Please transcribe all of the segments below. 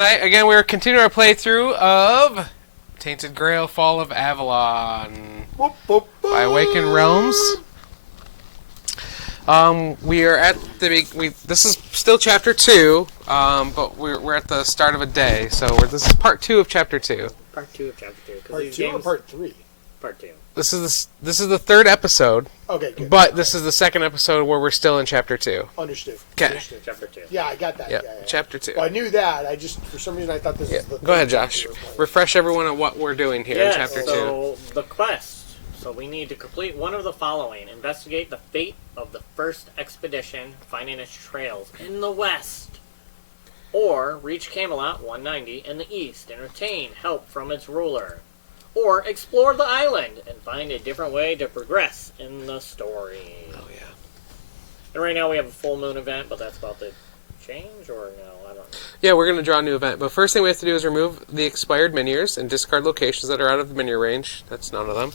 Again, we're continuing our playthrough of Tainted Grail, Fall of Avalon by Awaken Realms. We are at the this is still chapter 2, but we're at the start of a day, so this is part 2 of chapter 2. Part 2 of chapter 2. Part 2 or part 3? Part 2. This is the third episode. Okay, good. But this is the second episode where we're still in chapter 2. Understood. Okay. Chapter 2. Yeah, I got that. Yeah, Yeah. Chapter 2. Well, I knew that. I just, for some reason, I thought this was the. Go ahead, Josh. Refresh everyone on what we're doing here in chapter 2. So the quest. So we need to complete one of the following: investigate the fate of the first expedition, finding its trails in the west, or reach Camelot 190 in the east and obtain help from its ruler. Or explore the island and find a different way to progress in the story. Oh, yeah. And right now we have a full moon event, but that's about to change, or no? I don't know. Yeah, we're going to draw a new event. But first thing we have to do is remove the expired miniers and discard locations that are out of the minier range. That's none of them.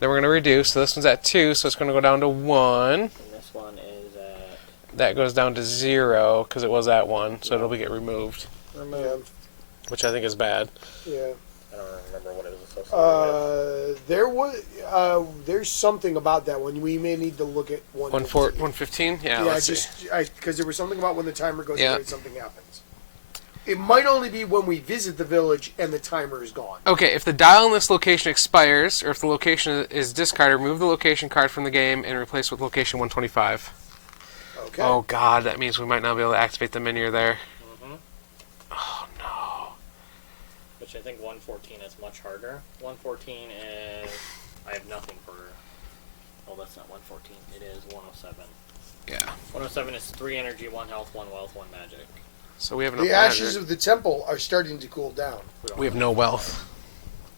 Then we're going to reduce. So this one's at 2, so it's going to go down to 1. And this one is at... That goes down to 0 because it was at 1, so it'll get removed. Removed. Which I think is bad. Yeah. I don't remember what it was associated with. There's something about that one. We may need to look at 115? Yeah, let's see. Because there was something about when the timer goes away, something happens. It might only be when we visit the village and the timer is gone. Okay, if the dial in this location expires, or if the location is discarded, remove the location card from the game and replace with location 125. Okay. Oh god, that means we might not be able to activate the minier there. Mm-hmm. Oh no. Which I think 114 is much harder. 114 is... I have nothing for... Oh, that's not 114. It is 107. Yeah. 107 is 3 energy, 1 health, 1 wealth, 1 magic. So we have enough The ashes magic. of the temple are starting to cool down. We have no wealth.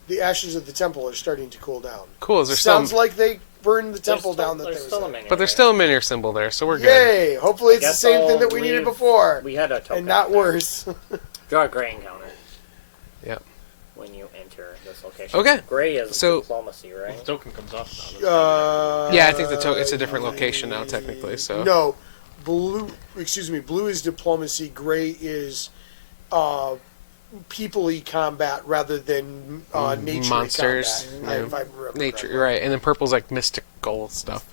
The ashes of the temple are starting to cool down. Cool, is there Sounds still... like they burned the temple down. There's still a minion. But there's still a minier symbol there, so we're good. Yay! Hopefully it's the guess same thing I'll that we needed leave- before. We had a token. And not worse. Draw a gray encounter. Yep. When you enter this location. Okay. Gray is So- diplomacy, right? The token comes off now. Yeah, I think it's a different location now, technically, so... No. Blue is diplomacy. Gray is people-y combat rather than nature monsters. combat. If I remember Nature, correctly. right. And then purple's like mystical stuff.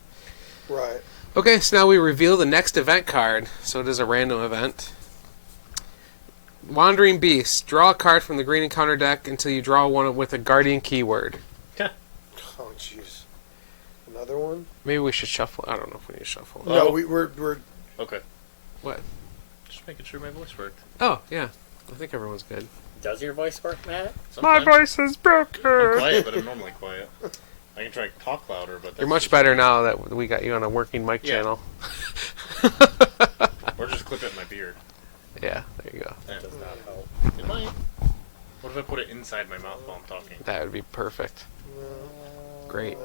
Right. Okay, so now we reveal the next event card. So it is a random event. Wandering Beast. Draw a card from the green encounter deck until you draw one with a guardian keyword. Oh, jeez. Another one? Maybe we should shuffle. I don't know if we need to shuffle. No, we're... Okay. What? Just making sure my voice worked. Oh, yeah. I think everyone's good. Does your voice work, Matt? Sometimes. My voice is broken. I'm quiet, but I'm normally quiet. I can try to talk louder, but that's You're much just- better now that we got you on a working mic Yeah. channel. Or just clip it in my beard. Yeah, there you go. That does not help. It might. What if I put it inside my mouth while I'm talking? That would be perfect. Great.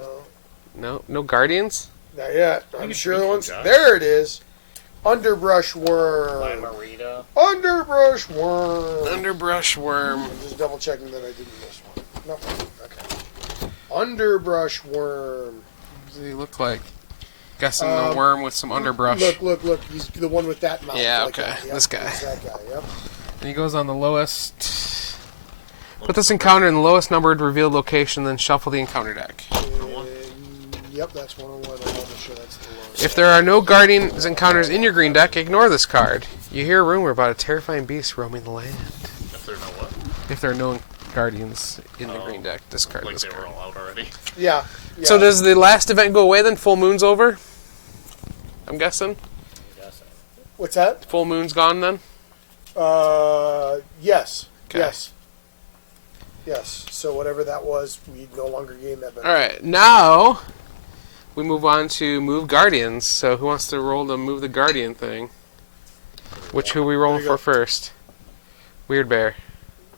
No, No guardians? not yet. I'm can sure speak the to ones... Josh. There it is. Underbrush By worm. Marita. Underbrush worm. Underbrush worm. I'm just double checking that I didn't miss one. No. Okay. Underbrush worm. What does he look like? Guessing the worm with some underbrush. Look. He's the one with that mouth. Yeah, like okay. that. Yep, This guy. he's that guy, yep. And he goes on the lowest. Put this encounter in the lowest numbered revealed location, then shuffle the encounter deck. Yep, that's 101. I'm almost sure that's the lowest. If there are no guardians encounters in your green deck, ignore this card. You hear a rumor about a terrifying beast roaming the land. If there are no what? If there are no guardians in the Oh, green deck, discard Like this they were card. all out already. Yeah. So does the last event go away then? Full moon's over? I'm guessing? Yes. What's that? Full moon's gone then? Yes. Okay. Yes. So whatever that was, we no longer gain that benefit. Alright, now we move on to move guardians. So who wants to roll to move the guardian thing? Who are we rolling There you for first? Weird Bear.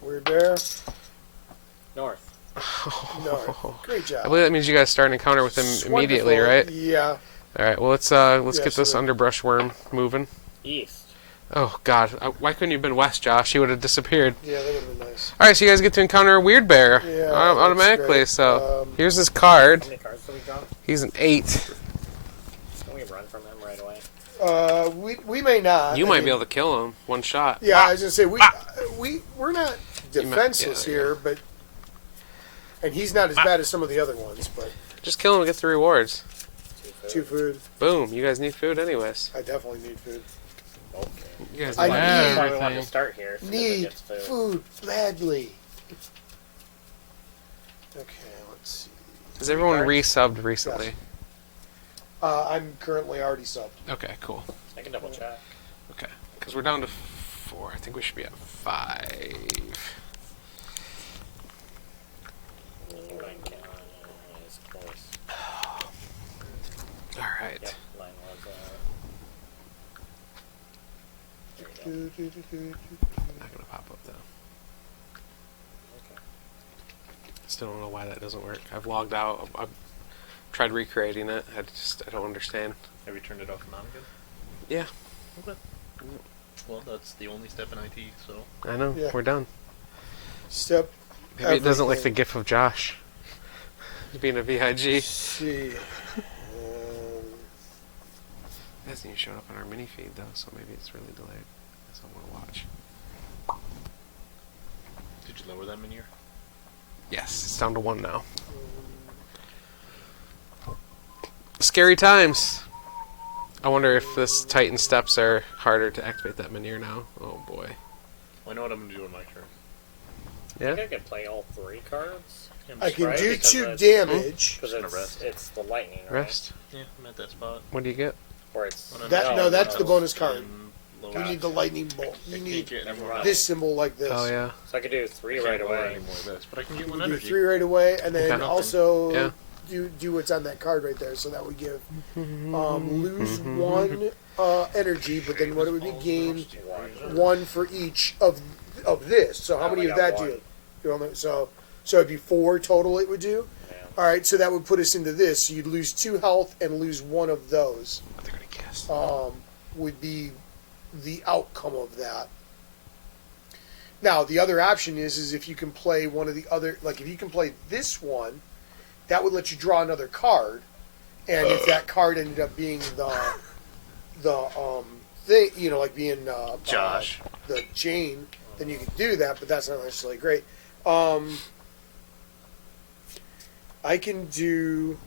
Weird Bear. North. No. Great job. I believe that means you guys start an encounter with him It's immediately, wonderful. right? Yeah. Alright, well let's Yeah, get this so- underbrush worm moving. East. Oh god, why couldn't you have been west, Josh? He would have disappeared. Yeah, that would have been nice. Alright, so you guys get to encounter a Weird Bear Yeah, that's automatically, great. so here's his card. How many cards do we draw? He's an 8. Can we run from him right away? We may not. You I might mean, be able to kill him one shot. Yeah, I was gonna say we're not defenseless yeah. here, but and he's not as bad as some of the other ones, but Just kill him and get the rewards. 2 food. Boom. You guys need food anyways. I definitely need food. Okay. You guys I need need- That's why we wanted to everything. start here. so that it Need gets food. food badly. Okay, let's see. Has everyone Cards? resubbed recently? Yes. I'm currently already subbed. Okay, cool. I can double check. Okay. Because we're down to 4. I think we should be at 5. Right down is close. Alright. Yep, mine was. There you go. Not going to pop up though. Okay. Still don't know why that doesn't work. I've logged out. I've tried recreating it. I don't understand. Have you turned it off and on again? Yeah. Okay. Well, that's the only step in IT, so. I know. Yeah. We're done. Step. Maybe it doesn't like the everything. gif of Josh being a VIG. Let's see. It hasn't even shown up on our mini feed though, so maybe it's really delayed. That's what I want to watch. Did you lower that menu? Yes, it's down to 1 now. Scary times. I wonder if this Titan steps are harder to activate that menu now. Oh boy. Well, I know what I'm going to do in my turn. I Yeah? think I could play all 3 cards. I can Right, do because 2 it's- damage. Because Just gonna rest. it's the lightning, right? Rest? Yeah, I'm at that spot. What do you get? Or it's When I'm That- out, no, that's the I'll bonus card. spin lower. You need the lightning bolt. I You can't need get any Never more mind. this symbol like this. Oh yeah. So I could do 3 I right can't lower away. any more of this, but I can get You one can do energy. 3 right away, and then Okay. also Yeah. do what's on that card right there. So that would give lose 1 energy, but then what it would be gain 1 for each of this. So how I many only of got that do one. you? You only, so it'd be 4 total. It would do. Yeah. All right, so that would put us into this. So you'd lose 2 health and lose 1 of those. They're gonna guess. Would be the outcome of that. Now the other option is if you can play one of the other, like if you can play this one, that would let you draw another card, and if that card ended up being the thing, you know, like being Josh. the chain, then you could do that, but that's not necessarily great. I can do.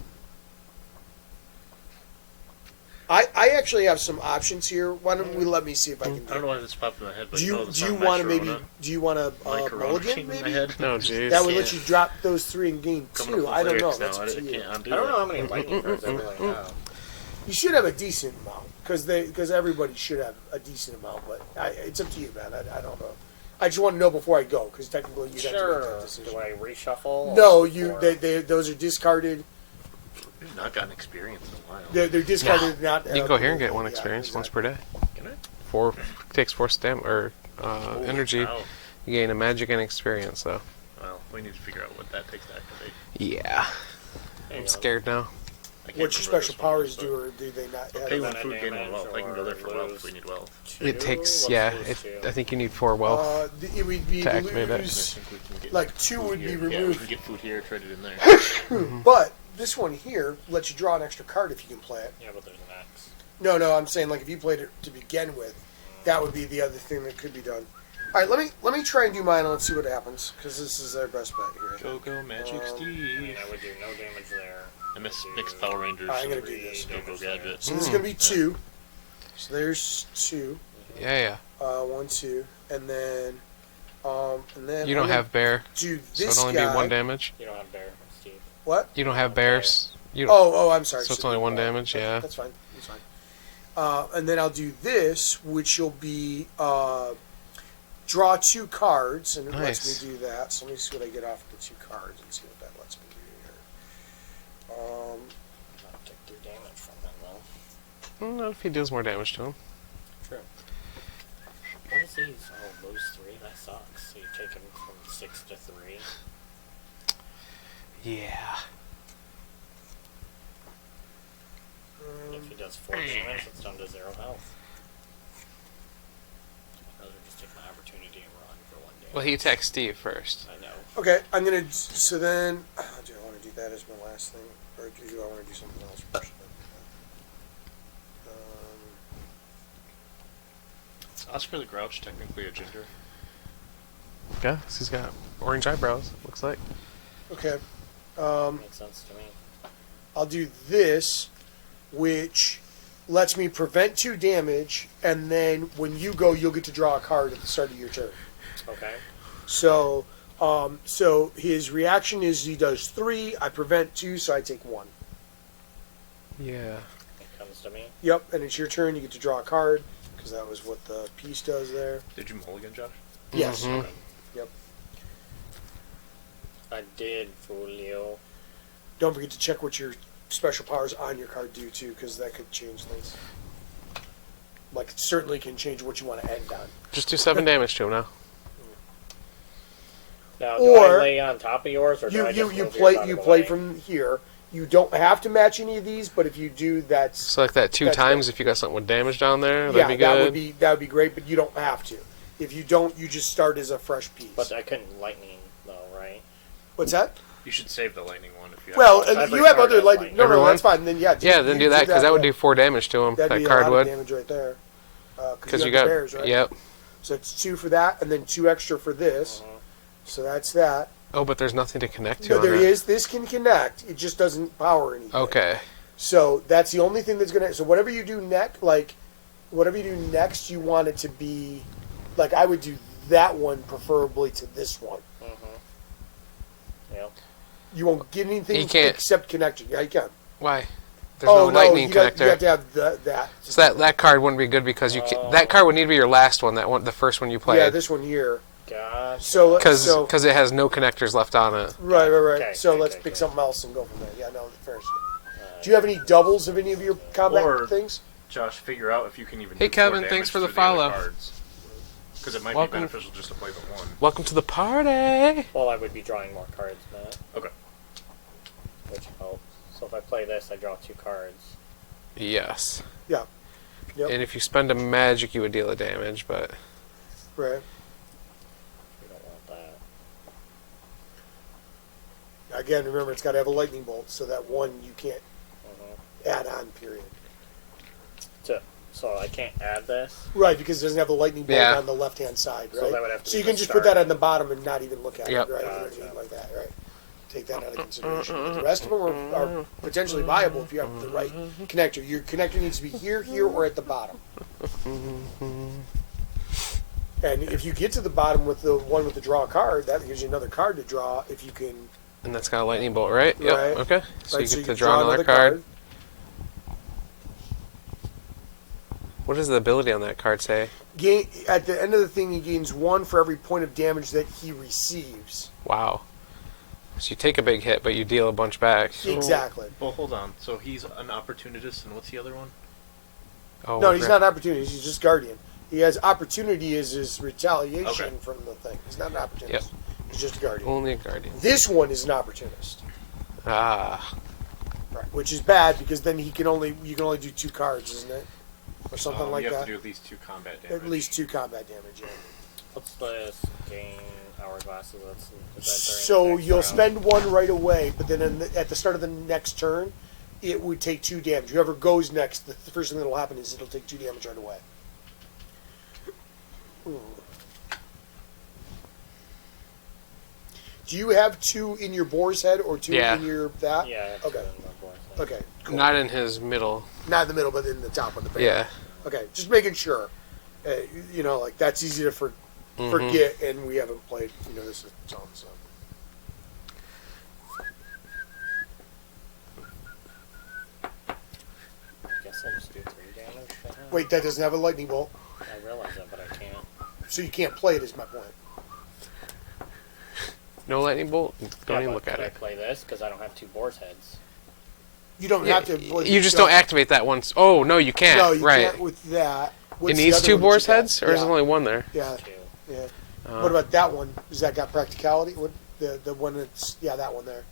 I actually have some options here. Why don't we let me see if I can I do don't it. know why this popped in my head, but Do you know you the do you song want to My maybe Corona? do you want to My Corona mulligan came in my maybe? head. No, jeez. That would Yeah. let you drop those 3 and gain Coming 2. up I with don't know. lyrics That's now, up to I you. can't undo I don't it. know how many lightning cards I really have. You should have a decent amount because everybody should have a decent amount. But it's up to you, man. I don't know. I just want to know before I go because technically you have to make Sure. that decision. Do I reshuffle? No, you or- they those are discarded. We've not gotten experience in a while. They're discarded. Not You can go here and get 1 yeah, experience once exactly. per day. Can I? 4 takes 4 stamp or Holy energy. cow. You gain a magic and experience though. Well, we need to figure out what that takes to activate. Yeah. There you I'm go. scared now. I can't What your remember special this one, powers but- do, or do they not? Pay Have one Amount of food, gain one damage wealth. I can go there for or wealth lose if we need wealth. It takes Let's yeah. lose It, 2. I think you need 4 wealth. it would be To to activate it. I lose, think we can get like 2 food would be here. Yeah, we removed. can get food here, trade it in there. But this one here lets you draw an extra card if you can play it. Yeah, but there's an X. No, I'm saying like if you played it to begin with, that would be the other thing that could be done. All right, let me try and do mine and let's see what happens because this is our best bet here. Go go Magic I Steve. mean, I would do no damage there. I miss mixed Power Rangers. I'm gonna do this. Go go gadget. So this is gonna be 2. So there's 2. Yeah. 1, 2, and then You don't I'm have bear, gonna do so this it'll only guy. be 1 damage. You don't have bear, Steve. What? You don't have bears. You don't, Oh, I'm sorry. So it's So- only 1 damage, yeah. That's fine. That's fine. And then I'll do this, which will be draw 2 cards, and it Nice. lets me do that. So let me see what I get off the 2 cards and see what that lets me do here. Not take 3 damage from them, though. no, if he deals more damage to him. True. What is these? Oh, those 3? That sucks. So you take him from 6 to 3. Yeah. If he does 4 damage, it's down to 0 health. I'd rather just take my opportunity and run for 1 day. Well, he attacks Steve first. I know. Okay, I'm gonna. So then, do I want to do that as my last thing, or do I want to do something else first? Oscar the Grouch technically a ginger? Yeah, he's got orange eyebrows, looks like. Okay. Makes sense to me. I'll do this, which lets me prevent 2 damage, and then when you go, you'll get to draw a card at the start of your turn. Okay. So, so his reaction is he does 3. I prevent 2, so I take 1. Yeah. It comes to me. Yep, and it's your turn. You get to draw a card because that was what the piece does there. Did you mulligan, Josh? Yes. Mhm. Okay. Yep. I did fool you. Don't forget to check what your special powers on your card do too, because that could change things. Like it certainly can change what you want to end on. Just do 7 damage to him now. Now, do Or- I lay on top of yours, or do I just You move yours play out of the play way? from here. You don't have to match any of these, but if you do, that's So like that 2 That's times good. if you got something with damage down there, that'd yeah, be good. that would be great. But you don't have to. If you don't, you just start as a fresh piece. But I couldn't lightning, though, right? What's that? You should save the lightning one if you have Well, one. and Every you have card other has lightning. lightning. No, Everyone? that's fine. Then yeah, Yeah, then do that because that would yeah. do 4 damage to him. That'd That be a card lot would. of damage right there. Because you you got got. the bears, right? Yep. So it's 2 for that, and then 2 extra for this. So that's that. Oh, but there's nothing to connect to. No, on there that. is. This can connect. It just doesn't power anything. Okay. So that's the only thing that's gonna. So whatever you do next, you want it to be, like I would do that one preferably to this one. Yep. You won't get anything You can't- except connection. Yeah, you can. Why? There's no lightning you connector. You have to have that. So that card wouldn't be good because you can, that card would need to be your last one. That one, the first one you played. Yeah, this one here. Gotcha. So Because it has no connectors left on it. right. Okay, So okay, let's okay, pick okay. something else and go from there. Yeah, no, fair shit. Do you have any doubles of any of your combat Or- things? Josh, figure out if you can even Hey, do 4 Kevin, thanks damage for the to other follow. cards. Because it might Welcome. be beneficial just to play the one. Welcome to the party. Well, I would be drawing more cards, Matt, Okay. which helps. So if I play this, I draw 2 cards. Yes. Yeah. Yep. And if you spend a magic, you would deal a damage, but Right. We don't want that. Again, remember it's got to have a lightning bolt, so that one you can't add on. Period. So I can't add this. Right, because it doesn't have the lightning bolt Yeah. on the left-hand side, right? So that would have to So be you can the just put that start. on the bottom and not even look at Yep. it, right? Gotcha. Like that, right? Take that out of consideration. But the rest of them are potentially viable if you have the right connector. Your connector needs to be here, or at the bottom. And if you get to the bottom with the one with the draw card, that gives you another card to draw. If you can, and that's got a lightning bolt, right? Yep. Right. Okay. So right, you get to can draw another card. What does the ability on that card say? Gain at the end of the thing, he gains 1 for every point of damage that he receives. Wow. So you take a big hit, but you deal a bunch back. Exactly. Well, hold on. So he's an opportunist, and what's the other one? Oh, No, okay. he's not an opportunity. He's just guardian. He has opportunity as his retaliation Okay. from the thing. He's not an opportunist. He's just a guardian. Only a guardian. This one is an opportunist, Ah. right? Which is bad because then you can only do 2 cards, isn't it, or something like you have that? to do at least 2 combat damage. At least 2 combat damage. Yeah. What's this? Gain hourglasses. Is that So during the next you'll round? spend 1 right away, but then at the start of the next turn, it would take 2 damage. Whoever goes next, the first thing that'll happen is it'll take 2 damage right away. Do you have 2 in your boar's head or 2 Yeah. in your that? Yeah. I have Okay. two in my board, so. Okay. Cool. Not in his middle. Not in the middle, but in the top of the barrel. Yeah. Okay, just making sure. Like that's easy to forget, and we haven't played, this is so. Guess I'll just do 3 damage to him. Wait, that doesn't have a lightning bolt, I realize that, but I can't. so you can't play it. Is my point. No lightning bolt? Don't Yeah, even but look at could it. I play this because I don't have 2 boar's heads. You don't Yeah, have to. you just don't activate that once. Oh, no, you can't. No, you right. can't with that. What's It the needs other 2 one that boar's you got? heads? Or is Yeah. there only 1 there? Yeah, 2. yeah. What about that one? Has that got practicality? What the one that's that one there?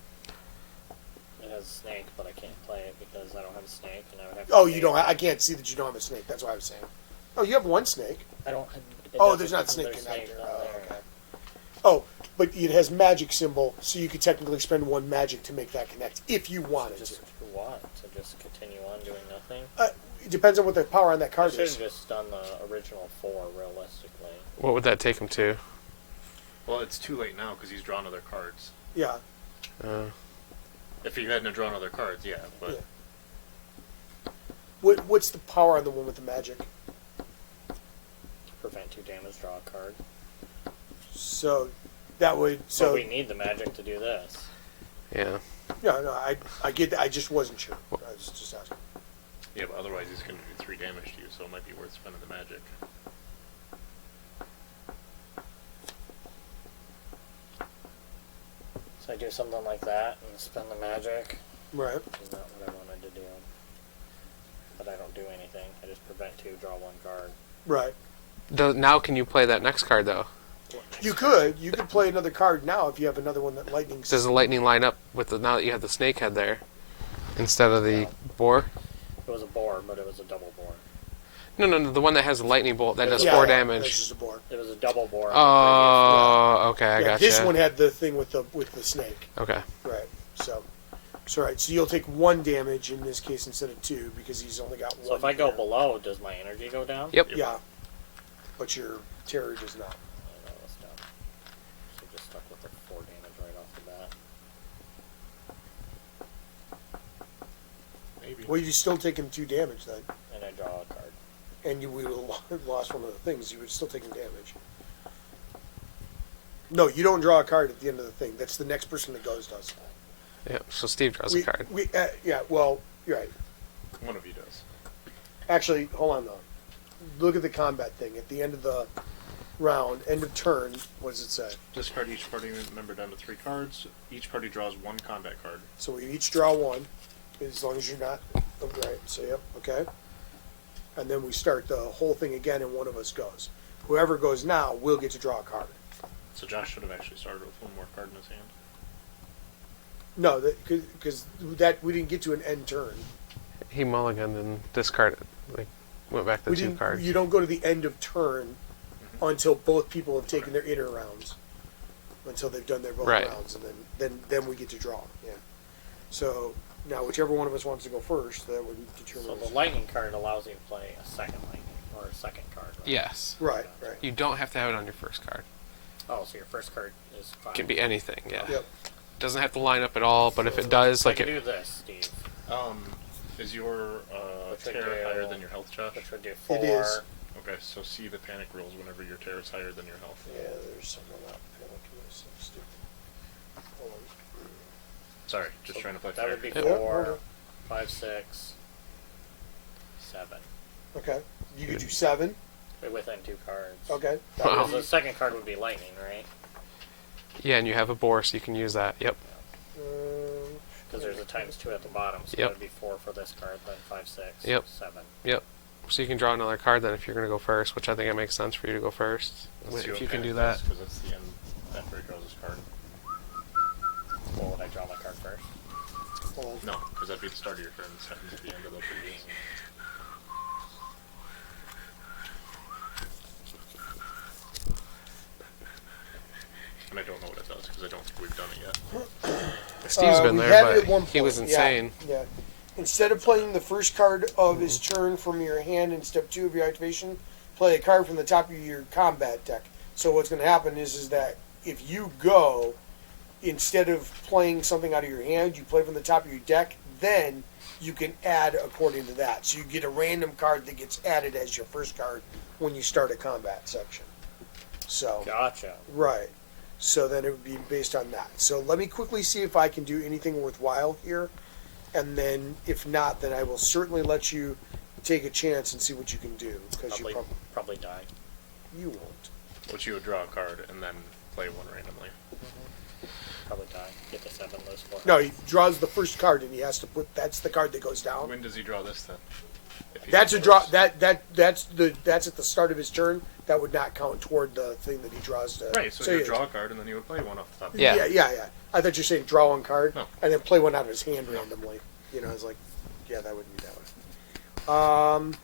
It has a snake, but I can't play it because I don't have a snake, and I would have. To Oh, pay you don't. it. I can't see that you don't have a snake. That's what I was saying. Oh, you have 1 snake. I don't. It Oh, doesn't there's not become snake their connector. on Oh, there. okay. Oh, but it has magic symbol, so you could technically spend 1 magic to make that connect if you wanted Just to. what? To just continue on doing nothing? it depends on what the power on that I card should is. have just done the original 4, realistically. What would that take him to? Well, it's too late now because he's drawn other cards. Yeah. If he hadn't drawn other cards, yeah. But What's the power on the one with the magic? Prevent 2 damage, draw a card. So that would So we need the magic to do this. Yeah. No, I get that. I just wasn't sure. I was just asking. yeah, but otherwise he's going to do 3 damage to you, so it might be worth spending the magic. So I do something like that and spend the magic. Right. Which is not what I wanted to do. But I don't do anything. I just prevent 2, draw 1 card. Right. Now can you play that next card though? You could play another card now if you have another one that lightning. Does the lightning line up with the now that you have the snake head there instead of the boar? It was a boar, but it was a double boar. No, the one that has the lightning bolt that does Yeah, 4 yeah, damage. That's just a board. It was a double boar. Oh, okay, I Yeah, gotcha. this one had the thing with the snake. Okay. Right. So right. So you'll take 1 damage in this case instead of 2 because he's only got 1. So if I go there. below, does my energy go down? Yep. Yeah. But your terror does not. I know that's dumb. So just stuck with the 4 damage right off the bat. Maybe. Well, you still taking 2 damage then, And I draw a card. and you would have lost one of the things. You would still taking damage. No, you don't draw a card at the end of the thing. That's the next person that goes does. Yep. So Steve draws a card. Yeah. Well, you're right. One of you does. Actually, hold on though. Look at the combat thing at the end of the round, end of turn. What does it say? Discard each party member down to 3 cards. Each party draws 1 combat card. So we each draw 1, as long as you're not right. So yep, okay. And then we start the whole thing again, and one of us goes. Whoever goes now will get to draw a card. So Josh should have actually started with 1 more card in his hand. No, because that we didn't get to an end turn. He mulliganed and discarded. Like went back to We 2 didn't. cards. You don't go to the end of turn until both people have taken their inner rounds. Until they've done their both Right. rounds, and then we get to draw. Yeah. So now, whichever one of us wants to go first, that would determine. So the lightning card allows you to play a second lightning, or a second card. Right? Yes. Right. You don't have to have it on your first card. Oh, so your first card is fine. It can be anything. Yeah. Yep. Doesn't have to line up at all, but if it does, So I like can it. do this, Steve. Is your Which would terror do- higher than your health, Josh? Which would do 4. It is. Okay, so see the panic rolls whenever your terror is higher than your health. Yeah, there's something about panic in this. I'm stupid. Hold on. Sorry, just trying to play That fair. would be Yeah, 4, okay. 5, 6, 7. Okay. You could do 7. Within 2 cards. Okay. That Wow. would So the be- second card would be lightning, right? Yeah, and you have a boar, so you can use that. Yep. Because there's a ×2 at the bottom, so Yep. that would be 4 for this card, then 5, 6, Yep. 7. Yep. So you can draw another card then if you're going to go first, which I think it makes sense for you to go first. If you can do that. Because that's the end after he draws his card. Well, would I draw my card first? Well, No, because that'd be the start of your turn. This happens at the end of the previous. And I don't know what it does because I don't think we've done it yet. Steve's been we there, had it at but one he was point, insane. Yeah. Instead of playing the first card of his turn from your hand in step 2 of your activation, play a card from the top of your combat deck. So what's going to happen is that if you go, instead of playing something out of your hand, you play from the top of your deck, then you can add according to that. So you get a random card that gets added as your first card when you start a combat section. So, Gotcha. right. So then it would be based on that. So let me quickly see if I can do anything worthwhile here. And then if not, then I will certainly let you take a chance and see what you can do. Because you Probably die. you won't. Which you would draw a card and then play one randomly. Probably die. Get the 7, lose 4. No, he draws the first card and he has to put, that's the card that goes down. When does he draw this then? If he That's a goes draw. first. That's at the start of his turn. That would not count toward the thing that he draws. To, Right, so he would yeah. draw a card and then he would play one off the top. Yeah. Yeah. I thought you were saying draw one card No. and then play one out of his hand randomly. You know, I was like, yeah, that wouldn't be that way.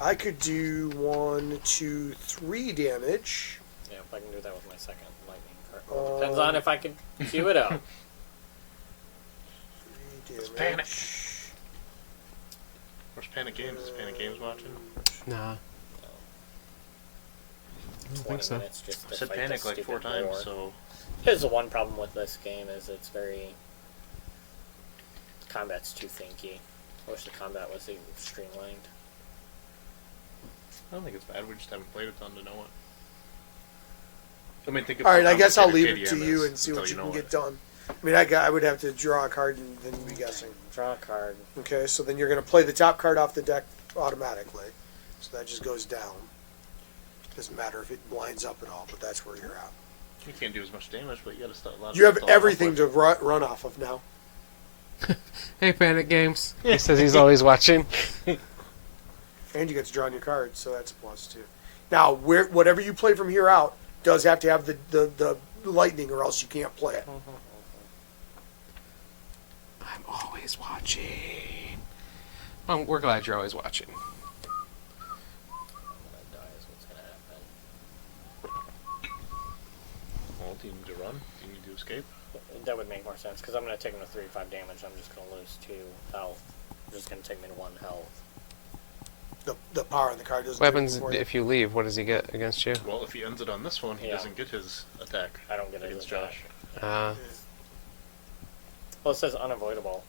I could do 1, 2, 3 damage. Yeah, if I can do that with my second lightning card. Well, depends on if I can queue it up. 3 It's damage. panic. Where's Panic Games? Is Panic Games watching? Nah. I don't think so. Minutes just I to said fight Panic this like stupid 4 times, war. so... Here's the one problem with this game is it's very... Combat's too thinky. I wish the combat was even streamlined. I don't think it's bad, we just haven't played it enough to know it. I mean, think of All right, how I guess I'll leave complicated it to KDM you is and see until what you know can it. get done. I mean, I would have to draw a card and then be guessing. Draw a card. Okay, so then you're going to play the top card off the deck automatically. So that just goes down. Doesn't matter if it blinds up at all, but that's where you're at. You can't do as much damage, but you gotta start a lot of You have stuff everything off to with. run off of now. Hey, Panic Games. He says he's always watching. And you get to draw on your cards, so that's a plus too. Now, whatever you play from here out does have to have the lightning, or else you can't play it. I'm always watching. Well, we're glad you're always watching. Well, do you need to run? Do you need to escape? That would make more sense, because I'm going to take him to 3-5 damage. I'm just going to lose 2 health. It's just going to take me to 1 health. The power on the card doesn't. What happens do anything if you leave? What does he get against you? Well, if he ends it on this one, he Yeah. doesn't get his attack I don't get it against as Josh. Uh, Well, it says unavoidable.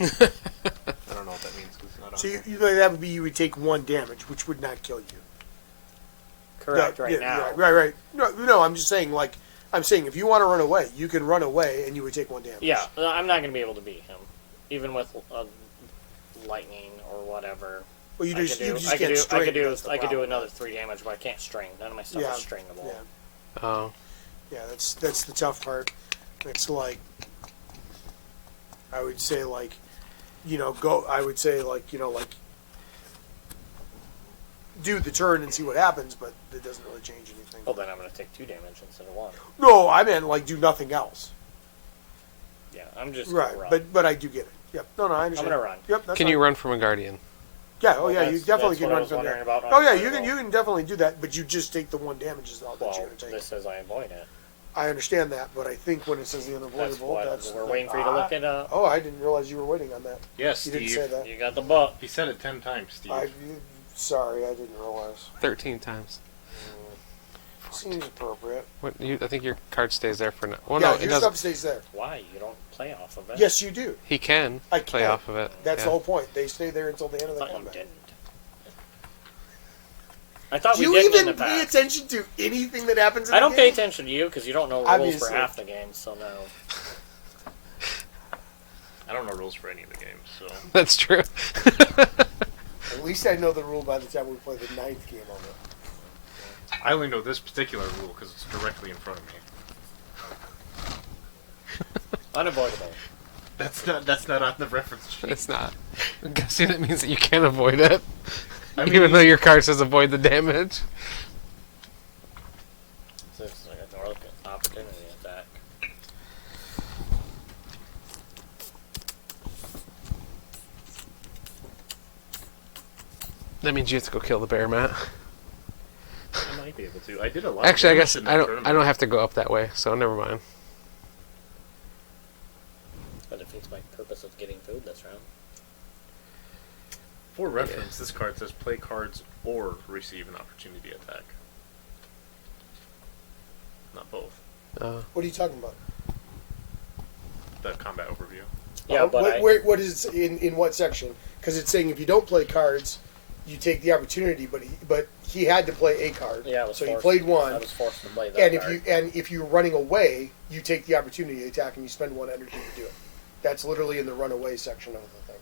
I don't know what that means because it's not on. So that would be you would take 1 damage, which would not kill you. Correct, Yeah, right yeah, now. yeah, right. No, I'm just saying, like, I'm saying if you want to run away, you can run away and you would take 1 damage. Yeah, I'm not going to be able to beat him. Even with lightning or whatever. Well, you I just could do, can't I could do, string. I could do, That's the I could do problem. another 3 damage, but I can't string. None of my stuff Yeah, is stringable. Yeah, oh. yeah, that's the tough part. It's like, I would say, like, I would say, like, do the turn and see what happens, but it doesn't really change anything. Well, then I'm going to take 2 damage instead of 1. No, I meant, like, do nothing else. Yeah, I'm just Right, gonna run. but I do get it. Yep. No, I I'm understand. going to run. Yep. That's Can fine. you run from a guardian? Yeah. Oh, Well, yeah. You definitely that's can what I run was from there. wondering about Oh, yeah. You unavoidable. can definitely do that, but you just take the 1 damage is all that Well, you're going to take. this says I avoid it. I understand that, but I think when it says the That's unavoidable, what we're waiting for you to look it up. Oh, I didn't realize you were waiting on that. Yes, You Steve. didn't say that. You got the book. He said it 10 times, Steve. Sorry, I didn't realize. 13 times. Seems appropriate. What? I think your card stays there for now. Well, Yeah, no, it your doesn't. stuff stays there. Why? You don't play off of it? Yes, you do. He can I play can. off of it. That's yeah. the whole point. They stay there until the end I of the thought you combat. didn't. I thought Do we you didn't in even the pay past. attention to anything that happens in I the don't pay game? attention to you because you don't know rules Obviously. for half the game, so no. I don't know rules for any of the games, so... That's true. At least I know the rule by the time we play the 9th game on it. I only know this particular rule because it's directly in front of me. Unavoidable. That's not on the reference sheet. It's not. I'm guessing it means that you can't avoid it. I mean, Even though your card says avoid the damage. It's just like an opportunity attack. That means you have to go kill the bear, Matt. I might be able to. I did a lot. Actually, I of damage guess in I that don't. tournament. I don't have to go up that way, so never mind. That defeats my purpose of getting food this round. For reference, this card says play cards or receive an opportunity attack. Not both. What are you talking about? The combat overview. Yeah, but what is in what section? Because it's saying if you don't play cards, you take the opportunity. But he had to play a card. yeah, I was so he forced- played one. I was forced to play that And card. if you're running away, you take the opportunity attack and you spend 1 energy to do it. That's literally in the runaway section of the thing.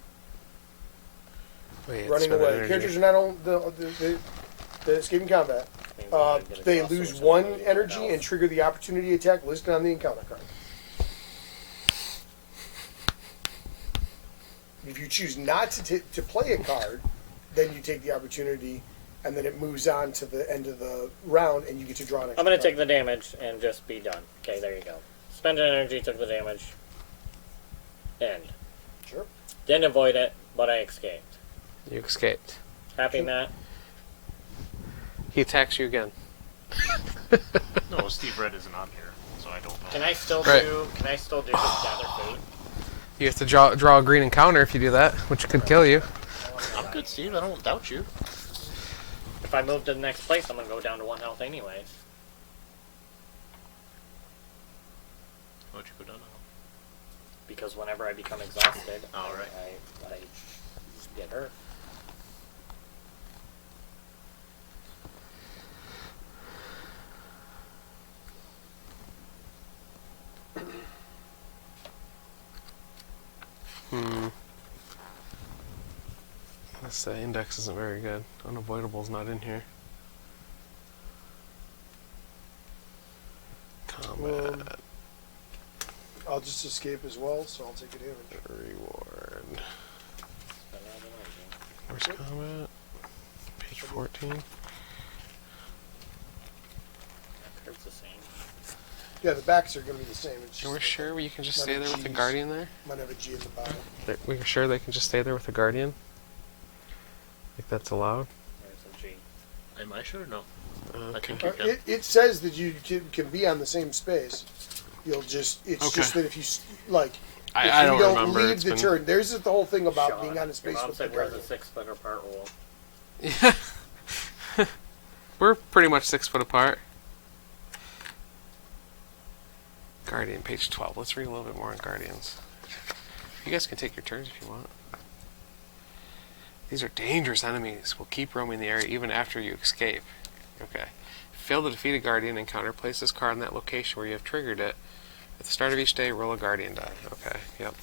Wait, Running spend away. energy. Characters are not on the escaping combat. Means I get a They cross lose over 1 something energy else. and trigger the opportunity attack listed on the encounter card. If you choose not to play a card, then you take the opportunity, and then it moves on to the end of the round, and you get to draw an extra I'm going to card. take the damage and just be done. Okay, there you go. Spend an energy, took the damage. End. Sure. Didn't avoid it, but I escaped. You escaped. Happy, Matt? He attacks you again. No, Steve Red isn't on here, so I don't know. Can I still Right. do? Can I still do this gather fate? You have to draw a green encounter if you do that, which could kill you. I'm good, Steve. I don't doubt you. If I move to the next place, I'm gonna go down to 1 health anyways. Why'd you go down now? Because whenever I become exhausted, Oh, right. I get hurt. This index isn't very good. Unavoidable's not in here. Combat. I'll just escape as well, so I'll take a damage. Reward. But not energy. Where's combat? Page 14. That hurts the same. Yeah, the backs are going to be the same. It's And we're just sure you can just Might stay have there with the Gs. guardian there? might have a G in the bottom. We're sure they can just stay there with the guardian? Like that's allowed? There's a G. Am I sure? No. I Okay. think you can. It says that you can be on the same space. It's Okay. just that if you like, I if you don't don't remember. leave It's the been... turn, there's the whole thing about Sean, being on a space your mom with the said we're the guardian. 6 foot apart rule. Yeah. We're pretty much 6 foot apart. Guardian, page 12. Let's read a little bit more on Guardians. You guys can take your turns if you want. These are dangerous enemies. Will keep roaming the area even after you escape. Okay. Fail to defeat a Guardian encounter. Place this card in that location where you have triggered it. At the start of each day, roll a Guardian die. Okay, yep.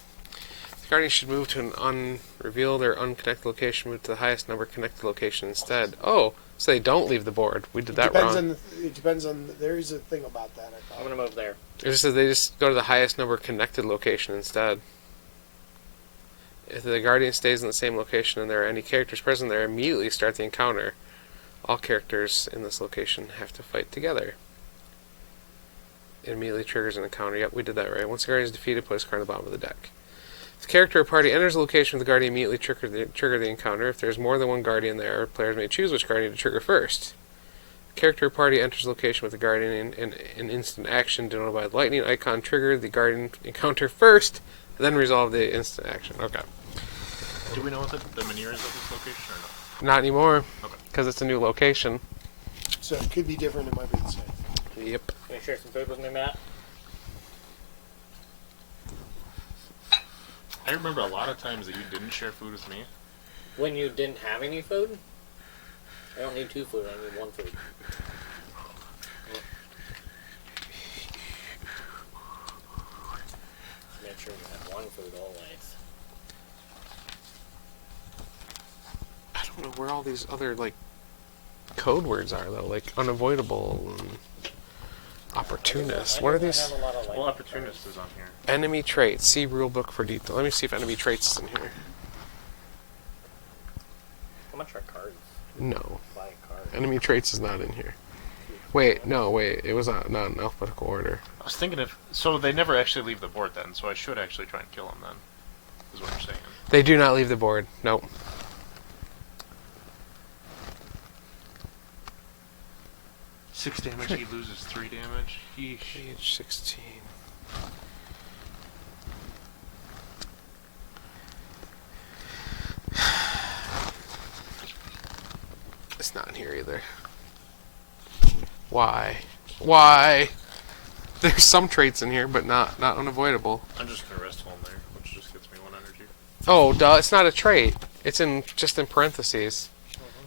The Guardian should move to an unrevealed or unconnected location. Move to the highest number connected location instead. Oh, so they don't leave the board. We did that wrong. It depends on. There is a thing about that. I I'm thought. gonna move there. It just says they just go to the highest number connected location instead. If the Guardian stays in the same location and there are any characters present there, immediately start the encounter. All characters in this location have to fight together. It immediately triggers an encounter. Yep, we did that right. Once the Guardian is defeated, put his card on the bottom of the deck. If the character or party enters the location with the Guardian, immediately trigger the encounter. If there's more than one Guardian there, players may choose which Guardian to trigger first. The character or party enters the location with the Guardian in an instant action denoted by the lightning icon. Trigger the Guardian encounter first, then resolve the instant action. Okay. Do we know what the manure is of this location or Not anymore, Okay. because it's a new location. So it could be different. It might be the same. Yep. Can you share some food with me, Matt? no? I remember a lot of times that you didn't share food with me. When you didn't have any food? I don't need 2 food, I need 1 food. Make sure you have 1 food always. I don't know where all these other, like, code words are, though. Like, unavoidable and opportunist. What are these? Well, opportunist is on here. Enemy traits. See rulebook for detail. Let me see if enemy traits is in here. How much are cards? No. Buy a card. Enemy traits is not in here. Wait, no, wait. It was not in alphabetical order. I was thinking if so, they never actually leave the board then. So I should actually try and kill them then. Is what you're saying. They do not leave the board. Nope. Six damage. He loses 3 damage. Yeesh. Page 16. It's not in here either. Why? Why? There's some traits in here, but not unavoidable. I'm just gonna rest home there, which just gets me 1 energy. Oh, duh, it's not a trait. It's just in parentheses.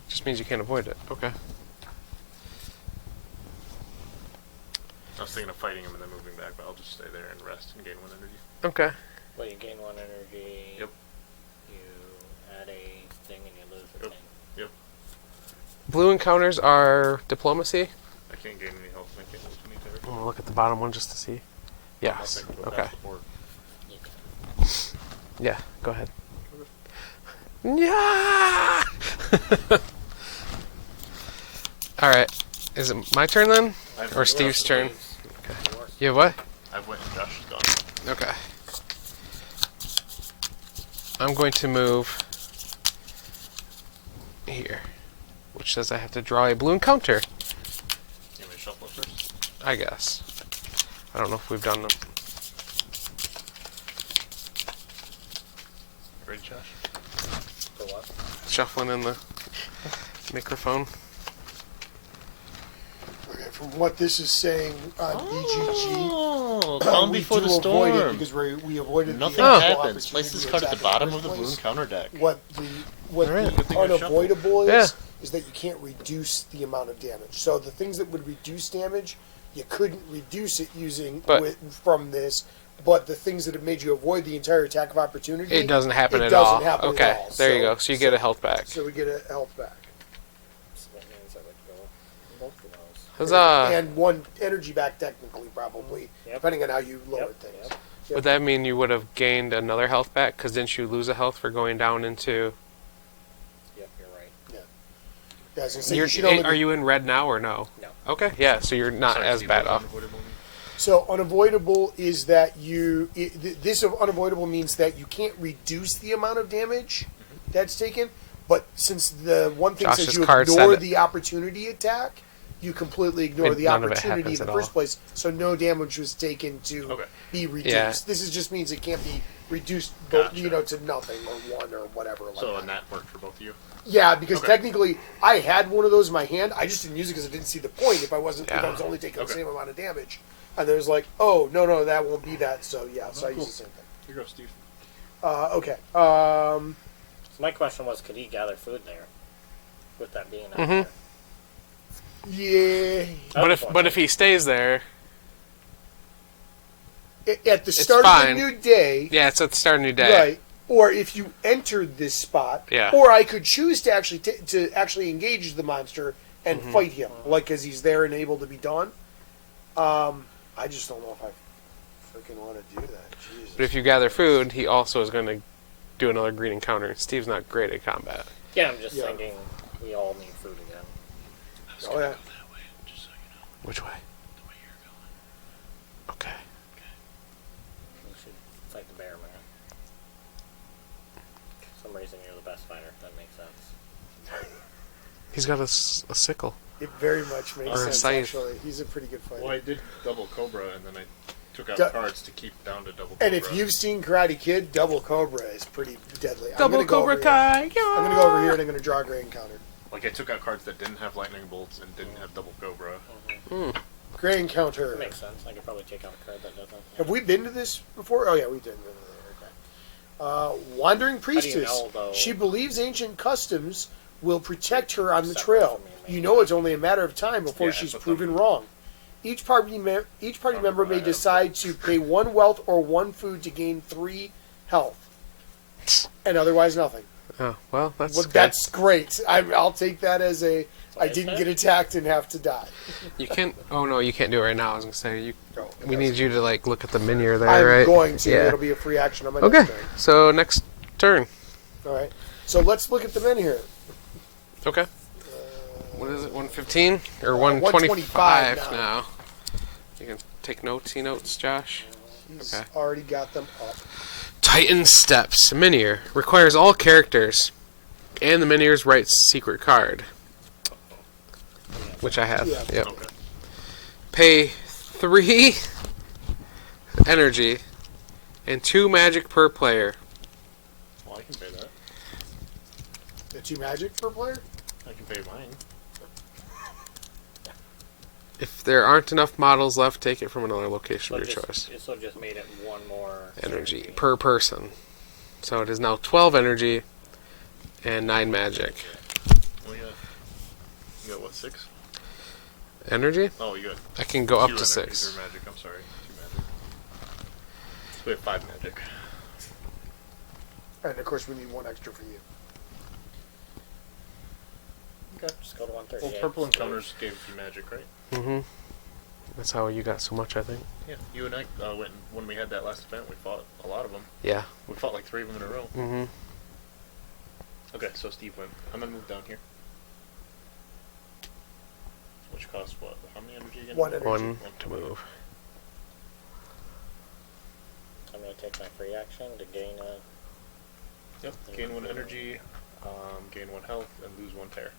Just means you can't avoid it. Okay. I was thinking of fighting him and then moving back, but I'll just stay there and rest and gain 1 energy. Okay. Well, you gain 1 energy. Yep. You add a thing and you lose a Yep. thing. Yep. Blue encounters are diplomacy. I can't gain any health. And I can't lose any I'm character. gonna look at the bottom one just to see. Yes. I'll take a Okay. past the board. You can. Yeah. Go ahead. Yeah. All right. Is it my turn then, I've or Steve's turn? Okay. You have what? I've went and Josh is gone. Okay. I'm going to move here, which says I have to draw a blue encounter. You want me to shuffle it first? I guess. I don't know if we've done them. shuffling in the microphone. Okay, from what this is saying on Oh, BGG, calm we before do the avoid it storm. because we avoided Nothing the actual happens. Place this card opportunity at the attack in bottom of the first moon place. counter deck. What Alright. the Good thing I shuffled. unavoidable Yeah. is that you can't reduce the amount of damage. So the things that would reduce damage, you couldn't reduce it using But- from this. But the things that have made you avoid the entire attack of opportunity, It doesn't happen it at doesn't all. happen Okay, at all. there you go. So you get a health back. So we get a health back. So that means I would go both of those. Huzzah! And one energy back, technically, probably, Yep. depending on how you lowered Yep, things. yep. Yep. Would that mean you would have gained another health back? Because didn't you lose a health for going down into... Yep, you're right. Yeah, I was gonna say, You're, you should only are you in red now or no? No. Okay, yeah, so you're not Sorry, as Steve, bad what off. unavoidable mean? So unavoidable is that this of unavoidable means that you can't reduce the amount of damage that's taken, but since the one thing Josh's says you card said ignore it. the opportunity attack, you completely ignore It- the none of it opportunity in happens the at first all. place. So no damage was taken to Okay. be reduced. Yeah. This just means it can't be reduced, Gotcha. to nothing or one or whatever. Like So, that. and that worked for both of you? Yeah, because Okay. technically I had one of those in my hand. I just didn't use it because I didn't see the point if I was only taking Okay. the same amount of damage. And there's like, oh no, that won't be that. So yeah, so I cool. use the same thing. Here you go, Steve. Okay. So my question was, could he gather food there? With that being out Mhm. there? Yeah. But if he stays there, At the start of fine. the new day, yeah, it's at the start of a new day. right? Or if you entered this spot, Yeah. Or I could choose to actually engage the monster and Mm-hmm. fight him, like because he's there and able to be done. I just don't know if I freaking want to do that. Jesus. But if you gather food, he also is going to do another green encounter. Steve's not great at combat. Yeah, I'm just Yeah. thinking we all need food again. Oh yeah. Which way? Okay. We should fight the bear, man. For some reason you're the best fighter. That makes sense. He's got a sickle. It very much makes Or a sense. scythe. Actually, he's a pretty good fighter. Well, I did double Cobra, and then I took out Du- cards to keep down to double And Cobra. if you've seen Karate Kid, Double Cobra is pretty deadly. I'm Double gonna go Cobra over here. Kai! I'm going to go over here and I'm going to draw a gray encounter. Like, I took out cards that didn't have lightning bolts and didn't have double Cobra. Gray encounter. That makes sense. I could probably take out a card that doesn't. Have we been to this before? Oh yeah, we did. Okay. Wandering Priestess. know, though? She believes ancient customs will protect her on the Separate trail. from me, maybe. You know it's only a matter of time before Yeah, she's but proven then- wrong. Each party member may decide to pay 1 wealth or 1 food to gain 3 health, and otherwise nothing. Oh, well, that's Well, good. that's great. I'll take that as a. I What is didn't that? get attacked and have to die. You can't... Oh, no, you can't do it right now. I was going to say, Oh, we need you to, like, look at the menu there, I'm right? going to. Yeah. It'll be a free action on my Okay, next turn. so next turn. All right. So let's look at the men here. Okay. What is it, 115? Or 125 125 now. You can take notes, Josh. He's Okay. already got them up. Titan Steps. Minier. Requires all characters. And the Minier's right secret card. Which I have. Yeah. Yep. Okay. Pay 3 energy and 2 magic per player. Well, I can pay that. The 2 magic per player? I can pay mine. If there aren't enough models left, take it from another location So of your just, choice. So just made it 1 more Energy per person. So it is now 12 energy and 9 magic. Well, yeah. You got what, 6? Energy? Oh, you got I can go up 2 to energies 6. or magic. I'm sorry, 2 magic. So we have 5 magic. And of course, we need 1 extra for you. Okay, just go to 130. Well, purple encounters gave you magic, right? Mm-hmm. That's how you got so much, I think. Yeah. You and I went when we had that last event. We fought a lot of them. Yeah. We fought like 3 of them in a row. Mm-hmm. Okay, so Steve went. I'm gonna move down here. Which costs what? How many energy again? 1 energy. 1 to move. I'm going to take my free action to gain a... Yep. Gain 1 energy, gain 1 health, and lose 1 tear.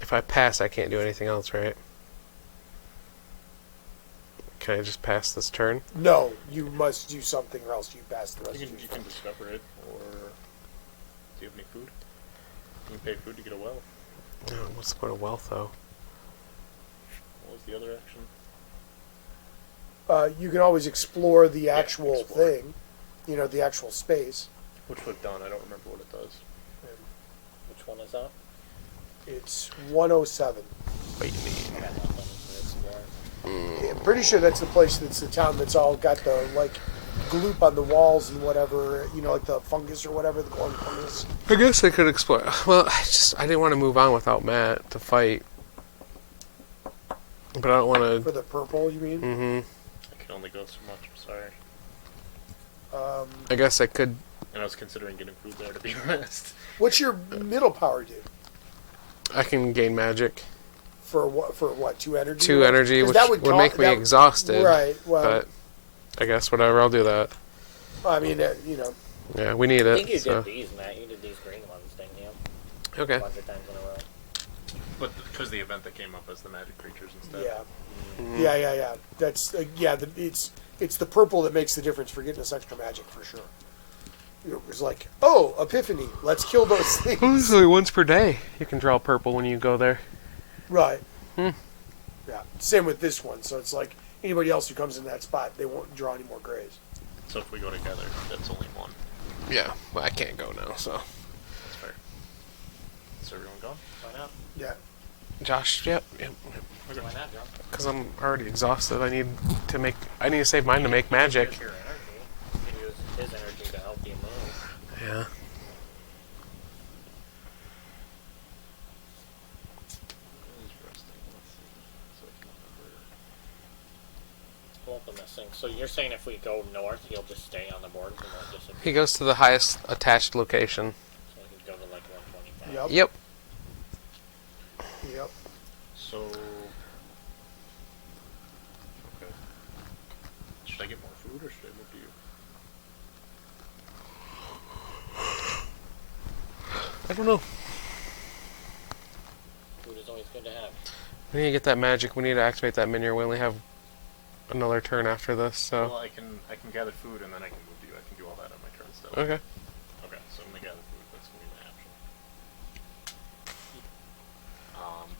If I pass, I can't do anything else, right? Can I just pass this turn? No, you must do something or else you pass the rest You of can, your you can discover it, or do you have any food? You can pay food to get a well. Oh, what's the point of wealth, though? What was the other action? You can always explore the actual explore. thing, the actual space. Which we've done. I don't remember what it does. Which one is that? It's 107. What you mean? I got nothing to explore. I'm pretty sure that's the place that's the town that's all got the, gloop on the walls and whatever, like the fungus or whatever, the glowing fungus. I guess I could explore. Well, I didn't want to move on without Matt to fight. But I don't want For to... the purple, you mean? Mm-hmm. I can only go so much. I'm sorry. I guess I could... And I was considering getting food there, to be honest. What's your middle power do? I can gain magic. For what? 2 energy? 2 energy, 'Cause which that would count- make me that- exhausted. Right, well, But I guess whatever, I'll do that. I mean, Yeah, we need I it. think you so. did these, Matt. You did these green ones, didn't you? Okay. A bunch of times in a row. But because the event that came up as the magic creatures instead. yeah. Yeah. That's, it's the purple that makes the difference for getting this extra magic, for sure. It was like, oh, epiphany, let's kill those things. Well, this is only once per day. You can draw purple when you go there. Right. Hmm. Yeah. Same with this one. So it's like anybody else who comes in that spot, they won't draw any more grays. So if we go together, that's only one. Yeah, well, I can't go now, so... That's fair. Is everyone gone? Why not? Yeah. Josh, yep. Why not, John? Because I'm already exhausted. I need to save mine to make magic. Use your energy. You can use his energy to help you move. Yeah. Pull up the missing. So you're saying if we go north, he'll just stay on the board and won't disappear? He goes to the highest attached location. So he could go to like 125. Yep. Yep. Yep. So. Okay. Should I get more food or should I move to you? I don't know. Food is always good to have. We need to get that magic. We need to activate that minion. We only have another turn after this, so... Well, I can gather food and then I can move to you. I can do all that on my turn still. Okay. Okay, so I'm gonna gather food. That's gonna be my action.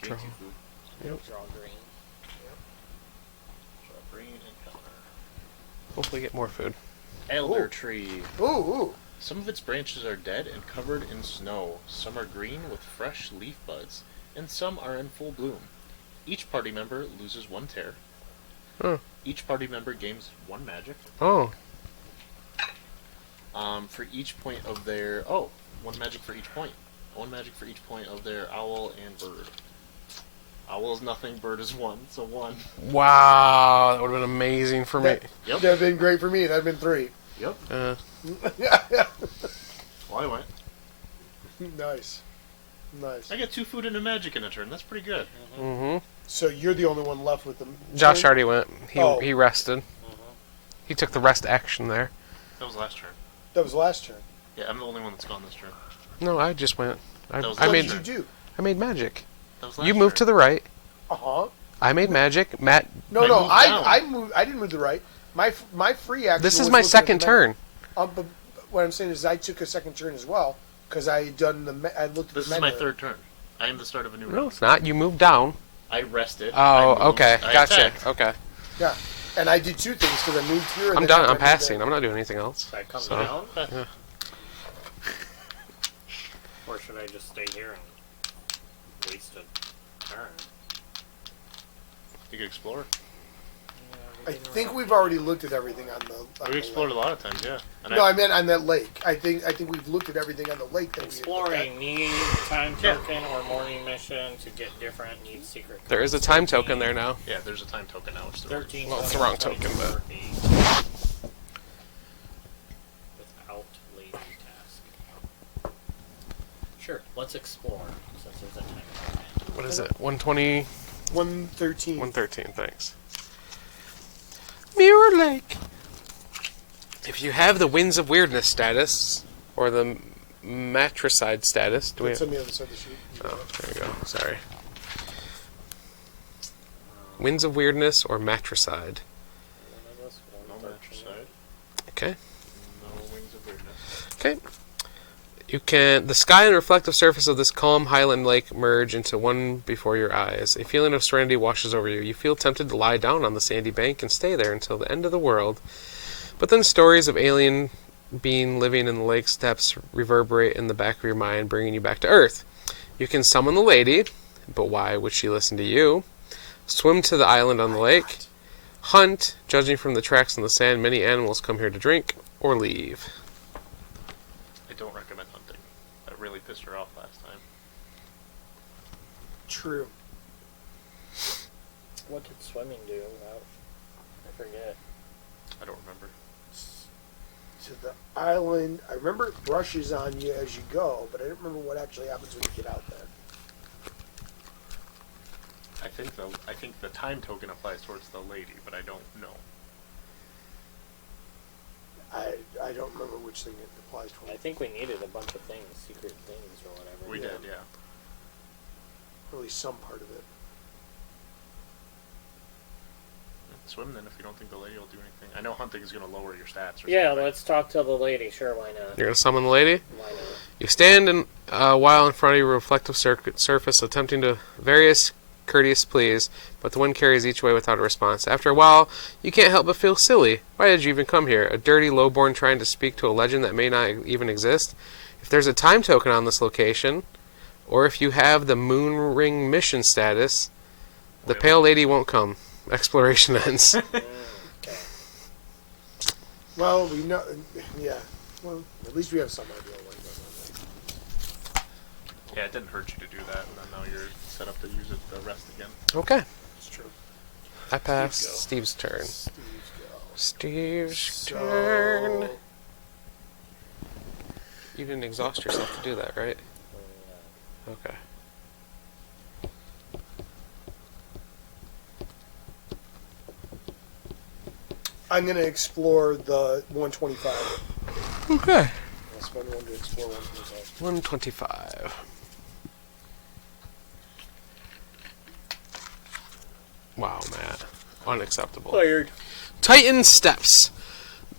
Gain 2 food. Yep. Draw green. Draw green and counter. Hopefully get more food. Elder Ooh. tree. Ooh. Some of its branches are dead and covered in snow. Some are green with fresh leaf buds, and some are in full bloom. Each party member loses 1 tear. Oh. Each party member gains 1 magic. Oh. For each point of their 1 magic for each point. 1 magic for each point of their owl and bird. Owl is nothing, bird is 1, so 1. Wow, that would have been amazing for me. That- Yep. That'd been great for me. That'd been 3. Yep. Yeah. Well, I went. Nice. Nice. I get 2 food and a magic in a turn. That's pretty good. Mm-hmm. So you're the only one left with them. Josh already went. Oh. He rested. He took the rest action there. That was last turn. That was last turn. Yeah, I'm the only one that's gone this turn. No, I just went. That was I What made did you do? I made magic. That was last You moved to turn. the right. Uh-huh. I made magic. Matt, No, I no, moved down. I moved. I didn't move to the right. My free action. this is was my looking at second the turn. menu. But what I'm saying is, I took a second turn as well because I done the. I looked at This the is menu. my 3rd turn. I am the start of a new No, round. it's not. You moved down. I rested. Oh, I moved, okay. I Gotcha. attacked. Okay. Yeah, and I did 2 things because I moved here. And I'm then done. I I'm moved passing. there. I'm not doing anything else. Should I come So- down? Yeah. Or should I just stay here and waste a turn? You can explore. I think we've already looked at everything on the. On We the explored a lake. lot of times, yeah. And No, I meant on that lake. I think we've looked at everything on the lake that we Exploring, need time Yeah. token or morning mission to get different, need secret. There is a codes, time 13, token there now. yeah, there's a time token now. Which is the 13. Well, it's the wrong 22 token, but- per day. Without lazy task. Sure, let's explore since there's a time token. What is it? 120, 113. 113. Thanks. Mirror Lake. If you have the Winds of Weirdness status or the Matricide status, do we? It's on the other side of the sheet. Oh, there you go. Sorry. Winds of Weirdness or Matricide. Okay. The sky and reflective surface of this calm highland lake merge into one before your eyes. A feeling of serenity washes over you. You feel tempted to lie down on the sandy bank and stay there until the end of the world. But then stories of alien being living in the lake's depths reverberate in the back of your mind, bringing you back to Earth. You can summon the lady, but why would she listen to you? Swim to the island on the lake. Hunt, judging from the tracks in the sand, many animals come here to drink or leave. I don't recommend hunting. That really pissed her off last time. True. What did swimming do? I forget. I don't remember. To the island. I remember it brushes on you as you go, but I don't remember what actually happens when you get out there. I think the time token applies towards the lady, but I don't know. I don't remember which thing it applies to. I think we needed a bunch of things, secret things or whatever. We did, yeah. Or at least some part of it. Swim then if you don't think the lady will do anything. I know hunting is going to lower your stats. Or Yeah, something. let's talk to the lady. Sure, why not? You're going to summon the lady? Why not? You stand a while in front of your reflective surface, attempting to various courteous pleas, but the wind carries each way without a response. After a while, you can't help but feel silly. Why did you even come here? A dirty lowborn trying to speak to a legend that may not even exist? If there's a time token on this location, or if you have the moon ring mission status, the pale lady won't come. Exploration ends. Okay. Well, we know. Yeah. Well, at least we have some idea what goes on. Yeah, it didn't hurt you to do that, and then now you're set up to use it the rest again. Okay. It's true. I pass. Steve's Steve's turn. Steve's Steve's go. turn. You didn't exhaust yourself to do that, right? Okay. I'm going to explore the 125. Okay. I'll spend one to explore 125. 125. Wow, Matt. Unacceptable. Fired. Titan steps.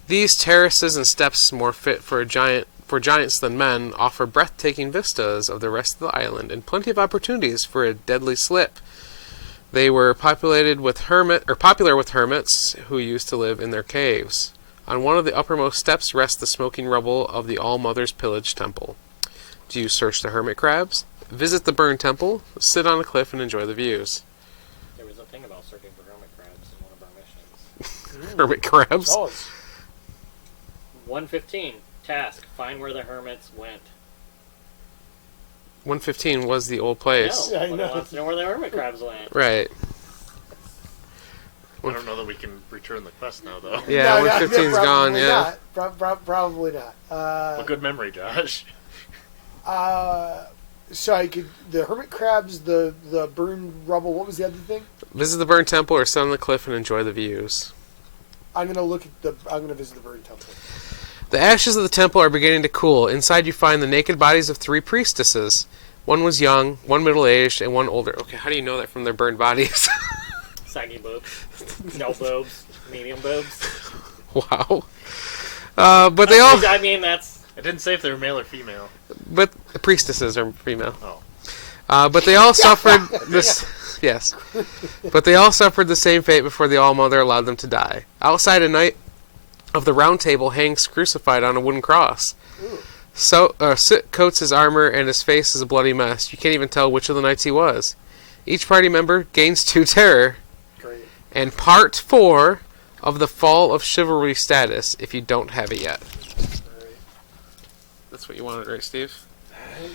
These terraces and steps, more fit for giants than men, offer breathtaking vistas of the rest of the island and plenty of opportunities for a deadly slip. They were popular with hermits who used to live in their caves. On one of the uppermost steps rests the smoking rubble of the All-Mother's pillaged temple. Do you search the hermit crabs? Visit the burned temple, sit on a cliff and enjoy the views. There was a thing about searching for hermit crabs in one of our missions. Hermit crabs? Oh, it's 115. Task. Find where the hermits went. 115 was the old place. No, I but know. it wants to know where the hermit crabs went. Right. I don't know that we can return the quest now, though. Yeah, 115's gone, probably yeah. Not. Probably not. Well, good memory, Josh. So I could the hermit crabs, the burned rubble. What was the other thing? Visit the burned temple or sit on the cliff and enjoy the views. I'm gonna visit the burned temple. The ashes of the temple are beginning to cool. Inside you find the naked bodies of 3 priestesses. One was young, one middle-aged, and one older. Okay, how do you know that from their burned bodies? Saggy boobs. No boobs. Medium boobs. Wow. But they all... I mean, that's... I didn't say if they were male or female. But the priestesses are female. Oh. But they all suffered this... Yes. But they all suffered the same fate before the All-Mother allowed them to die. Outside, a knight of the Round Table hangs crucified on a wooden cross. Soot coats his armor, and his face is a bloody mess. You can't even tell which of the knights he was. Each party member gains 2 terror. Great. And part 4 of the Fall of Chivalry status, if you don't have it yet. Right. That's what you wanted, right, Steve?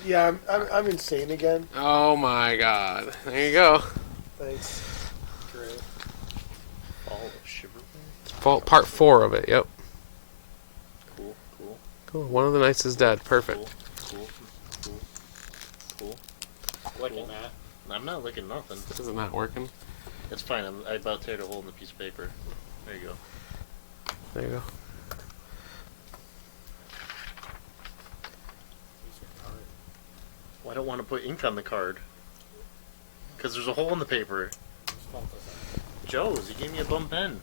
Yeah, I'm insane again. Oh my god. There you go. Thanks. Great. Fall of Chivalry. Part 4 of it, yep. Cool, cool, Cool. One of the knights is dead. Perfect. cool, cool, cool, cool. Looking at. I'm not licking nothing. Is it not working? It's fine. I about teared a hole in the piece of paper. There you go. There you go. Well, I don't want to put ink on the card. Because there's a hole in the paper. Joe's, he gave me a bum pen.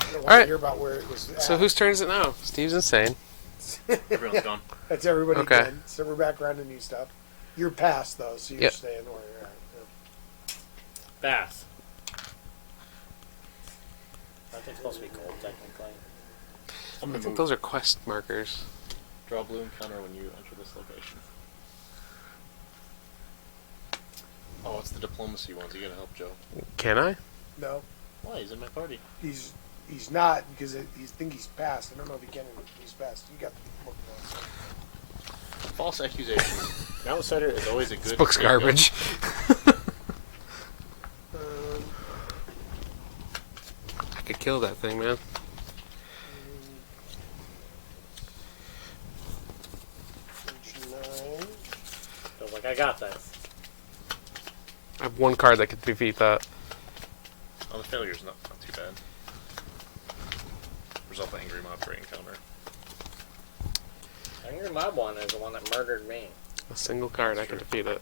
I don't want Alright. to hear about where it was. So whose turn is it now? Steve's insane. Everyone's gone. That's everybody Okay. again. So we're back around to new stuff. You're past though, so you're Yep. staying where you're at. Bass. Nothing's supposed to be gold, technically. I'm I gonna think move. those are quest markers. Draw a blue encounter when you enter this location. Oh, it's the diplomacy ones. You gotta help Joe. Can I? No, Why? He's in my party. he's not because you think he's passed. I don't know if he can. He's passed. You got the book now. False accusation. An outsider is always a good. This book's scapegoat. garbage. I could kill that thing, man. Feels like I got this. I have one card that could defeat that. Oh, the failure's not too bad. Result the angry mob for encounter. Angry Mob one is the one that murdered me. A single card, I That's can true. defeat it.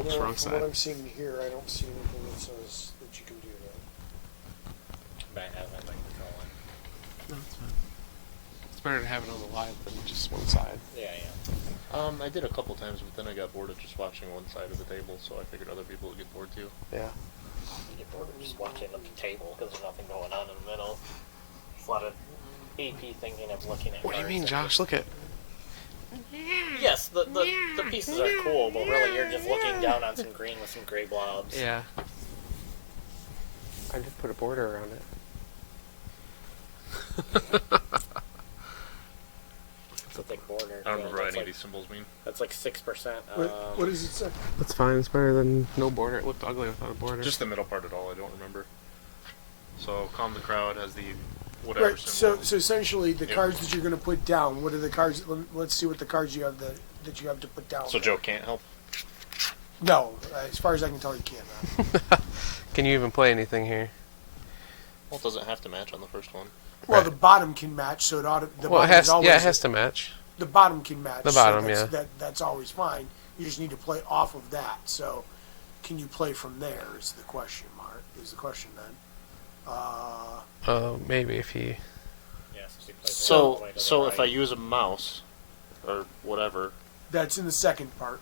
Oops, Well, wrong from side. what I'm seeing here, I don't see anything that says that you can do that. Bang has my thing controlling. No, it's fine. It's better to have it on the live than just one side. Yeah, yeah. I did a couple times, but then I got bored of just watching one side of the table, so I figured other people would get bored too. Yeah. You get bored of just watching at the table because there's nothing going on in the middle. It's a lot of AP thinking of looking at What do you cards mean, and Josh? Look at. Yes, the pieces are cool, but really you're just looking down on some green with some gray blobs. Yeah. I just put a border around it. It's a thick border. I don't remember what that's any of like, these symbols mean. that's like 6%. What does it say? That's fine. It's better than no border. It looked ugly without a border. Just the middle part at all, I don't remember. So, calm the crowd has the whatever Right. So symbol. essentially, the Yep. cards that you're going to put down. What are the cards? Let's see what the cards you have that you have to put down. So Joe can't help? No, as far as I can tell, you can't. Can you even play anything here? Well, it doesn't have to match on the first one. Well, Right. the bottom can match, so it ought to, the Well, it bottom has. is always Yeah, it has to match. the bottom can match. The so bottom, that's, yeah. That's always fine. You just need to play off of that. So, can you play from there? Is the question mark? Is the question then? Maybe if he. Yes, we play all So, the way to the so if I right. use a mouse, or whatever, That's in the second part.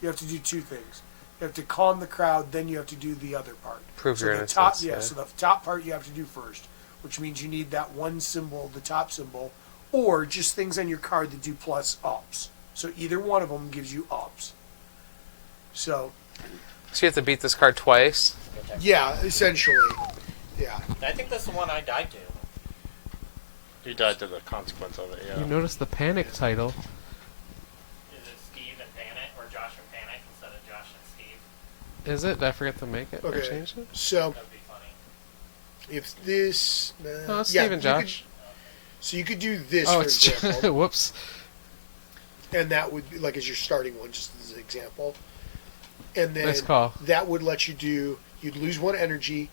You have to do two things. You have to calm the crowd, then you have to do the other part. Prove so your the innocence, top, yeah. So the top part you have to do first, which means you need that one symbol, the top symbol, or just things on your card that do plus ups. So either one of them gives you ups. So So you have to beat this card twice. yeah, essentially, yeah. I think that's the one I died to. you died to the consequence of it, yeah. You notice the panic title. Is it Steve and Panic or Josh and Panic instead of Josh and Steve? Is it? Did I forget to make it or Okay. change it? So That would be funny. if this, No, it's yeah, Steve and you could- Josh. so you could do this, Oh, for it's example, whoops. and that would be like as your starting one, just as an example. And then Nice call. that would let you do. You'd lose one energy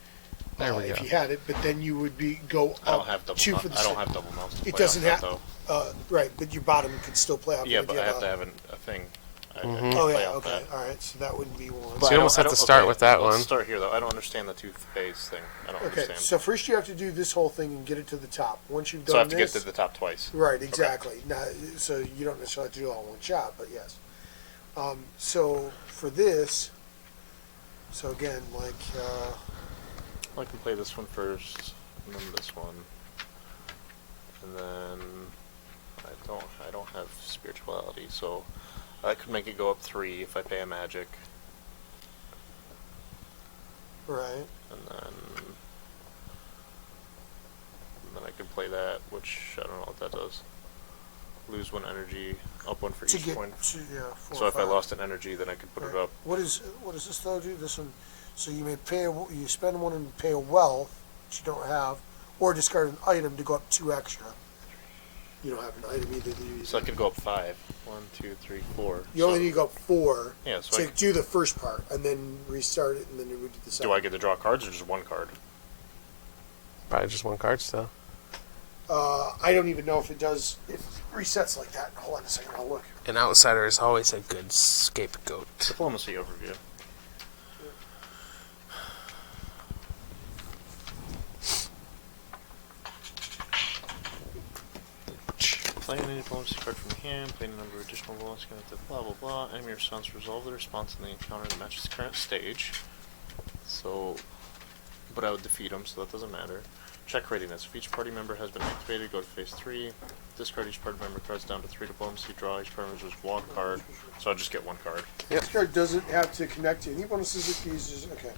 There we if go. you had it, but then you would go I don't up have double. two for the I don't second. have double mouse. to It play doesn't off have- that, though. Right, but your bottom could still play off. Yeah, if but you I have to a- have a thing. I Mhm. can't Oh play yeah, off okay, that. all right. So that wouldn't be one. So you I almost don't- have I to don't- start okay, with that let's one. start here though. I don't understand the toothpaste thing. I don't Okay, understand. so first you have to do this whole thing and get it to the top. Once you've done So I have to this, get to the top twice. right, exactly. Now, so you don't necessarily have to do it all in one shot, but yes. So for this, so again, like. I can play this one first, and then this one, and then I don't have spirituality, so I could make it go up 3 if I pay a magic, Right. and then I could play that, which I don't know what that does. Lose 1 energy, up 1 for To each get point. to, yeah, 4 So or if I 5. lost an energy, then I could put it Right. up. What does this though do? This one, so you may pay. You spend 1 and pay a wealth that you don't have, or discard an item to go up 2 extra. You don't have an item either. Do you? So I could go up 5. 1, 2, 3, 4. You only need to go up 4 Yeah, so to I, do the first part, and then restart it, and then you would do the second. do I get to draw cards or just 1 card? Probably just one card still. I don't even know if it does. If it resets like that. Hold on a second. I'll look. An outsider is always a good scapegoat. Diplomacy overview. Playing any diplomacy card from your hand, playing a number of additional rolls, connected, blah blah blah. Enemy response, resolve the response in the encounter that matches current stage. So, but I would defeat them, so that doesn't matter. Check readiness. If each party member has been activated, go to phase 3. Discard each party member cards down to 3 diplomacy. Draw each party member's one card. So I'll just get one card. This card doesn't have to connect to any bonuses or keys. Okay.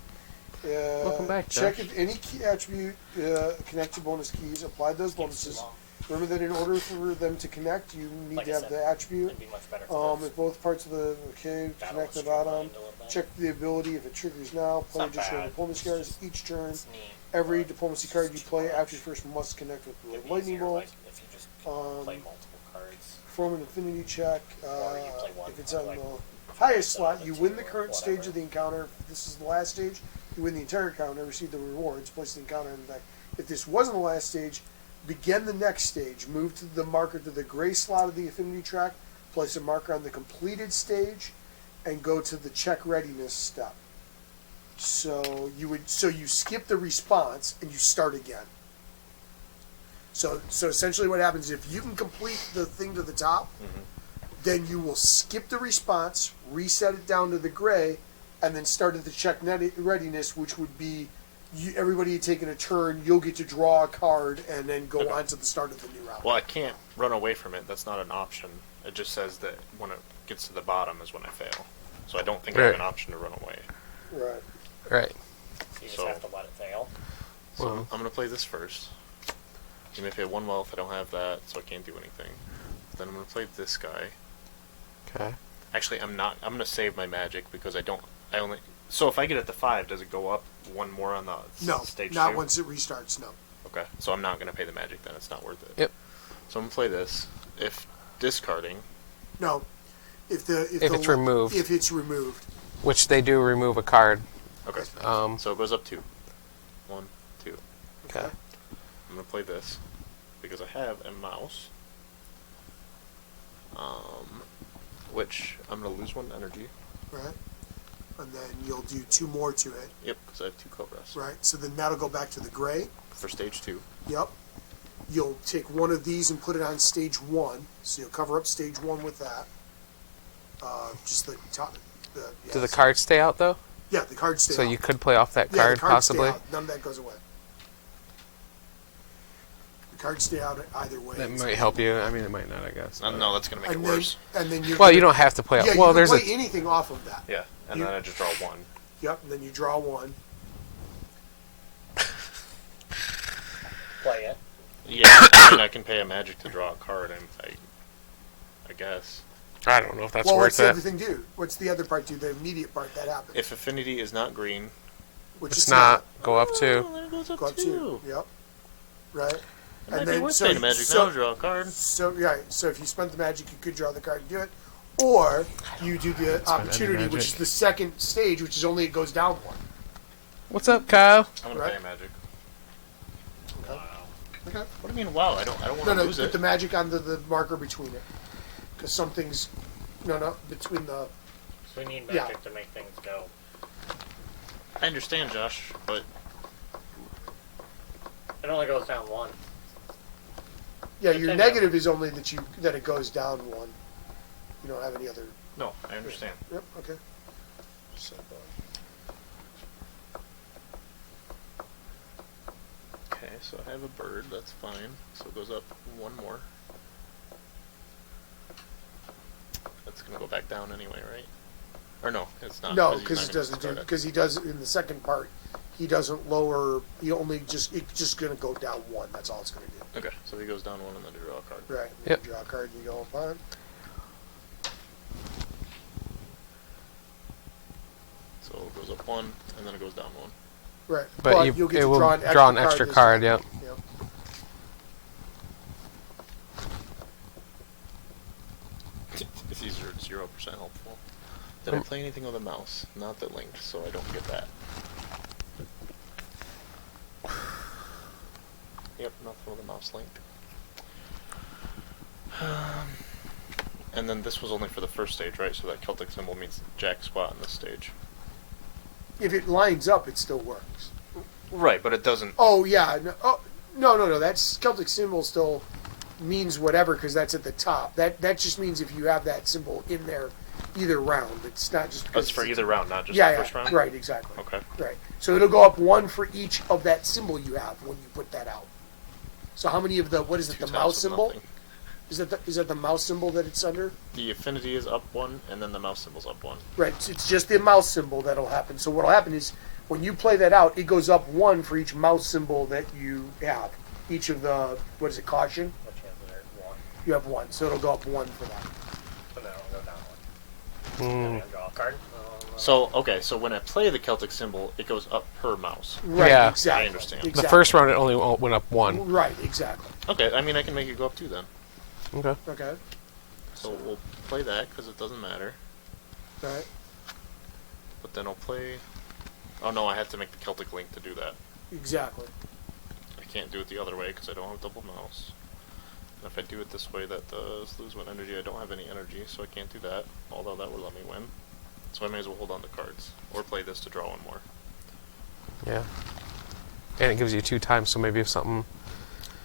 Welcome back, Check Josh. if any key attribute connect to bonus keys. Apply those bonuses. Remember that in order for them to connect, you need Like to I have said, the attribute. It'd be much better for If both parts of the connect the bottom. streamlined a little bit. Check the ability if it triggers now. Play Not additional bad. diplomacy cards each turn. It's neat. Every diplomacy card you play after your first must connect with It'd the be lightning easier bolt. if you just Um, play multiple cards. Perform an affinity check. Or you play one, If it's on like, the highest slot, the you two win the or current stage whatever. of the encounter. If this is the last stage, you win the entire encounter, receive the rewards, place the encounter in the deck. If this wasn't the last stage, begin the next stage. Move to the marker to the gray slot of the affinity track, place a marker on the completed stage, and go to the check readiness step. So you skip the response and you start again. So essentially what happens is if you can complete the thing to the top, then you will skip the response, reset it down to the gray, and then start at the check readiness, which would be everybody taking a turn. You'll get to draw a card and then go on to the start of the new round. Well, I can't run away from it. That's not an option. It just says that when it gets to the bottom is when I fail. So I don't think I have an option to run away. Right. Right. So you just So- have to let it fail. So Well. I'm going to play this first. You may pay 1 wealth. I don't have that, so I can't do anything. Then I'm going to play this guy. Okay. Actually, I'm not. I'm going to save my magic because I only... So if I get it to 5, does it go up one more on the No, stage not 2? once it restarts. No. Okay, so I'm not going to pay the magic then. It's not worth it. Yep. So I'm going to play this. If discarding... No. If it's removed. If it's removed. Which they do remove a card. Okay. Um, So it goes up 2. 1, 2. okay. I'm going to play this because I have a mouse. Which I'm going to lose 1 energy. Right. And then you'll do 2 more to it. Yep, because I have 2 cobras. Right. So then that'll go back to the gray. For stage 2. Yep. You'll take one of these and put it on stage 1. So you'll cover up stage 1 with that. Just the top. Do the cards stay out though? Yeah, the cards stay So out. you could play off that Yeah, card the cards possibly. Stay out. None of that goes away. The cards stay out either way. That might help you. I mean, it might not. I guess. No, that's going to make and it then, worse. and then you're Well, gonna- you don't have to play. Yeah, well, you there's can a. play anything off of that. Yeah, and You- then I just draw 1. Yep, and then you draw 1. Play it. Yeah, I mean, I can pay a magic to draw a card, I guess. I don't know if that's Well, what's worth the it. other thing do? What's the other part do? The immediate part that happens. If affinity is not green, Which It's is not. Go up 2. then it goes up Go up 2. Yep. Right. It might be worth paying a magic now to draw a card. So yeah, so if you spent the magic, you could draw the card and do it, or you do the any opportunity, which magic. is the second stage, which is only it goes down 1. What's up, Kyle? I'm gonna Right. pay a magic. Okay. Okay. What do you mean? Wow, I don't want No, to lose put it. the magic on the marker between it, because some things, no, between the. So we need Yeah. magic to make things go. I understand, Josh, but It only goes down 1. Yeah, your Continue. negative is only that it goes down 1. You don't have any other. no, I understand. Yep. Okay. So, Okay, so I have a bird. That's fine. So it goes up 1 more. That's gonna go back down anyway, right? Or no, it's not. no, he's because not it gonna doesn't do. discard it. Because he does in the second part. He doesn't lower. He only just. It's just gonna go down 1. That's all it's gonna do. Okay, so he goes down 1 and then draw a card. Right. Yep. You draw a card and you go upon. So it goes up 1 and then it goes down 1. Right. But you'll get it to will draw an extra this card. time. Yep. Yep. These are 0% helpful. Did I play anything with a mouse? Not that linked, so I don't get that. Yep, nothing with a mouse linked. And then this was only for the first stage, right? So that Celtic symbol means jack squat on this stage. If it lines up, it still works. Right, but it doesn't. Oh yeah, no. That's Celtic symbol still means whatever because that's at the top. That just means if you have that symbol in there, either round. It's not just because That's for either round, not just yeah, the first round. right, exactly. Okay. Right. So it'll go up 1 for each of that symbol you have when you put that out. So how many of the what is it? Two The times mouse of symbol? nothing. Is that the mouse symbol that it's under? The affinity is up 1, and then the mouse symbol's up 1. Right. So it's just the mouse symbol that'll happen. So what'll happen is when you play that out, it goes up 1 for each mouse symbol that you have. Each of the what is it? Caution. What chance is there? 1. You have 1, so it'll go up 1 for that. But then it'll go down 1. Then I draw a card. So, okay, so when I play the Celtic symbol, it goes up per mouse. Right. Yeah. Exactly. I understand. The Exactly. first round it only went up 1. Right. Exactly. Okay, I mean, I can make it go up 2 then. Okay. Okay. So we'll play that, because it doesn't matter. Right. But then I'll play... Oh no, I have to make the Celtic link to do that. Exactly. I can't do it the other way, because I don't have double mouse. And if I do it this way, that does lose 1 energy. I don't have any energy, so I can't do that. Although that would let me win. So I may as well hold on to cards. Or play this to draw 1 more. Yeah. And it gives you 2 times, so maybe if something.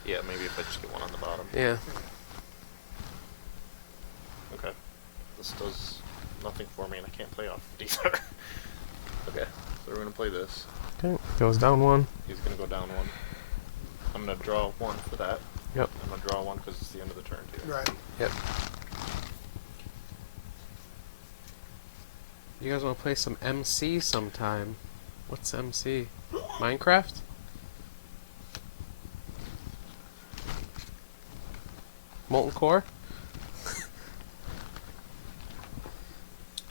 Yeah, maybe if I just get 1 on the bottom. Yeah. Okay. This does nothing for me, and I can't play off it either. Okay, so we're going to play this. Okay. Goes down 1. He's going to go down 1. I'm going to draw 1 for that. Yep. I'm going to draw 1 because it's the end of the turn, too. Right. Yep. You guys want to play some MC sometime? What's MC? Minecraft? Molten Core?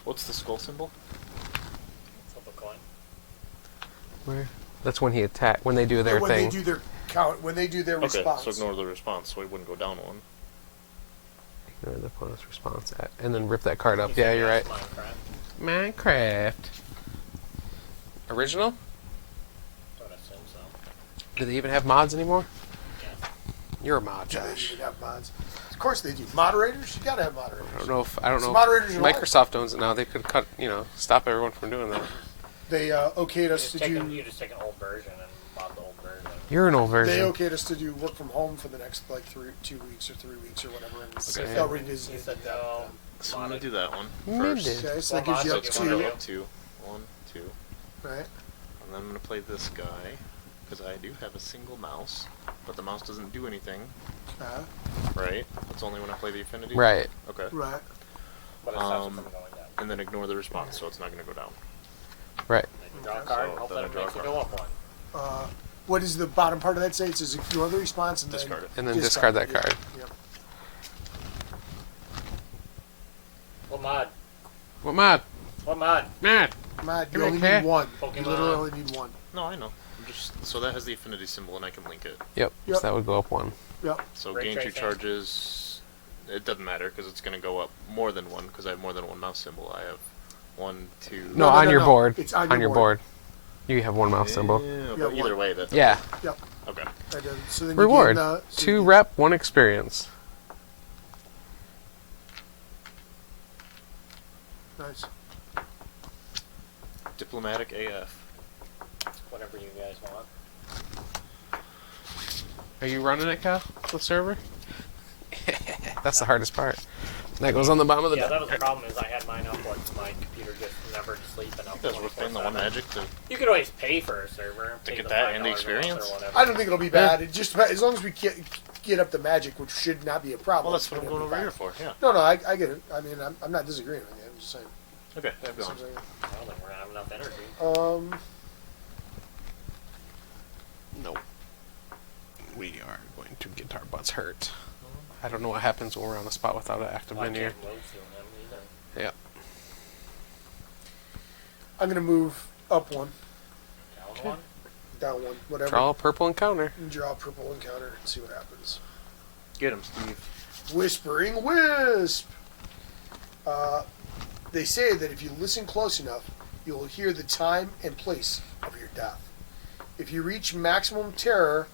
What's the skull symbol? Flip a coin. Where? That's when he attack. When they do their when thing. they do their count, when they do their Okay, response. so ignore the response, so he wouldn't go down 1. Ignore the opponent's response at, and then rip that card up. You Yeah, said you're right. yes, Minecraft. Minecraft. Original? Don't assume so. Do they even have mods anymore? Yeah. You're a mod, Yeah, they Josh. should have mods. Of course they do. Moderators, you gotta have moderators. I don't know if So moderators are Microsoft owns it now. They could cut, stop everyone from doing that. They okayed us to do. You just take an old version and mod the old version. You're an old They version. okayed us to do work from home for the next 2 weeks or 3 weeks or whatever, and Okay. they'll revisit You it. said no. So I'm going Modded. to do that one Mid first. it. Okay, so Well, that gives you mods up you So wanna to. do. up 2. 1, 2. Right. And then I'm going to play this guy, because I do have a single mouse, but the mouse doesn't do anything, right? That's only when I play the affinity? Right. Okay. Right. But it stops it Um, from going down. And then ignore the response, so it's not going to go down. Right. Then you draw a card, So hope then that I it draw a makes it card. go up 1. What does the bottom part of that say? It says ignore the response and Discard it. And then discard that yeah. card. Yep. What mod? What mod? What mod? Mod. Matt, you You only okay? need 1. You Pokemon. literally only need 1. No, I know. So that has the affinity symbol, and I can link it. Yep. Yep. So that would go up 1. Yep. So Ray gain 2 tracing. charges. It doesn't matter, because it's going to go up more than 1, because I have more than 1 mouse symbol. I have 1, 2... No, no, on no, your no. board. It's on your your board. You have 1 mouse symbol. Yeah, Yeah, but either one. way, that Yeah. Yep. Okay. I did. So then Reward. You gain, 2 rep, 1 experience. Nice. Diplomatic AF. Whatever you guys want. Are you running it, Cal? The server? That's the hardest part. That goes on the bottom of the Yeah, that deck. was the problem. Is I had mine up, but my computer just never sleep enough. You guys were paying the 1 magic to... You could always pay for a server. To pay get the that and the $5 a month or experience? whatever. I don't think it'll be bad. It just as long as we get up the magic, which should not be a problem. Well, that's what I'm it'll going be over fine. here for, yeah. No, I get it. I mean, I'm not disagreeing with you. I'm just saying. Okay, I've gone. I don't think we're gonna have enough energy. No. We are going to get our butts hurt. I don't know what happens when we're on a spot without an active Well, I menu. can't move through them either. Yeah. I'm gonna move up 1, Down one. down 1, whatever. Draw a purple encounter. And draw a purple encounter and see what happens. Get him, Steve. Whispering Wisp. They say that if you listen close enough, you'll hear the time and place of your death. If you reach maximum terror,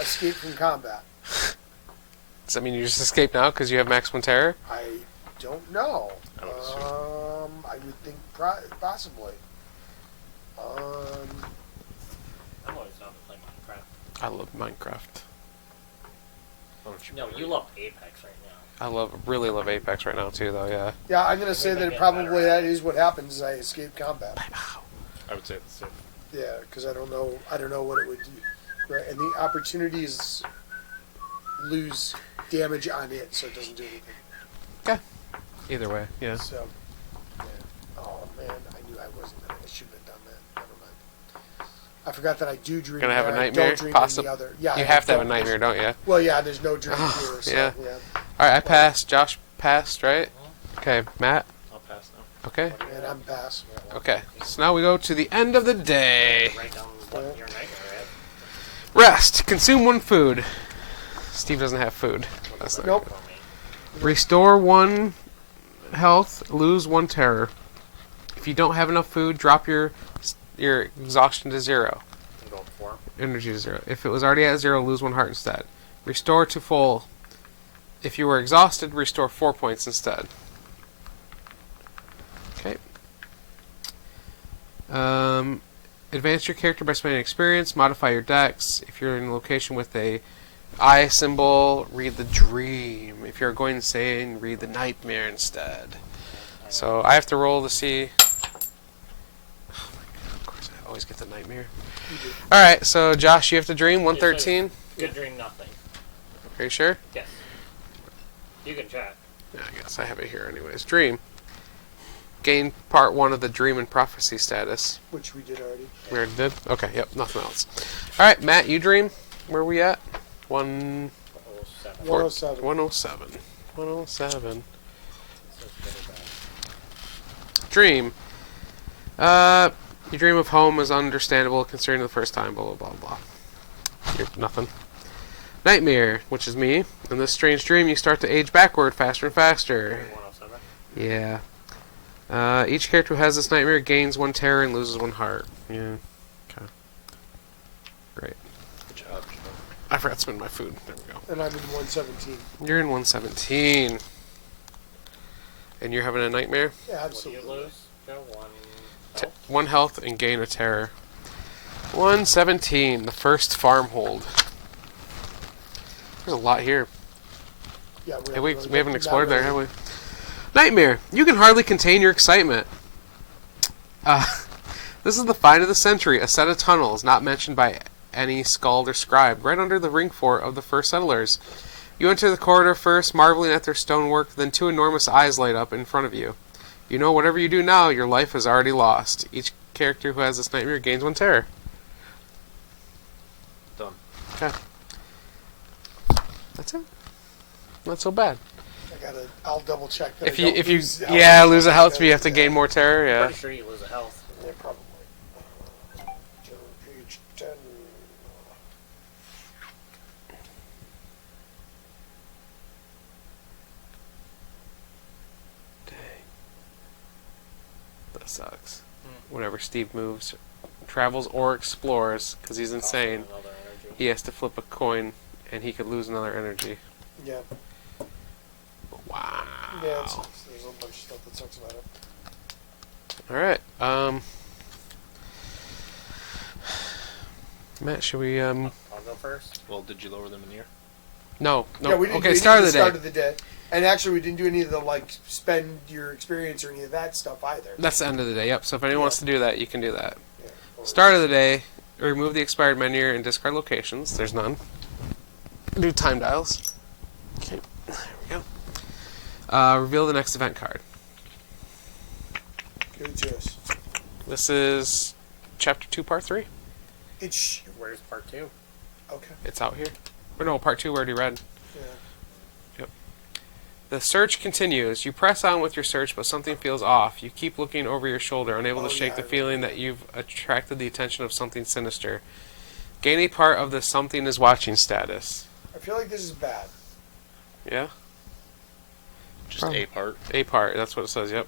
escape from combat. Does that mean you just escape now because you have maximum terror? I don't know. I would assume. I would think possibly. I'm always down to play Minecraft. I love Minecraft. Why don't you No, play you it? love Apex right now. I really love Apex right now too, though. Yeah. Yeah, I'm gonna say Maybe that get probably better that is what happens. Is I escape combat. I would say the same. Yeah, because I don't know what it would do. Right, and the opportunity is lose damage on it, so it doesn't do anything. Either way, yeah. So, yeah. Oh man, I knew I wasn't gonna. I shouldn't have done that. Never mind. I forgot that I do dream. Gonna have a there. I nightmare? Don't dream Possible. any other. Yeah, You I have to have a don't. nightmare, don't you? Well, yeah. There's no dream here. So, Yeah. yeah. All right, I passed. Josh passed, right? Okay, Matt. I'll pass now. Okay. And I'm pass. Okay. So now we go to the end of the day. Write down what your nightmare is. Rest. Consume 1 food. Steve doesn't have food. That's not Nope. good. Restore 1 health. Lose 1 terror. If you don't have enough food, drop your exhaustion to 0. I'm going 4. Energy to 0. If it was already at 0, lose 1 heart instead. Restore to full. If you were exhausted, restore 4 points instead. Okay. Advance your character by spending experience. Modify your dex. If you're in a location with a eye symbol, read the dream. If you're going insane, read the nightmare instead. So I have to roll to see. Oh my god! Of course, I always get the nightmare. All right, so Josh, you have to dream 113. Good dream, nothing. Are you sure? Yes. You can check. Yeah, I guess I have it here anyways. Dream. Gain part 1 of the dream and prophecy status. Which we did already. We already did? Okay, yep, nothing else. Alright, Matt, you dream? Where are we at? 107. 107. 107. 107. Dream. You dream of home is understandable considering the first time, blah, blah, blah, blah. Nothing. Nightmare, which is me. In this strange dream, you start to age backward faster and faster. 107. Yeah. Each character who has this nightmare gains 1 terror and loses 1 heart. Yeah. Okay. Great. Good job, Joe. I forgot to spend my food. There we go. And I'm in 117. You're in 117. And you're having a nightmare? Yeah, What do you absolutely. lose? Joe? 1 health? 1 health and gain a terror. 117. The first farm hold. There's a lot here. Yeah, Hey, we haven't explored there, have we? Nightmare. You can hardly contain your excitement. This is the find of the century, a set of tunnels not mentioned by any skald or scribe, right under the ring fort of the first settlers. You enter the corridor first, marveling at their stonework, then 2 enormous eyes light up in front of you. You know whatever you do now, your life is already lost. Each character who has this nightmare gains 1 terror. Done. Okay. That's it. Not so bad. I'll double check that. If I you don't lose health. lose a health, but you have to gain more terror. Yeah. Pretty sure you lose a health. Yeah, probably. Page 10. That sucks. Whenever Steve moves, travels or explores, because he's insane, Another energy. he has to flip a coin, and he could lose another energy. Yeah. Wow. Yeah, it sucks. There's a bunch of stuff that sucks about it. All right. Matt, should we I'll go first. Well, did you lower them in here? No. Yeah, we didn't Okay, do start any of the start day. of the day. And actually, we didn't do any of the, like, spend your experience or any of that stuff either. That's the end of the day. Yep. So if anyone wants to do that, you can do that. Yeah. Start of the day. Remove the expired menu and discard locations. There's none. Do time dials. Okay. There we go. Reveal the next event card. Give it to us. This is Chapter 2, Part 3. It's... Where's part 2? Okay. It's out here. Or no, Part 2 we already read. Yeah. The search continues. You press on with your search, but something feels off. You keep looking over your shoulder, unable Oh, to shake yeah, the I feeling remember that you've attracted the attention of something sinister. Gain a part of the something is watching status. I feel like this is bad. Yeah? Just Probably. a part. A part, that's what it says, yep.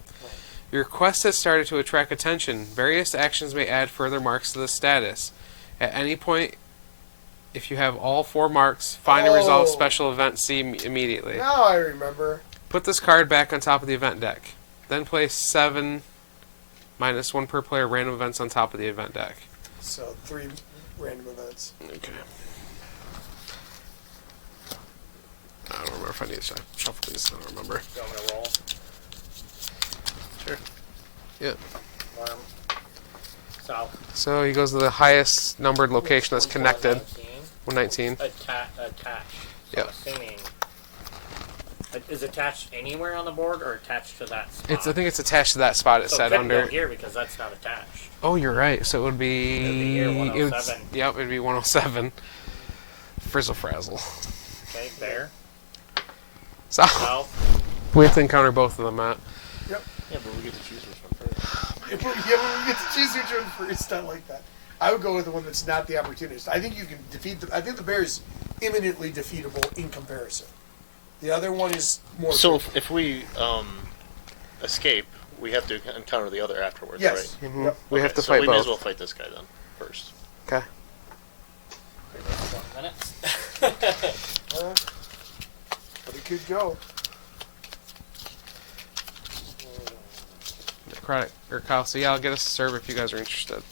Your quest has started to attract attention. Various actions may add further marks to the status. At any point If you have all 4 marks, find and resolve Oh. special event C immediately. Now I remember. Put this card back on top of the event deck. Then place 7 -1 per player random events on top of the event deck. So 3 random events. Okay. I don't remember if I need to shuffle these. I don't remember. You want me to roll? Sure. Yeah. Worm. South. So he goes to the highest numbered location that's connected. 119. Attached. So Yep. assuming. Is attached anywhere on the board or attached to that spot? I think it's attached to that spot. It so said it couldn't under. go here because that's not attached. Oh, you're right. So it would be. It would be here, 107. Yep, it'd be 107. Frizzle frazzle. Okay, there. So South. we have to encounter both of them, Matt. Yeah, but we get to choose which one first. If we, yeah, but we get to choose which one first. I like that. I would go with the one that's not the opportunist. I think you can defeat the. I think the bear is imminently defeatable in comparison. The other one is more. So if we escape, we have to encounter the other afterwards, yes. right? Mhm. Yep. We have Okay, to so fight we both. may as well fight this guy then first. Okay. 1 minute. But it could go. Necrotic or Kyle. So yeah, I'll get us a server if you guys are interested.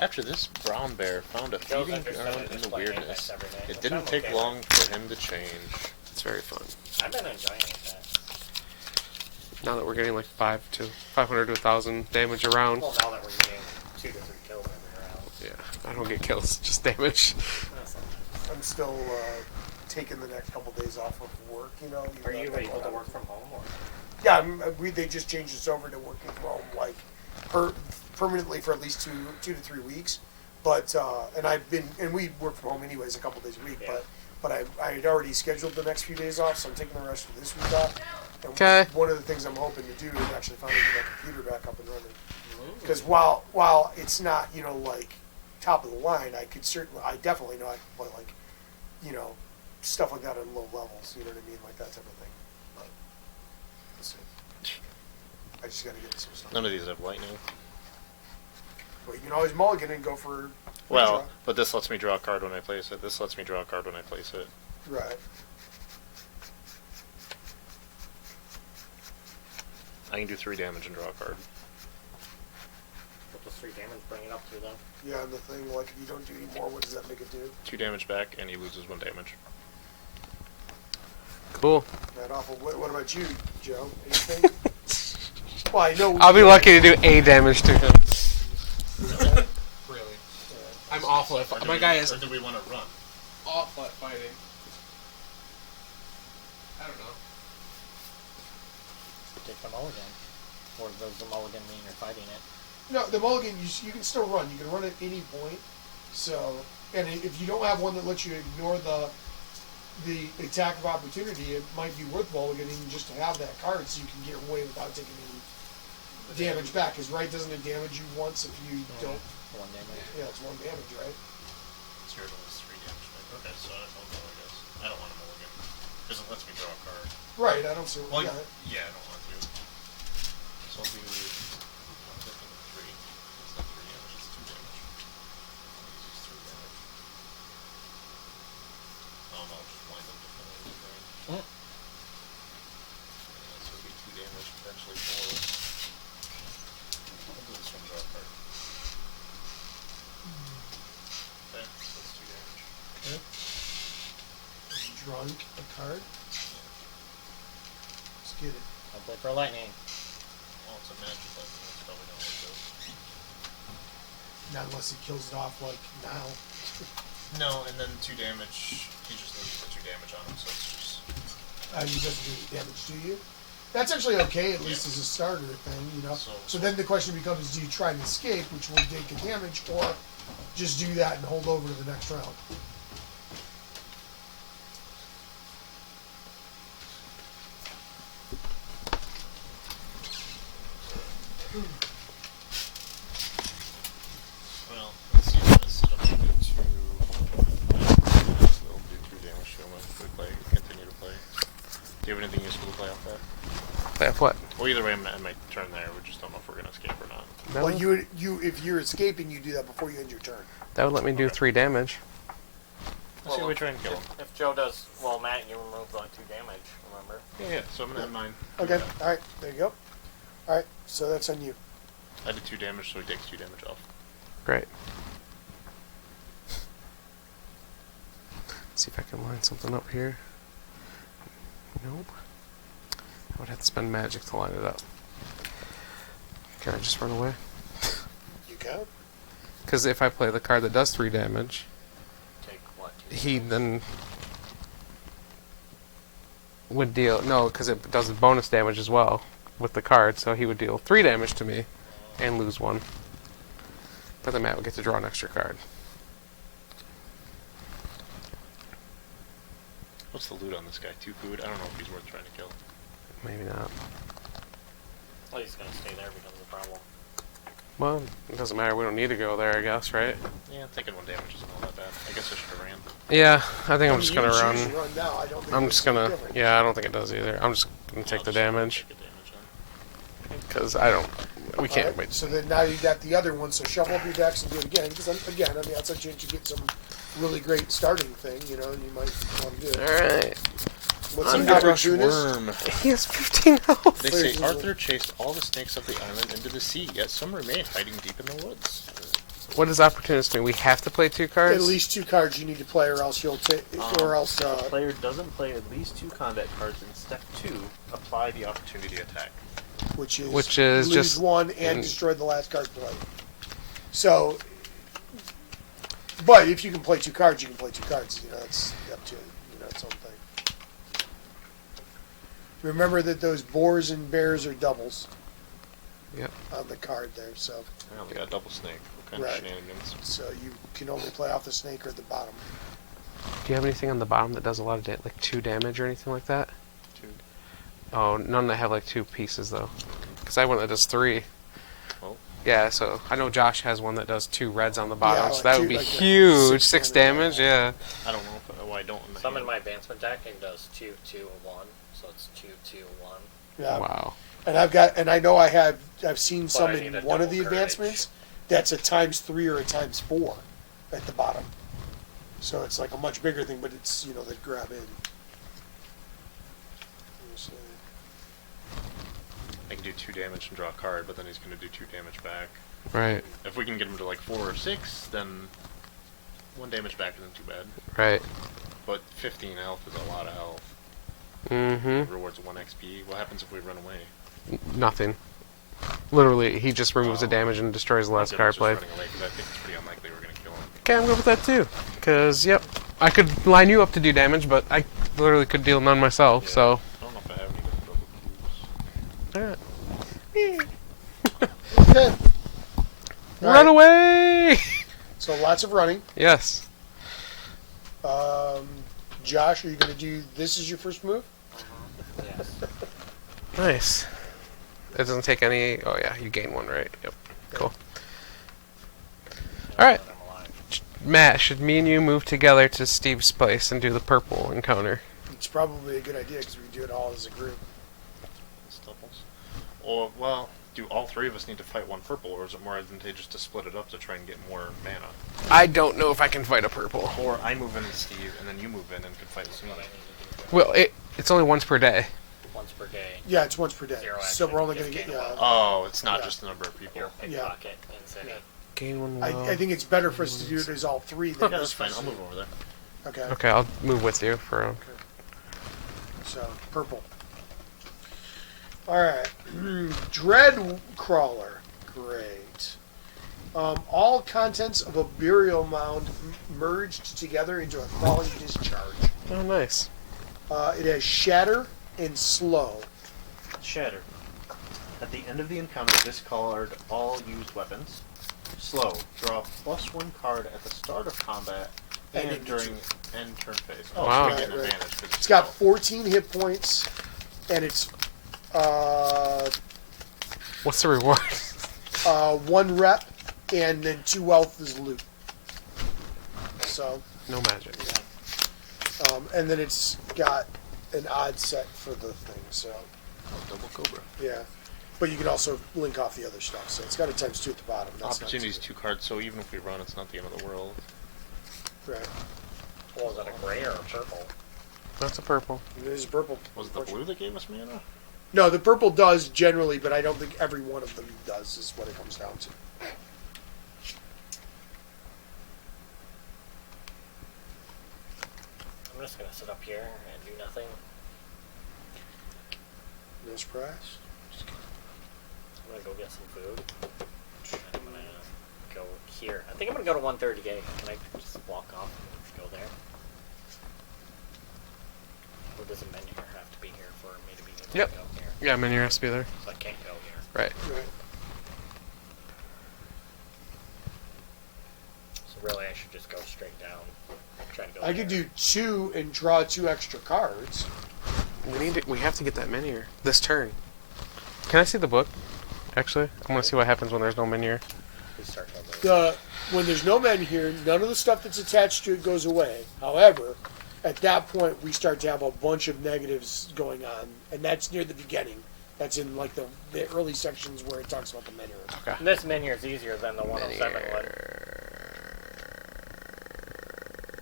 After this, brown bear found a Joe's feeding interested ground in in the just playing weirdness. Apex every day, It which didn't I'm take okay long for him to change. It's very fun. I've been enjoying Apex. Now that we're getting like 500 to 1,000 damage around. Well, now that we're getting 2 to 3 kills every round. Yeah, I don't get kills, just damage. That's not bad. I'm still taking the next couple days off of work. You know. even Are though you that's able what to I'm- work from home or? Yeah, they just changed us over to working from home like permanently for at least two to 3 weeks. But and we work from home anyways a couple days a week. Yeah. But I had already scheduled the next few days off, so I'm taking the rest of this week off. And Okay. one of the things I'm hoping to do is actually finally get my computer back up and running. Mm. Because while it's not like top of the line, I definitely know I can play like stuff like that on low levels. You know what I mean, like that type of thing. But let's see. I just got to get some stuff. None of these have lightning. But you can always mulligan and go for. Well, but this lets me draw a card when I place it. This lets me draw a card when I place it. Right. I can do 3 damage and draw a card. What does 3 damage bring it up to then? Yeah, and the thing like if you don't do any more, what does that make it do? 2 damage back, and he loses 1 damage. Cool. Not awful. What about you, Joe? Anything? Well, I know. I'll be lucky to do A damage to him. Really. I'm awful at my guy is Or do we want to run? awful at fighting. I don't know. Take the mulligan. Or does the mulligan mean you're fighting it? No, the mulligan you can still run. You can run at any point. So, and if you don't have one that lets you ignore the attack of opportunity, it might be worth mulliganing just to have that card so you can get away without taking any damage back. Because doesn't it damage you once if you don't? 1 damage. Yeah, it's 1 damage, right? Zero is 3 damage back. Okay, so I don't know, I guess. I don't want to mulligan. Because it lets me draw a card. Right. I don't see. Well, Yeah. yeah, I don't want to. So I'll do 3. It's not 3 damage, it's 2 damage. I'll use 3 damage. Oh no, just blind them differently. Mm. So it'll be 2 damage, potentially 4. I'll do this one, draw a card. Okay, so that's 2 damage. Drunk a card. Let's get it. I'll play for lightning. Well, it's a magic weapon, it's probably not like this. Not unless he kills it off like now. No, and then 2 damage, he just loses the 2 damage on him, so it's just... He doesn't do any damage to you. That's actually okay, at least as a starter thing, So then the question becomes, do you try and escape, which will take a damage, or just do that and hold over to the next round? Well, let's see this. It'll do 2... It'll do 2 damage to him if we continue to play. Do you have anything useful to play off that? Play off what? Well, either way, I might turn there. We just don't know if we're going to escape or not. That Well, would, if you're escaping, you do that before you end your turn. that would let me do 3 damage. Let's see if we try and kill him. If Joe does, well, Matt, you remove the 2 damage, remember? Yeah, so I'm gonna have 9. Okay, alright, there you go. Alright, so that's on you. I did 2 damage, so he takes 2 damage off. Great. See if I can line something up here. Nope. I would have to spend magic to line it up. Can I just run away? You can. Because if I play the card that does 3 damage, Take what? 2? he then would deal... No, because it does bonus damage as well with the card, so he would deal 3 damage to me and lose 1. But then Matt would get to draw an extra card. What's the loot on this guy? 2 food? I don't know if he's worth trying to kill. Maybe not. Well, he's gonna stay there becomes a problem. Well, it doesn't matter. We don't need to go there, I guess, right? Yeah, taking 1 damage isn't all that bad. I guess I should have ran. Yeah, I think I'm I just mean, gonna you run. choose to run now. I don't think I'm it's just gonna... different. Yeah, I don't think it does either. I'm just gonna take the damage. Take the damage then. Because I don't... We can't Alright, wait. so then now you got the other one, so shuffle up your decks and do it again. Because again, I mean, that's a chance you get some really great starting thing, you know, you might want to do it. Alright. What's an Underbrush opportunist? Worm. He has 15 health. They Please. say Arthur chased all the snakes of the island into the sea, yet some remain hiding deep in the woods. What does opportunist mean? We have to play 2 cards? At least 2 cards you need to play, or else you'll take, or else. If the player doesn't play at least 2 combat cards in step 2, apply the opportunity attack. Which is Which is lose just 1 and destroy the last card played. So, but if you can play 2 cards, you can play 2 cards. You know, it's up to its own thing. Remember that those boars and bears are doubles. Yep. On the card there, so I only got a double snake. What kind Right. of shenanigans? so you can only play off the snake or the bottom. Do you have anything on the bottom that does a lot of like 2 damage or anything like that? 2. Oh, none that have like 2 pieces though. Because I have one that does 3. Oh. Yeah, so I know Josh has one that does 2 reds on the bottom, Yeah, so like that two- would be like a huge. 6 6 damage. damage, yeah. I don't know if I don't. Some in my advancement deck it does 2, 2, 1, so it's 2, 2, 1. Yeah. Wow. And I know I've seen some I in need a one of the double courage. advancements that's a ×3 or a ×4 at the bottom. So it's like a much bigger thing, but it's they grab in. So, I can do 2 damage and draw a card, but then he's going to do 2 damage back. Right, If we can get him to like 4 or 6, then 1 damage back isn't too bad. right. But 15 health is a lot of health. Mm-hmm. Rewards 1 XP. What happens if we run away? Nothing. Literally, he just removes the damage and destroys the last Instead of card just played. running away, 'cause I think it's pretty unlikely we're going to kill him. Okay, I'm good with that too. Because, yep, I could line you up to do damage, but I literally could deal none myself, Yeah. so... I don't know if I have any double tools. Alright. okay. All Run right. away! So lots of running. Yes. Josh, are you going to do this as your first move? Yes. Nice. It doesn't take any... Oh yeah, you gain 1, right? Yep. Cool. Alright. I'm alive. Matt, should me and you move together to Steve's place and do the purple encounter? It's probably a good idea because we can do it all as a group. It's doubles. Or, well, do all 3 of us need to fight 1 purple, or is it more advantageous to split it up to try and get more mana? I don't know if I can fight a purple. Or I move in with Steve, and then you move in and can fight with me. What I need to do. Well, it's only once per day. Once per day. Yeah, it's once per day. 0 So action, we're only just going to get gain a Oh, it's not Yeah. just the number of people. Your pickpocket in city. Gain 1 I think it's better for us to do it as all 3 than Yeah, just that's fine. for- I'll move over there. Okay. Okay, I'll move with you for... So, purple. Alright. Dread Crawler. Great. All contents of a burial mound merged together into a crawling discharge. Oh, nice. It has shatter and slow. Shatter. At the end of the encounter, discard all used weapons. Slow. Draw +1 card at the start of combat And and it during gets end turn phase. Wow. So we get an Right, right. advantage. 'cause It's got 14 hit points, and it's What's the reward? 1 rep, and then 2 wealth is loot. So, No magic. and then it's got an odd set for the thing. So, double cobra. yeah. But you can also link off the other stuff. So it's got a ×2 at the bottom. That's not Opportunities too 2 cards, so even if we run, it's not the end of the world. bad. Right. Well, is it a gray or a purple? That's a purple. It is purple. Was it the blue that gave us mana? No, the purple does generally, but I don't think every one of them does, is what it comes down to. I'm just gonna sit up here and do nothing. No surprise. I'm gonna go get some food. And I'm gonna go here. I think I'm gonna go to 130 gate. Can I just walk off and just go there? Or does a menu have to be here for me to be able Yep. to go here? Yeah, menu has to be there. So I can't go here. Right. Right. So really I should just go straight down. Try to go I could there. do 2 and draw 2 extra cards. We have to get that menu this turn. Can I see the book? Actually, I want to see what happens when there's no menu. We start over. When there's no menu here, none of the stuff that's attached to it goes away. However, at that point, we start to have a bunch of negatives going on, and that's near the beginning. That's in like the early sections where it talks about the menu. Okay. And this menu is easier than the 107 one.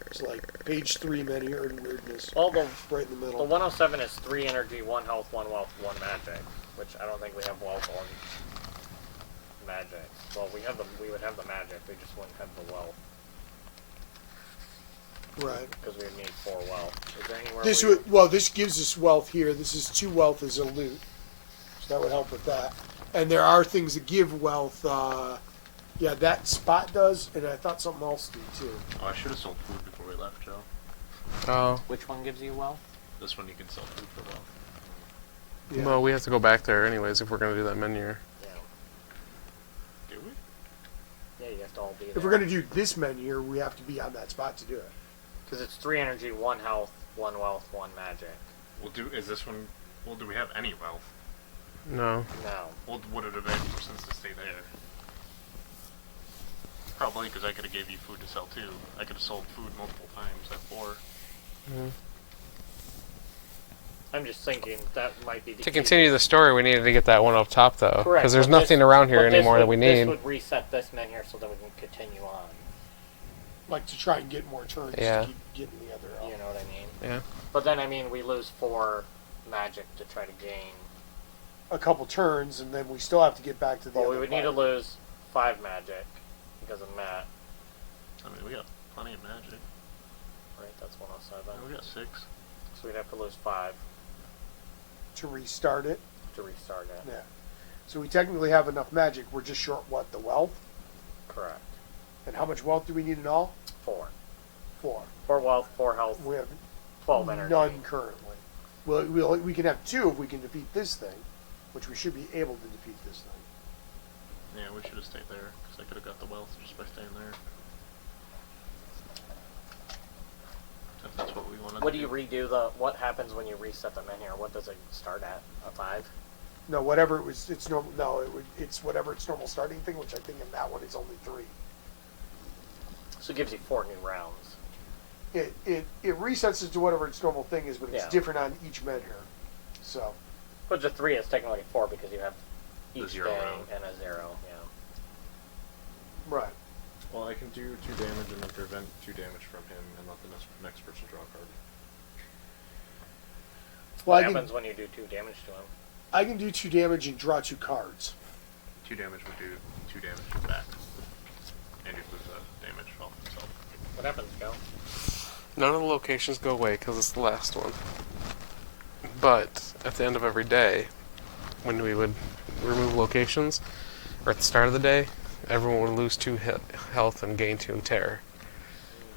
It's like page 3 menu and weirdness, Well, the right in the The middle. 107 is 3 energy, 1 health, 1 wealth, 1 magic, which I don't think we have wealth or magic. Well, we would have the magic, we just wouldn't have the wealth Right. because we would need 4 wealth. Is there anywhere This we... would, well, this gives us wealth here. This is 2 wealth as a loot, so that would help with that. And there are things that give wealth. Yeah, that spot does, and I thought something else did too. Oh, I should have sold food before we left, Joe. Oh. Which one gives you wealth? This one you can sell food for wealth. Yeah. Well, we have to go back there anyways if we're gonna do that menu. Yeah. Do we? Yeah, you have to all be there. If we're gonna do this menu, we have to be on that spot to do it. Because it's 3 energy, 1 health, 1 wealth, 1 magic. Well, is this one... Well, do we have any wealth? No. No. Well, would it have made more sense to stay there? Probably, because I could have gave you food to sell too. I could have sold food multiple times at 4. I'm just thinking that might be the To continue the story, we needed to get that one up top though, Correct. because there's but nothing this- around here but this anymore that would- we need. This would reset this menu here so that we can continue on. Like to try and get more turns Yeah. to keep getting the other up. You know what I mean? Yeah. But then, I mean, we lose 4 magic to try to gain. A couple turns, and then we still have to get back to the Well, other we would need to part. lose 5 magic because of Matt. I mean, we got plenty of magic. Right, that's 107. Yeah, we got 6. So we'd have to lose 5 to restart it. to restart it. Yeah. So we technically have enough magic. We're just short what? The wealth? Correct. And how much wealth do we need in all? 4. 4. 4 wealth, 4 health, We have 12 energy. none currently. We can have 2 if we can defeat this thing, which we should be able to defeat this thing. Yeah, we should have stayed there, because I could have got the wealth just by staying there. If that's what we wanted What to do you redo the? What happens when you reset the menu? What does it start at? A 5? No, whatever it was, it's normal. No, it's whatever its normal starting thing, which I think in that one is only 3. So it gives you 4 new rounds. It resets it to whatever its normal thing is, but it's Yeah. different on each menu. So But the 3 is technically 4 because you have The each 0 day round. and a 0. Yeah. right. Well, I can do 2 damage and then prevent 2 damage from him and let the next person draw a card. Well, What I happens can when you do 2 damage to him? I can do 2 damage and draw 2 cards. 2 damage would do 2 damage back. And you'd lose damage off himself. What happens, Go? None of the locations go away because it's the last one. But at the end of every day, when we would remove locations, or at the start of the day, everyone would lose 2 health and gain 2 terror.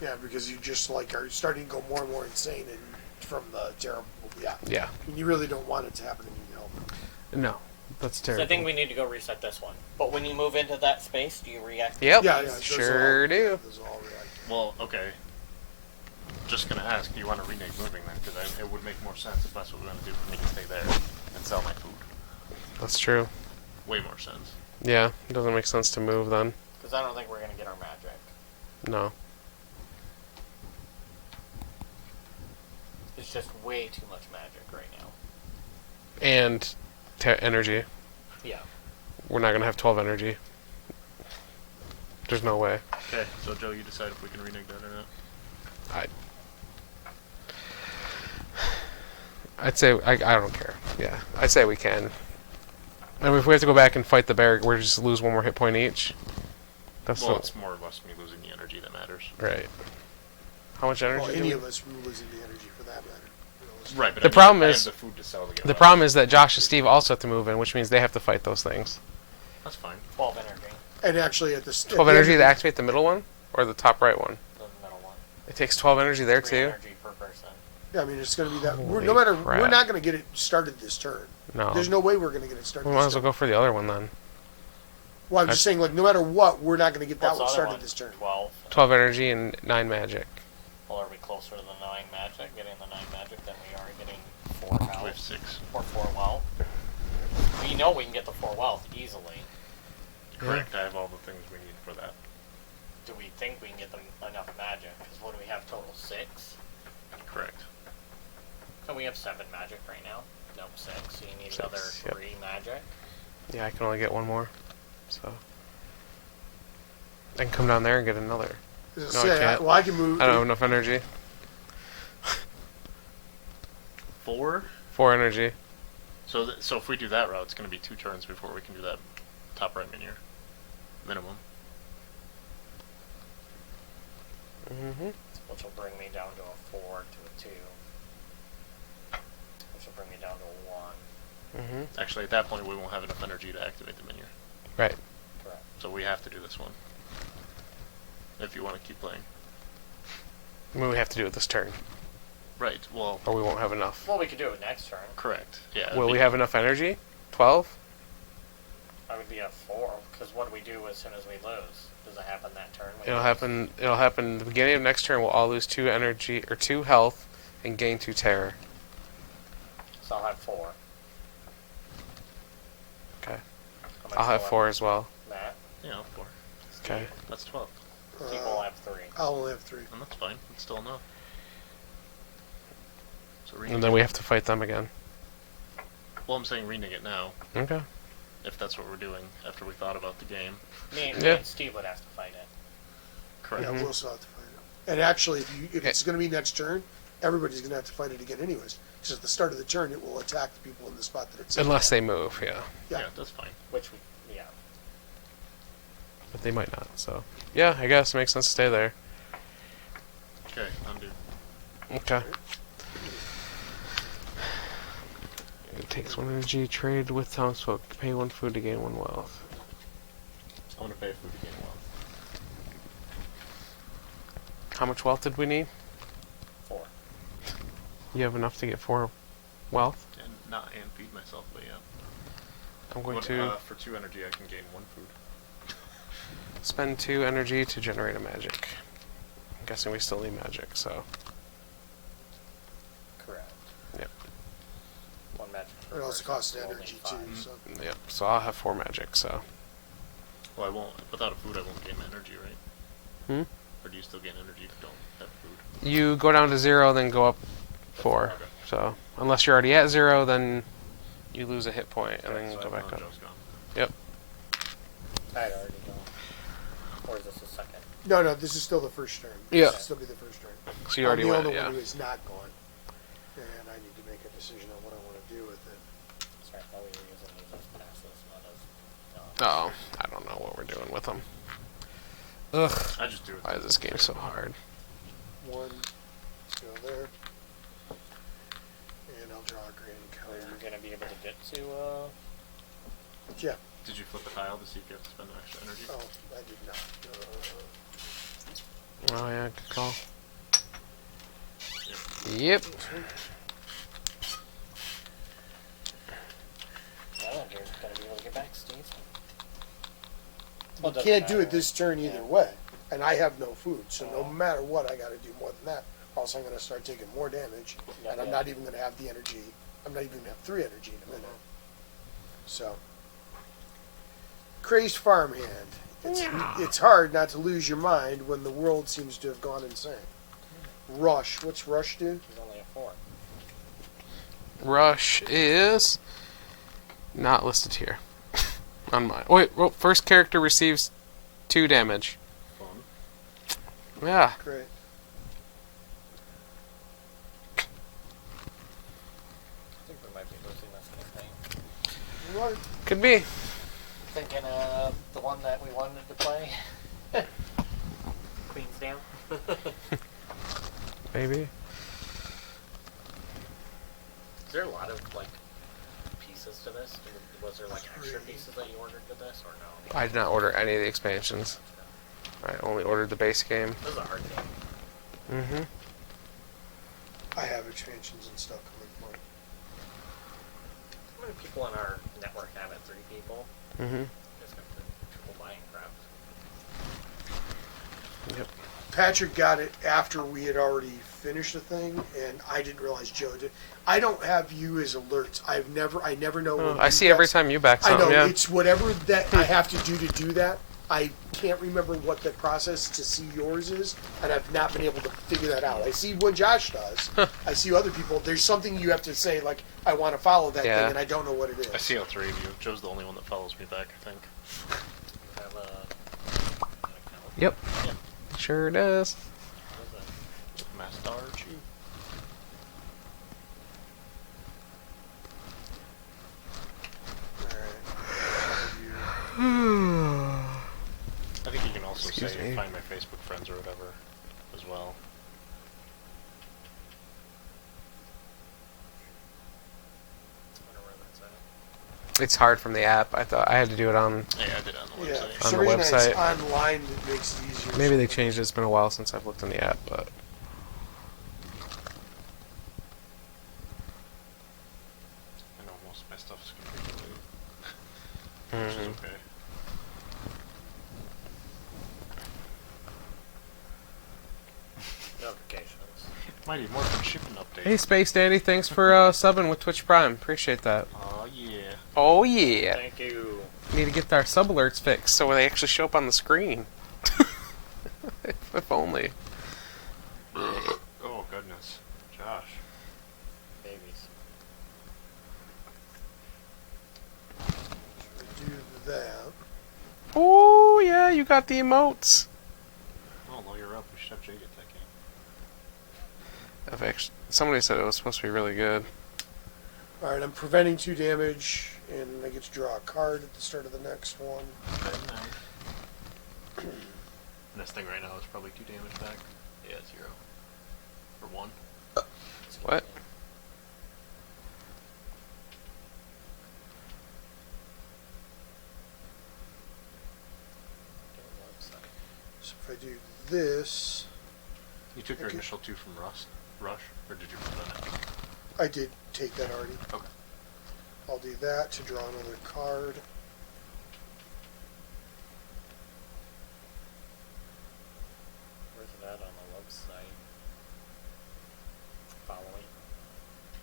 Yeah, because you just like are starting to go more and more insane and from the terrible. Yeah. Yeah. And you really don't want it to happen to you know. No, that's So terrible. I think we need to go reset this one. But when you move into that space, do you react? Yep. Yeah, those Sure all, do. Yeah, those all react. Well, okay. Just gonna ask, do you want to renege moving then? Because it would make more sense if that's what we're gonna do for me to stay there and sell my food. That's true. Way more sense. Yeah, it doesn't make sense to move then. Because I don't think we're going to get our magic. No. It's just way too much magic right now. And energy. Yeah. We're not going to have 12 energy. There's no way. Okay, so Joe, you decide if we can renege that or not. I'd say I don't care. Yeah, I'd say we can. I mean, if we have to go back and fight the bear, we're just lose one more hit point each. That's Well, the, it's more or less me losing the energy that matters. right. How much energy? Well, do any we- of us losing the energy for that matter. Right, but The I mean, problem I is- have the food to sell to get The wealth. problem is that Josh and Steve also have to move in, which means they have to fight those things. That's fine. 12 energy. And actually, at the 12 energy to activate the middle one, or the top right one. The middle one. It takes 12 energy there 3 too. energy per person. Yeah, I mean, it's going to be that. Holy No matter, crap. we're not going to get it started this turn. No. There's no way we're going to get it started. We this might as well turn. go for the other one then. Well, I'm just saying, like, no matter what, we're not going to get that What's the one other started one? this turn. 12. 12 energy and 9 magic. Well, are we closer to the 9 magic, getting the 9 magic, than we are getting 4 We have health? 6. Or 4 wealth? We know we can get the 4 wealth easily. Correct. I have all the things we need for that. Do we think we can get them enough magic? Because what do we have total? 6? Correct. So we have 7 magic right now. No, 6. So you need 6, another yep. 3 magic. Yeah, I can only get one more. So. I can come down there and get another. As No, I I say, can't. well, I can move. I don't have enough energy. 4? 4 energy. So so if we do that route, it's going to be 2 turns before we can do that top right minion. Minimum. Mm-hmm. Which will bring me down to a 4 to a 2. Which will bring me down to a 1. Mm-hmm. Actually, at that point, we won't have enough energy to activate the minion. Right. Correct. So we have to do this one. If you want to keep playing. I mean, we have to do it this turn, Right. Well, or we won't have enough. Well, we could do it next turn. correct. Yeah. Will we have enough energy? 12? I would be at 4, because what do we do as soon as we lose? Does it happen that turn? We It'll lose? happen. It'll happen at the beginning of next turn. We'll all lose 2 energy or 2 health, and gain 2 terror. So I'll have 4. Okay. How much I'll have will 4 as well. Matt? Yeah, 4. Okay. That's 12. Steve will have 3. I'll only have 3. And that's fine. It's still enough. So And then we have to fight them again. Well, I'm saying renege it now, Okay. if that's what we're doing after we thought about the game. Me Yeah. and Steve would have to fight it. Correct. Yeah, Mhm. we'll still have to fight it. And actually, if Okay. it's going to be next turn, everybody's going to have to fight it again anyways. Because at the start of the turn, it will attack the people in the spot that it's in. Unless they move, yeah. Yeah. Yeah, that's fine. Which we, yeah. But they might not. So yeah, I guess it makes sense to stay there. Okay, undo. Okay. It takes 1 energy. Trade with townsfolk. Pay 1 food to gain 1 wealth. I'm going to pay food to gain wealth. How much wealth did we need? 4. You have enough to get 4 wealth. And feed myself, but yeah. I'm going But, to for 2 energy, I can gain 1 food. spend 2 energy to generate a magic. I'm guessing we still need magic, so Correct. Yep. 1 magic. It also costs energy, too. So. yep. So I'll have 4 magic. So Well, I won't. Without a food, I won't gain my energy, right? Hmm? Or do you still gain energy if you don't have food? you go down to 0, then go up 4. Okay. So unless you're already at 0, then you lose a hit point and Okay, then so go I back found up. Joe's gone. Yep. I had already gone. Or is this a second? No, this is still the first turn. Yeah. This will still be the first turn. So you already I'm the went. only Yeah. one who is not going. And I need to make a decision on what I want to do with it. Sorry, I thought we were using these as passes, not as... Oh, I don't know what we're doing with them. Ugh. I just do it. Why is this game so hard? 1, let's go there. And I'll draw a grand Are card. you going to be able to get to, Yeah. Did you flip a tile to see if you have to spend extra energy? Oh, I did not. Oh yeah, good call. Yep. I don't think you're going to be able to get back, Steve. You Well, it doesn't can't do matter. it this turn either Yeah. way. And I have no food, so no Oh. matter what, I got to do more than that. Also, I'm going to start taking more damage, Yeah, and I'm yeah. not even going to have the energy. I'm not even going to have 3 energy in a minute. So, crazed farmhand. It's hard not to lose your mind when the world seems to have gone insane. Rush. What's Rush do? He's only a 4. Rush is not listed here on mine. Wait, well, first character receives 2 damage. Fun. Yeah. Great. What? Could be. Thinking of the one that we wanted to play. Queensdale. Maybe. Is there a lot of like pieces to this? Was there like extra Three. pieces that you ordered with this, or no? I did not order any of the expansions. I only ordered the base game. This is a hard game. Mm-hmm. I have expansions and stuff coming for it. How many people in our network have it? 3 people? Mm-hmm. Just got the triple buying crap. Yep. Patrick got it after we had already finished the thing, and I didn't realize Joe did. I don't have you as alerts. I never know. Oh, when I you see every guys- time you back I know something. Yeah. it's whatever that I have to do that. I can't remember what the process to see yours is, and I've not been able to figure that out. I see what Josh does. I see other people. There's something you have to say, like, I want to follow that Yeah. thing, and I don't know what it is. I see all 3 of you. Joe's the only one that follows me back, I think. Have a. Yep. Yeah. Sure does. What is it? Master Archie. I think you can also Excuse say me. find my Facebook friends or whatever as well. I wonder where that's at. It's hard from the app. I thought I had to do it on. Yeah, I did it on the Yeah, website. for On some the reason website. it's online. It makes it easier. Maybe they changed it. It's been a while since I've looked on the app, but I know most of my stuff's configured, which is Mhm. okay. Notifications. Mighty Morphin shipping update. hey, Space Dandy, thanks for subbing with Twitch Prime. Appreciate that. Oh yeah. Oh yeah. Thank you. Need to get our sub alerts fixed so they actually show up on the screen. If only. Oh goodness, Josh. Babies. Do that. Oh yeah, you got the emotes. Oh, while you're up, we should have Jay get that game. I've actually, somebody said it was supposed to be really good. All right, I'm preventing 2 damage, and I get to draw a card at the start of the next one. Very nice. This thing right now is probably 2 damage back. Yeah, 0. Or 1. What? So if I do this, You took your Okay. initial 2 from Rush? Or did you prevent it? I did take that already. Okay. I'll do that to draw another card. Where's it at on the website? Following.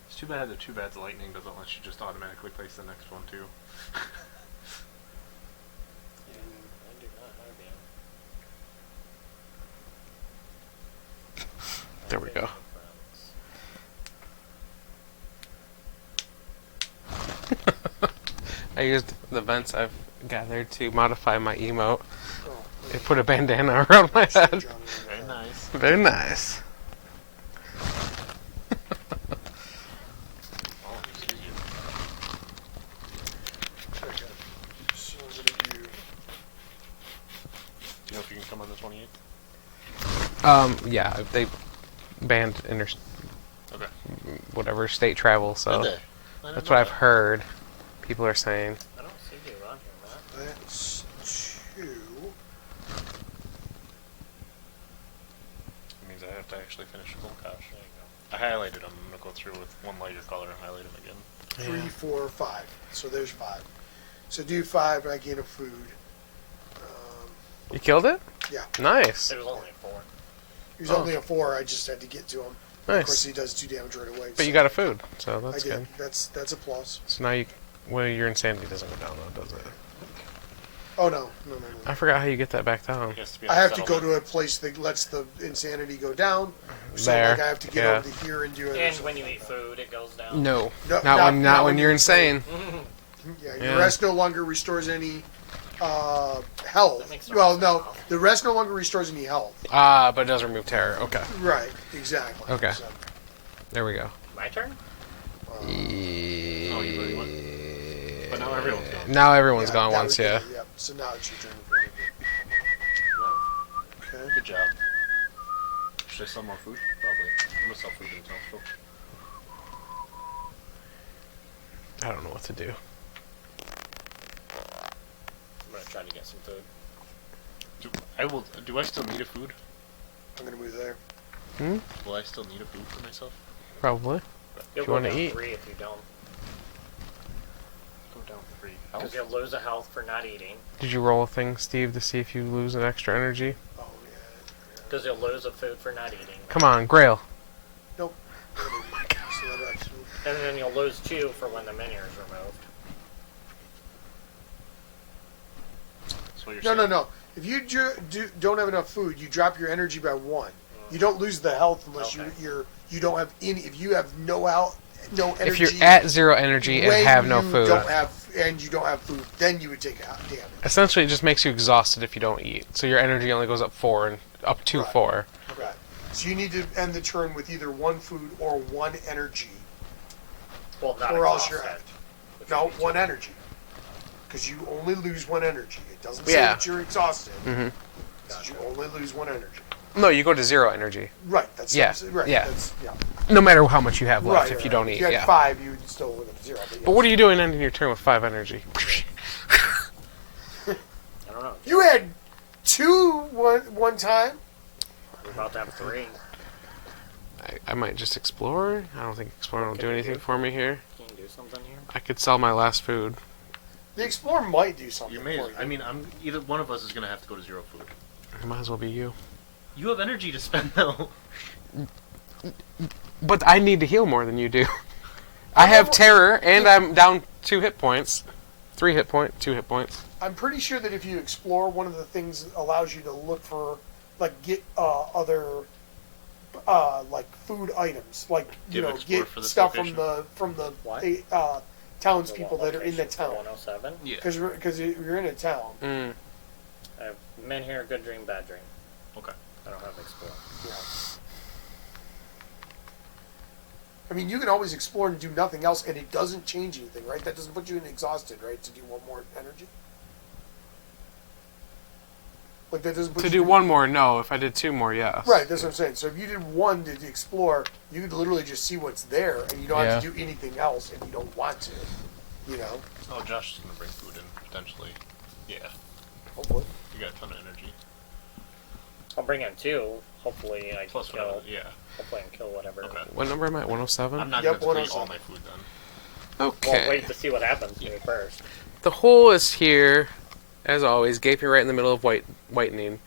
It's too bad the 2 Bad's Lightning doesn't let you just automatically place the next one too. Yeah, I do not have you. There we go. I used the vents I've gathered to modify my emote. Oh, It put a bandana around my should have head. drawn another Very card. nice. Very nice. Oh, excuse you. Okay. So I'm gonna do. Do you know if you can come on the 28th? Yeah, they banned Okay. whatever state travel, so Did they? I didn't that's know what I've that. heard. People are saying. I don't see you on here, Matt. That's 2. It means I have to actually finish a full cache. There you go. I highlighted them. I'm gonna go through with one lighter color and highlight them again. 3, 4, 5. So there's 5. So do 5, and I gain a food. You killed it? Yeah. Nice. It was only a 4. He was Oh. only a 4. I just had to get to him. Of course, Nice. he does 2 damage right away. But so you got a food, so I that's did. good. That's a plus. So now you, well, your insanity doesn't go down though, does it? Oh no. I forgot how you get that back down. It has to be I on have to go settlement. to a place that lets the insanity go down. So There. like I have to get Yeah. over to here and do it. or And something when you like eat that. food, it goes down. No, No, not when you're insane. Yeah, your Yeah. rest no longer restores any health. That makes Well, sense. no, the rest no longer restores any health. Ah, but it does remove terror. Okay, Right, exactly. Okay. So, there we go. My turn? Oh, you already went. But now everyone's gone. Now everyone's Yeah, gone that once, would be- yeah. Yep. So now it's your turn to go again. Okay. Good job. Should I sell more food? Probably. I'm gonna sell food until. I don't know what to do. I'm gonna try to get some food. Do I still need a food? I'm gonna move there. Will I still need a food for myself? Probably. You'll you go wanna down eat. 3 if you don't. Go down 3. Because you'll lose a health for not eating. Did you roll a thing, Steve, to see if you lose an extra energy? Oh yeah. Because you'll lose a food for not eating. Come on, Grail. Nope. So that actually. And then you'll lose 2 for when the minion is removed. So you're No, saying, no, no. If you don't have enough food, you drop your energy by 1. You don't lose the health unless Okay. you don't have any. If you have no health, no energy. If you're at 0 energy and when have no you food, don't have and you don't have food, then you would take damage. essentially it just makes you exhausted if you don't eat. So your energy only goes up 4 and up to Right. 4. Right. So you need to end the turn with either 1 food or 1 energy, Well, not or else exhausted. you're out. which No, would be 1 2. energy. Because you only lose 1 energy. It doesn't say Yeah. that you're exhausted. Mm-hmm. It says you only lose 1 energy. No, you go to 0 energy. Right. That's Yeah, right. yeah. That's, yeah. No matter how much you have left Right, if you right. don't If eat. you had Yeah. 5, you would still live at 0. But what are you doing ending your turn with 5 energy? I don't know. You had 2 one time. We're about to have 3. I might just explore. I don't think exploring will Can do you anything do? for me here. Can you do something here? I could sell my last food. The explorer might do something You may. for you. I mean, either one of us is gonna have to go to 0 food. It might as well be you. You have energy to spend though. But I need to heal more than you do. I have terror, and I'm down 2 hit points. 3 hit point, 2 hit points. I'm pretty sure that if you explore, one of the things allows you to look for, like, get other, like, food items, like, Do you you have know, explore get for this stuff location? from the What? townspeople that are in the town. 107. Yeah. Because you're in a town. Mm. I have men here, good dream, bad dream. Okay. I don't have explore. Yeah. I mean, you can always explore and do nothing else, and it doesn't change anything, right? That doesn't put you in exhausted, right? To do 1 more energy. Like that doesn't put To you do 1 more, no. If I did 2 more, yes. Right, that's what I'm saying. So if you did 1 to explore, you could literally just see what's there, and you don't have to do anything else if you don't want to. You know, Oh, Josh is gonna bring food in potentially. Yeah. hopefully. You got a ton of energy. I'll bring in 2. Hopefully I can Plus kill. whatever. Yeah. Hopefully I can kill whatever. Okay. What number am I at? 107? I'm not Yep, gonna deplete all 107. my food then. Okay. Well, wait to see what happens to me first. The hole is here, as always, gaping right in the middle of whitening.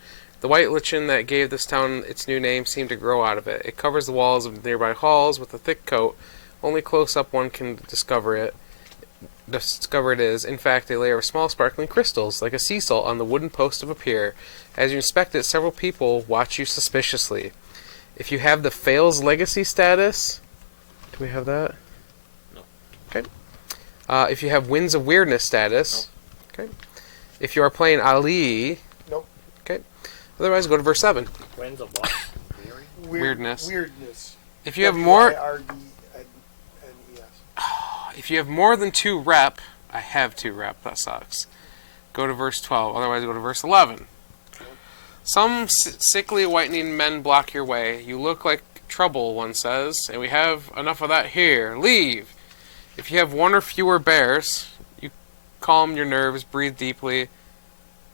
The white lichen that gave this town its new name seemed to grow out of it. It covers the walls of nearby halls with a thick coat. Only close up one can discover it. In fact, a layer of small sparkling crystals, like a sea salt on the wooden post of a pier. As you inspect it, several people watch you suspiciously. If you have the Fails Legacy status... Do we have that? No. Okay. If you have Winds of Weirdness status... Okay. If you are playing Ali... Nope. Okay. Otherwise, go to verse 7. Winds of what? Weary? Weirdness. Weirdness. If you have more... WIRDNES. If you have more than 2 rep... I have 2 rep, that sucks. Go to verse 12. Otherwise, go to verse 11. Some sickly whitening men block your way. You look like trouble, one says, and we have enough of that here. Leave! If you have 1 or fewer bears, you calm your nerves, breathe deeply.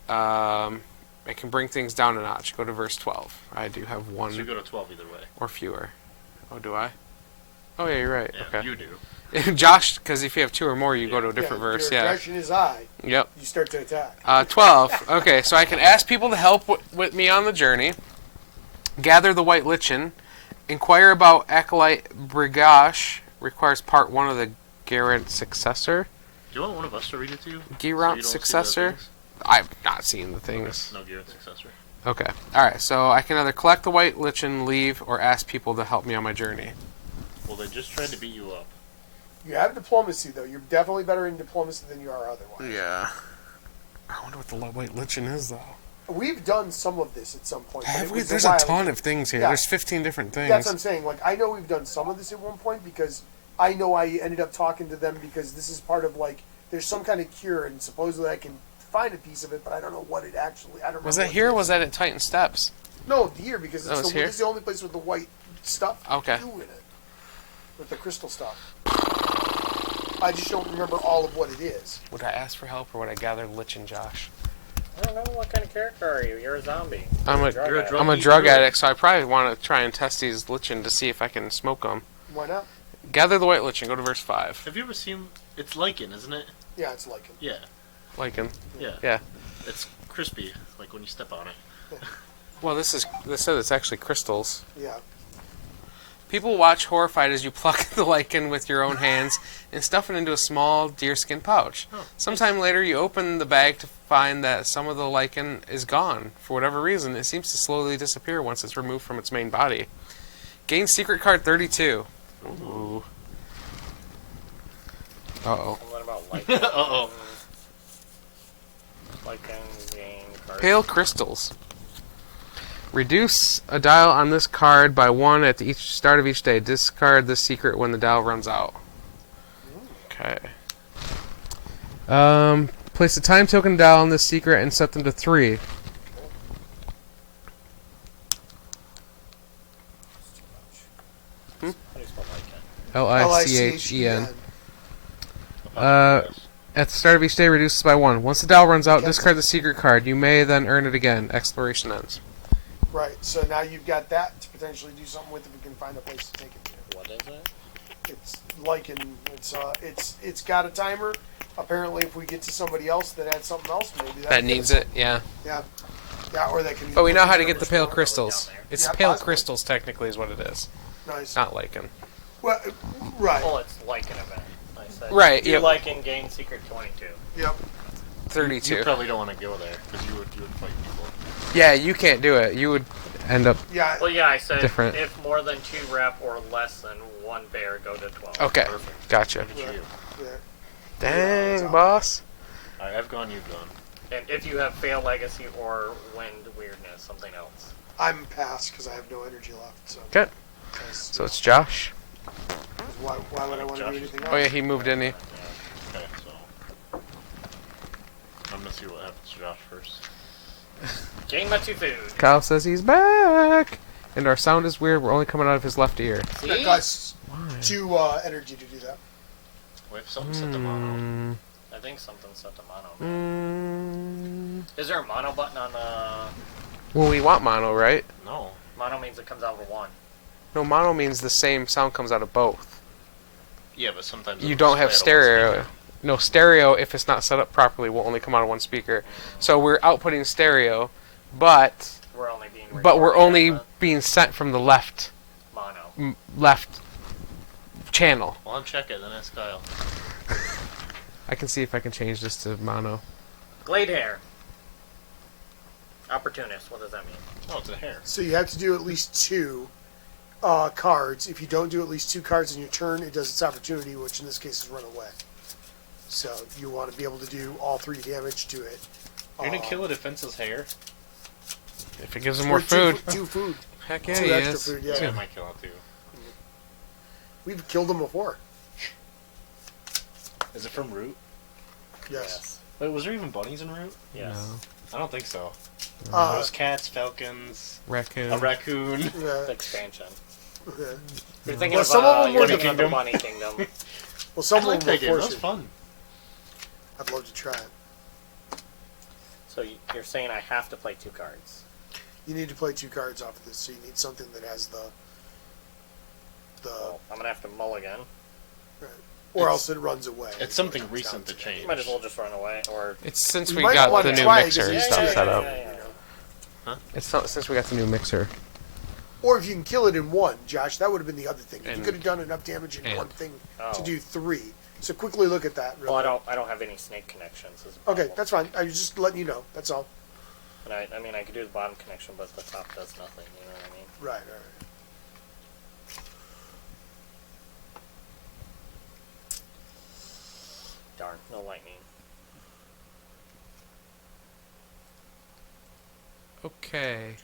It can bring things down a notch. Go to verse 12. I do have 1 So you go to 12 either way. or fewer. Oh, do I? Oh, yeah, you're right. Yeah, Okay. you do. Josh, because if you have 2 or more, you go to a different verse. Your Yeah. aggression is high. Yep. You start to attack. 12. Okay, so I can ask people to help with me on the journey. Gather the white lichen. Inquire about Acolyte Brigash. Requires part 1 of the Garant Successor. Do you want one of us to read it to you? Gerant Successor? I've not seen the things. No Garant Successor. Okay. Alright, so I can either collect the white lichen, leave, or ask people to help me on my journey. Well, they just tried to beat you up. You have diplomacy, though. You're definitely better in diplomacy than you are otherwise. Yeah. I wonder what the white lichen is, though. We've done some of this at some point. but Have it we? was There's while a ton ago. of things here. Yeah. There's 15 different things. That's what I'm saying. Like, I know we've done some of this at one point because I know I ended up talking to them because this is part of, like, there's some kind of cure, and supposedly I can find a piece of it, but I don't know what it actually. I don't remember. Was that what here it or is. was that at Titan Steps? No, here because Oh, it's, it's the, here? it's the only place with the white stuff Okay. in it, with the crystal stuff. I just don't remember all of what it is. Would I ask for help or would I gather Lichen, Josh? I don't know what kind of character are you. You're a zombie. I'm a Drug you're a addict. drug- I'm a Eat drug drugs. addict, so I probably want to try and test these Lichen to see if I can smoke them. Why not? Gather the white Lichen. Go to verse 5. Have you ever seen? It's lichen, isn't it? Yeah, it's lichen. Yeah. Lichen. Yeah. Yeah. It's crispy, like when you step on it. Well, this says it's actually crystals. Yeah. People watch horrified as you pluck the lichen with your own hands and stuff it into a small deerskin pouch. Oh, Sometime later, you open the bag to find that some of the lichen is gone. For whatever reason, it seems to slowly disappear once it's removed from its main body. Gain secret card 32. Ooh. Uh-oh. What about lichen? Uh-oh. Lichen, gain, card. Pale crystals. Reduce a dial on this card by 1 at the start of each day. Discard the secret when the dial runs out. Okay. Place a time token dial on this secret and set them to 3. How do you spell lichen? L-I-C-H-E-N. L-I-C-H-E-N. At the start of each day, reduces by 1. Once the dial runs out, discard the secret card. You may then earn it again. Exploration ends. Right. So now you've got that to potentially do something with if we can find a place to take it to. What is it? It's lichen. It's got a timer. Apparently, if we get to somebody else that had something else, maybe That needs it, yeah. Yeah. Yeah, or that can. But we know how to get the Restore. pale crystals. It's Yeah, pale possibly. crystals, technically, is what it is. Nice. Not lichen. Well, right. Oh, it's lichen event. I said. Right, Do yep. lichen, gain, secret 22. Yep. 32. You probably don't want to go there because you would fight people. Yeah, you can't do it. You would end up... Yeah. Well, yeah, I said Different. if more than 2 rep or less than 1 bear, go to 12. Okay, Perfect. gotcha. Look at you. Yeah. Dang, boss. Alright, I've gone, you've gone. And if you have fail legacy or wind weirdness, something else. I'm past because I have no energy left. So. Okay, That's- so it's Josh. Why would I want to do Josh. anything else? Oh yeah, he moved in. He. Okay, so I'm gonna see what happens to Josh first. Gain my 2 food. Kyle says he's back, and our sound is weird. We're only coming out of his left ear. See? That costs Why? 2 energy to do that. Wait, if something set the mono. Mm, I think something set to mono. mm, Is there a mono button on the... well, we want mono, right? No. Mono means it comes out with 1. No, mono means the same sound comes out of both. Yeah, but sometimes You it'll don't have display it on one stereo. speaker. No, stereo, if it's not set up properly, will only come out of one speaker. So we're outputting stereo, but We're only being we're recorded only at being sent from the left mono. left channel. Well, uncheck it, then ask Kyle. I can see if I can change this to mono. Glade hair. Opportunist. What does that mean? Oh, it's a hair. So you have to do at least 2 cards. If you don't do at least 2 cards in your turn, it does its opportunity, which in this case is run away. So you want to be able to do all 3 damage to it. You're gonna kill a defenseless hair? If it gives them more Or food. 2 food. Heck yeah, 2 he extra is. food. Yeah, Yeah. I might kill it too. We've killed them before. Is it from Root? Yes. Wait, was there even bunnies in Root? Yes. I don't think so. Uh, Those cats, falcons, Raccoon. a raccoon. The yeah. expansion. Yeah. You're thinking Well, of some of them you're were thinking of the Kingdom. Bunny Kingdom. Well, some I of like them that game. were That was forced. fun. I'd love to try it. So you're saying I have to play 2 cards. You need to play 2 cards off of this, so you need something that has the Well, I'm gonna have to mulligan. or else it runs away. It's something It comes recent down to change. Might as well just run away, or It's since You we might got wanna the new try it, mixer 'cause and it's stuff too set early, up. you know. It's not, since we got the new mixer. Or if you can kill it in 1, Josh, that would have been the other thing. If you And- could have done enough damage in and- 1 thing Oh. to do 3. So quickly look at that. real well, quick. I don't have any snake connections. Is the Okay, problem. that's fine. I was just letting you know. That's all. And I mean, I could do the bottom connection, but the top does nothing. You know what I mean? Right, all right. Darn, no lightning. Okay.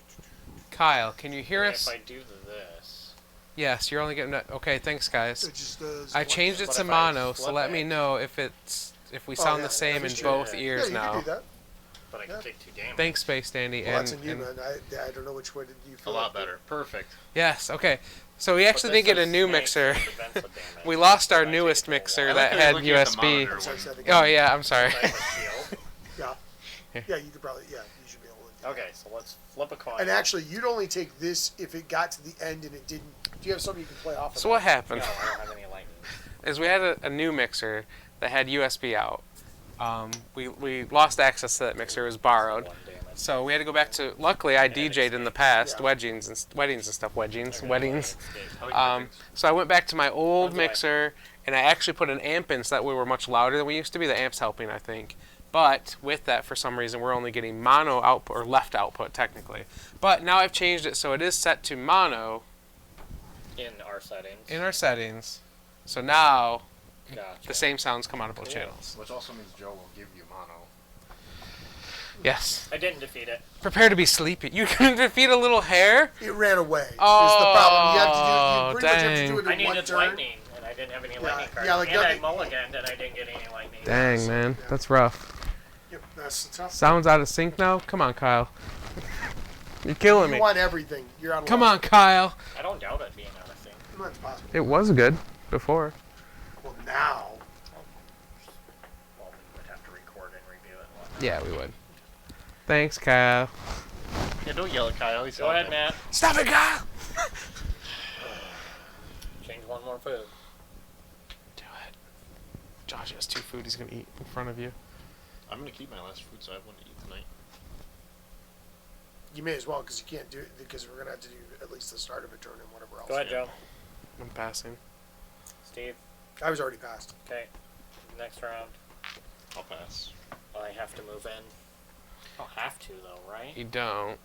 Kyle, can you hear And us? if I do this, Yes, you're only getting that. Okay, thanks, guys. It just does. I changed it What to if I mono, so flip let it? me know if it's if we Oh, sound yeah, the same in efficient. both Yeah, Yeah, ears you now. can do that. But I can take 2 damage. Thanks, Space Dandy. Well, that's a new and one. I don't know which way did you A feel. lot like better. Perfect. yes, okay. So we But actually this did get a says new snakes mixer. and prevents the damage. We lost our If I take newest it to a mixer wall. that I like had how you're looking at the USB. monitor I'm sorry, when- say that again. Oh yeah, I'm sorry. Type of shield. Yeah. Here. Yeah, you could probably. Yeah, you should be able to. Do Okay, so let's flip a coin. that. And actually, you'd only take this if it got to the end and it didn't. Do you have something you can play off of? So what No, happened I don't have any lightning. is we had a new mixer that had USB out. We lost access to that mixer. It was borrowed. 1 damage. So we had to go back to. Luckily, I DJ'd in the past Yeah. weddings and stuff. Weddings. Weddings. I like Um, weddings. so I went back to my old That's why- mixer and I actually put an amp in so that we were much louder than we used to be. The amp's helping, I think. But with that, for some reason, we're only getting mono output or left output technically. But now I've changed it so it is set to mono In our settings. in our settings. So now Gotcha. the same sounds come out of both Cool. channels. Which also means Joe will give you mono. Yes. I didn't defeat it. Prepare to be sleepy. You can defeat a little hair? It ran away. Is the Oh, problem. You have to do. You pretty much have to do it I in one needed turn. lightning, and I didn't have any lightning cards. yeah, like and I nothing- mulliganed, and I didn't get any lightning. Dang, man. That's rough. Yep, that's the tough. Sounds out of sync now? Come on, Kyle. You're killing You me. want everything. You're on. Come on, Kyle. I don't doubt it being out of sync. That's possible. It was good before. Well, now. Well, we would have to record and review it. And whatnot. Yeah, we would. Thanks, Kyle. Yeah, don't yell at Kyle. He's Go ahead, Matt. Stop it, Kyle! Change one more food. Do it. Josh has 2 food he's going to eat in front of you. I'm gonna keep my last food, so I have one to eat tonight. You may as well because you can't do it because we're gonna have to do at least the start of a turn and whatever else. Go ahead, Joe. I'm passing. Steve. I was already passed. Okay. Next round. I'll pass. I have to move in. I'll have to, though, right? You don't.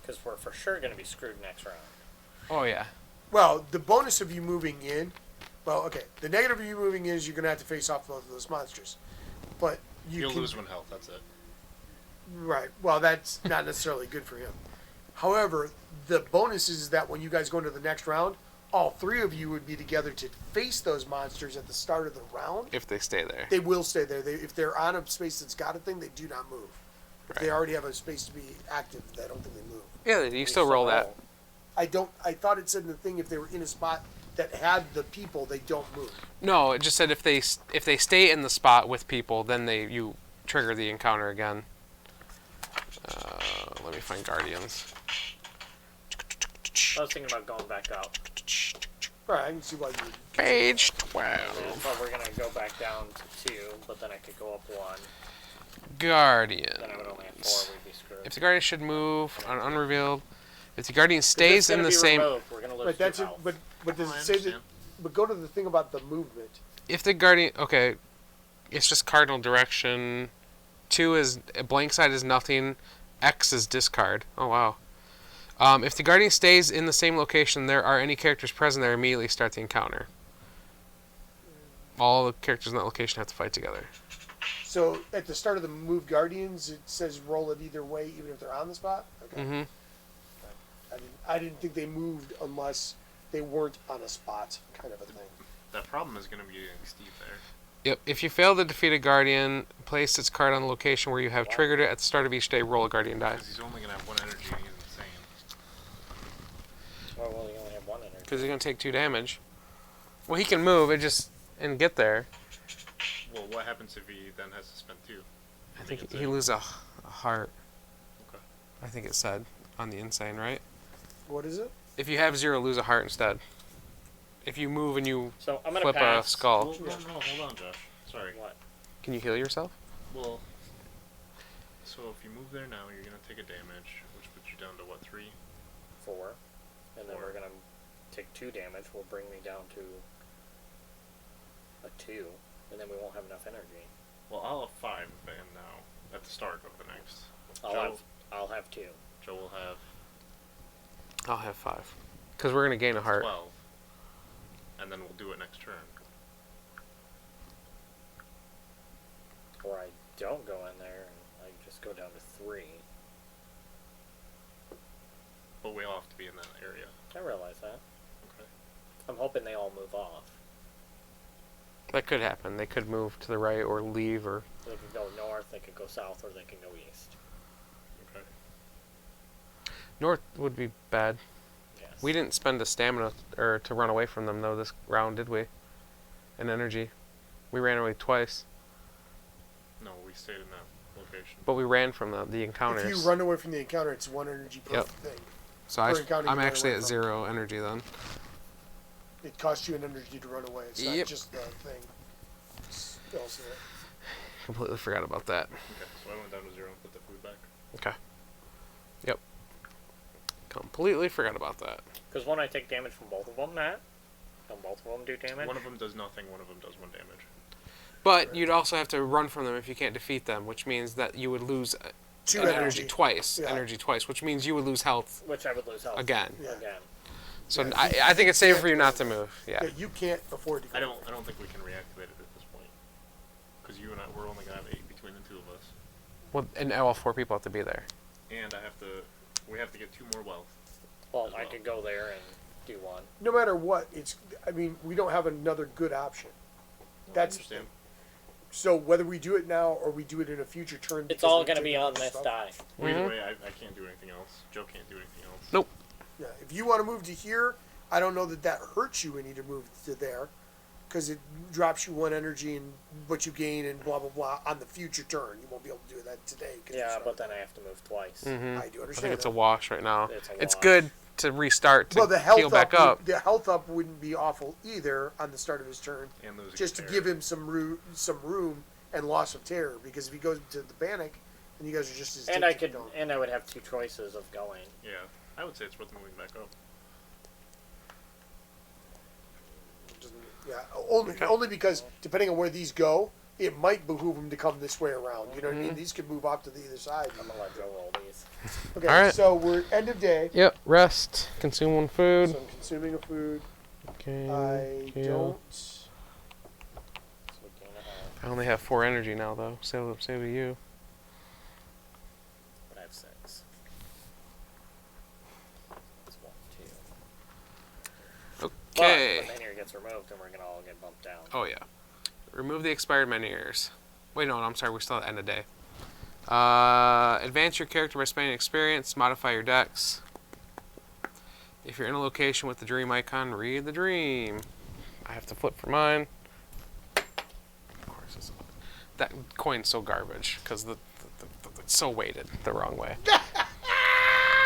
Because we're for sure going to be screwed next round. Oh, yeah. Well, the bonus of you moving in. Well, okay. The negative of you moving in is you're gonna have to face off both of those monsters, but You'll can, lose 1 health. That's it. Right. Well, that's not necessarily good for him. However, the bonus is that when you guys go into the next round, all 3 of you would be together to face those monsters at the start of the round. If they stay there. They will stay there. If they're on a space that's got a thing, they do not move. If they Right. already have a space to be active, I don't think they move. Yeah, you still roll that. I thought it said in the thing if they were in a spot that had the people, they don't move. No, it just said if they stay in the spot with people, then you trigger the encounter again. Let me find Guardians. I was thinking about going back up. Right, I can see why you would. Page 12. But we're going to go back down to 2, but then I could go up 1. Guardians. Then I would only have 4, we'd be screwed. If the Guardian should move on unrevealed, if the Guardian If stays it's in gonna the be same... remote, we're going to lose Right, that's 2 it. health. But does I it say that? understand. But go to the thing about the movement. If the Guardian... Okay, it's just cardinal direction. 2 is... Blank side is nothing. X is discard. Oh, wow. If the Guardian stays in the same location, there are any characters present there, immediately start the encounter. All the characters in that location have to fight together. So at the start of the move Guardians, it says roll it either way, even if they're on the spot. Okay. Mm-hmm. I didn't think they moved unless they weren't on a spot, kind of a thing. That problem is gonna be getting Steve there. Yep. If you fail to defeat a Guardian, place its card on the location where you have triggered it at the start of each day, roll a Guardian die. Because he's only gonna have 1 energy and he's insane. Oh, well, you only have 1 energy. Because he's going to take 2 damage. Well, he can move and get there. Well, what happens if he then has to spend 2? I think he loses a heart. Okay. I think it said on the insane, right? What is it? If you have 0, lose a heart instead. If you move and you So I'm going to flip a pass. skull, Well, no, hold on, Josh. Sorry. What? can you heal yourself? Well, so if you move there now, you're gonna take a damage, which puts you down to what, 3? 4. And then 4. we're going to take 2 damage. Will bring me down to a 2. And then we won't have enough energy. Well, I'll have 5 and now at the start of the next. I'll have 2. Joe will have I'll have 5. Because we're going to gain a heart. 12, and then we'll do it next turn. Or I don't go in there and I just go down to 3. But we all have to be in that area. I realize that. Okay. I'm hoping they all move off. That could happen. They could move to the right or leave, or They could go north, they could go south, or they can go east. Okay. north would be bad. Yes. We didn't spend a stamina or to run away from them though this round, did we? An energy. We ran away twice, No, we stayed in that location. but we ran from the encounters. If you run away from the encounter, it's 1 energy per Yep. thing. so per encounter you I'm run actually away at from. 0 energy then. It costs you an energy to run away. It's not Yep. just the thing. It's also, Completely forgot about that. Okay, so I went down to 0 and put the food back. Okay. Yep. Completely forgot about that. Because when I take damage from both of them, Matt, don't both of them do damage? One of them does nothing, one of them does 1 damage. But you'd also have to run from them if you can't defeat them, which means that you would lose 2 energy energy. twice. Yeah. Energy twice, which means you would lose health Which I would lose health. again. Yeah. Again. So Yeah, I think it's safer for you not to move. Yeah. Yeah, you can't afford to go. I don't think we can reactivate it at this point. Because you and I, we're only gonna have 8 between the 2 of us. Well, and all 4 people have to be there. And we have to get 2 more wealth. Well, As I well. could go there and do one. No matter what, we don't have another good option. No, That's I understand. So whether we do it now or we do it in a future turn, It's because all we've going to be taken on other this stuff. die. Well, either Mhm. way, I can't do anything else. Joe can't do anything else. Nope. Yeah, if you want to move to here, I don't know that hurts you any to move to there, because it drops you 1 energy and what you gain and blah blah blah on the future turn. You won't be able to do that today. 'Cause Yeah, it's but then I have to move twice. Mm-hmm. I do I understand. think it's a that. wash right now. It's a It's wash. good to restart to Well, the health heal back up. The health up wouldn't be awful either on the start of his turn, And losing just to terror. give him some room and loss of terror. Because if he goes to the panic, then you guys are just as And dick I to could, go. and I would have 2 choices of going. Yeah, I would say it's worth moving back up. Yeah, only because depending on where these go, it might behoove them to come this way around. You know what I mean? These could move off to the either side. I'm going to let Joe roll these. Okay, All right. so we're end of day. Yep. Rest. Consume 1 food. So I'm consuming a food. Okay. I heal. don't. So gain a health, I only have 4 energy now, though. So do you. but I have 6. That's 1, 2. Okay. But the menu gets removed and we're going to all get bumped down. Oh yeah. Remove the expired menhirs. Wait, no, I'm sorry. We're still at end of day. Advance your character by spending experience. Modify your dex. If you're in a location with the dream icon, read the dream. I have to flip for mine. Of course, that coin's so garbage because it's so weighted the wrong way.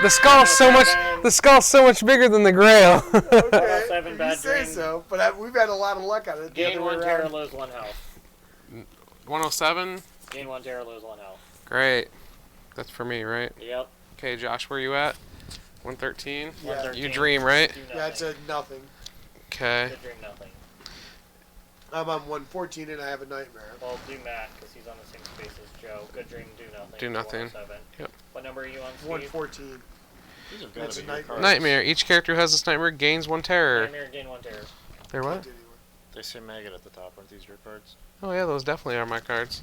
The skull's so much. The skull's so much bigger than the Grail. Okay, 7 you bad say dream. so, but we've had a lot of luck on it. the Gain other 1 way terror, around. lose 1 health. 107. Gain 1 terror, lose 1 health. Great. That's for me, right? Yep. Okay, Josh, where you at? 113. Yeah. 113. You dream, right? Do Yeah, it's nothing. a nothing. Okay. Good dream, nothing. I'm on 114 and I have a nightmare. Well, do Matt, because he's on the same space as Joe. Good dream, do nothing. Do nothing. 107. Yep. What number are you on, Steve? 114. These have That's got to a be your nightmare. cards. Nightmare. Each character who has this nightmare gains 1 terror. Nightmare, gain 1 terror. They're what? Can't do anymore. They say maggot at the top. Aren't these your cards? Oh yeah, those definitely are my cards.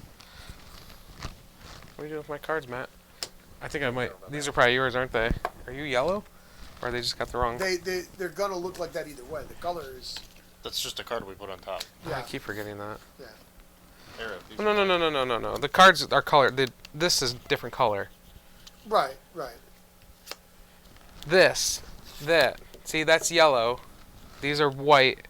What are you doing with my cards, Matt? I think I might. These are probably yours, aren't they? Are you yellow? Or they just got the wrong. They're gonna look like that either way. The color is. That's just a card we put on top. I Yeah. keep forgetting that. Arab, these No, are no, no, no, no, no, no. The cards are colored. This is different color. Right. This, that. See, that's yellow. These are white.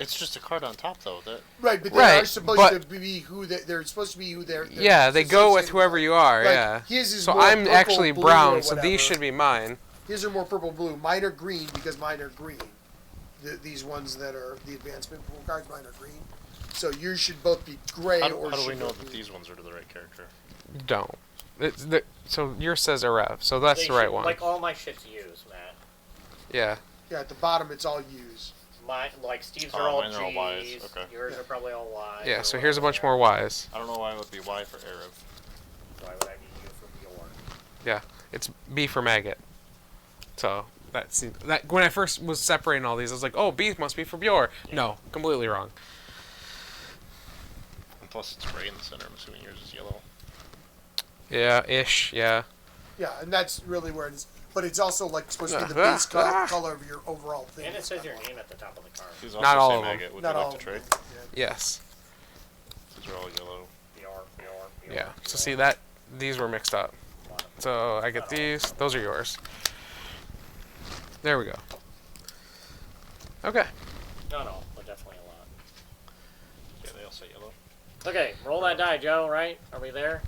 It's just a card on top, though. Right, but they Right, are supposed but- to be who they're supposed to be who they're Yeah, they go with associated whoever you are. Like, Yeah. his is So more I'm purple, actually blue, brown, or so whatever. these should be mine. His are more purple blue. Mine are green because mine are green. These ones that are the advancement pool cards, mine are green. So yours should both be gray How or do we should know both that be- these ones are to the right character? Don't. So yours says Arev, so that's They the right should- one. Like all my shit's used, Matt. Yeah. Yeah, at the bottom it's all U's. Like Steve's Oh, are all mine are all G's. Ys, okay. Yours Yeah. are probably all Y's. Yeah, or so here's a bunch whatever more Ys. I don't know why it would be Y for Arab. they are. Why would I be U for Bjorn? Yeah. It's B for maggot. So that when I first was separating all these, I was like, oh, B must be for Bjor. No, completely wrong. And plus, it's gray in the center. I'm assuming yours is yellow. Yeah, ish, yeah. Yeah, and that's really where it is. but it's also like supposed to be the base color of your overall thing. And it says your name at the top of the card. These also Not all say of them. maggot. Would Not you all like to of trade? them. Yeah. Yes. These are all yellow. Yeah. So see that these were mixed up. So I get these. Those are yours. There we go. Okay. No, but definitely a lot. Yeah, they all say yellow. Okay, roll that die, Joe, right? Are we there?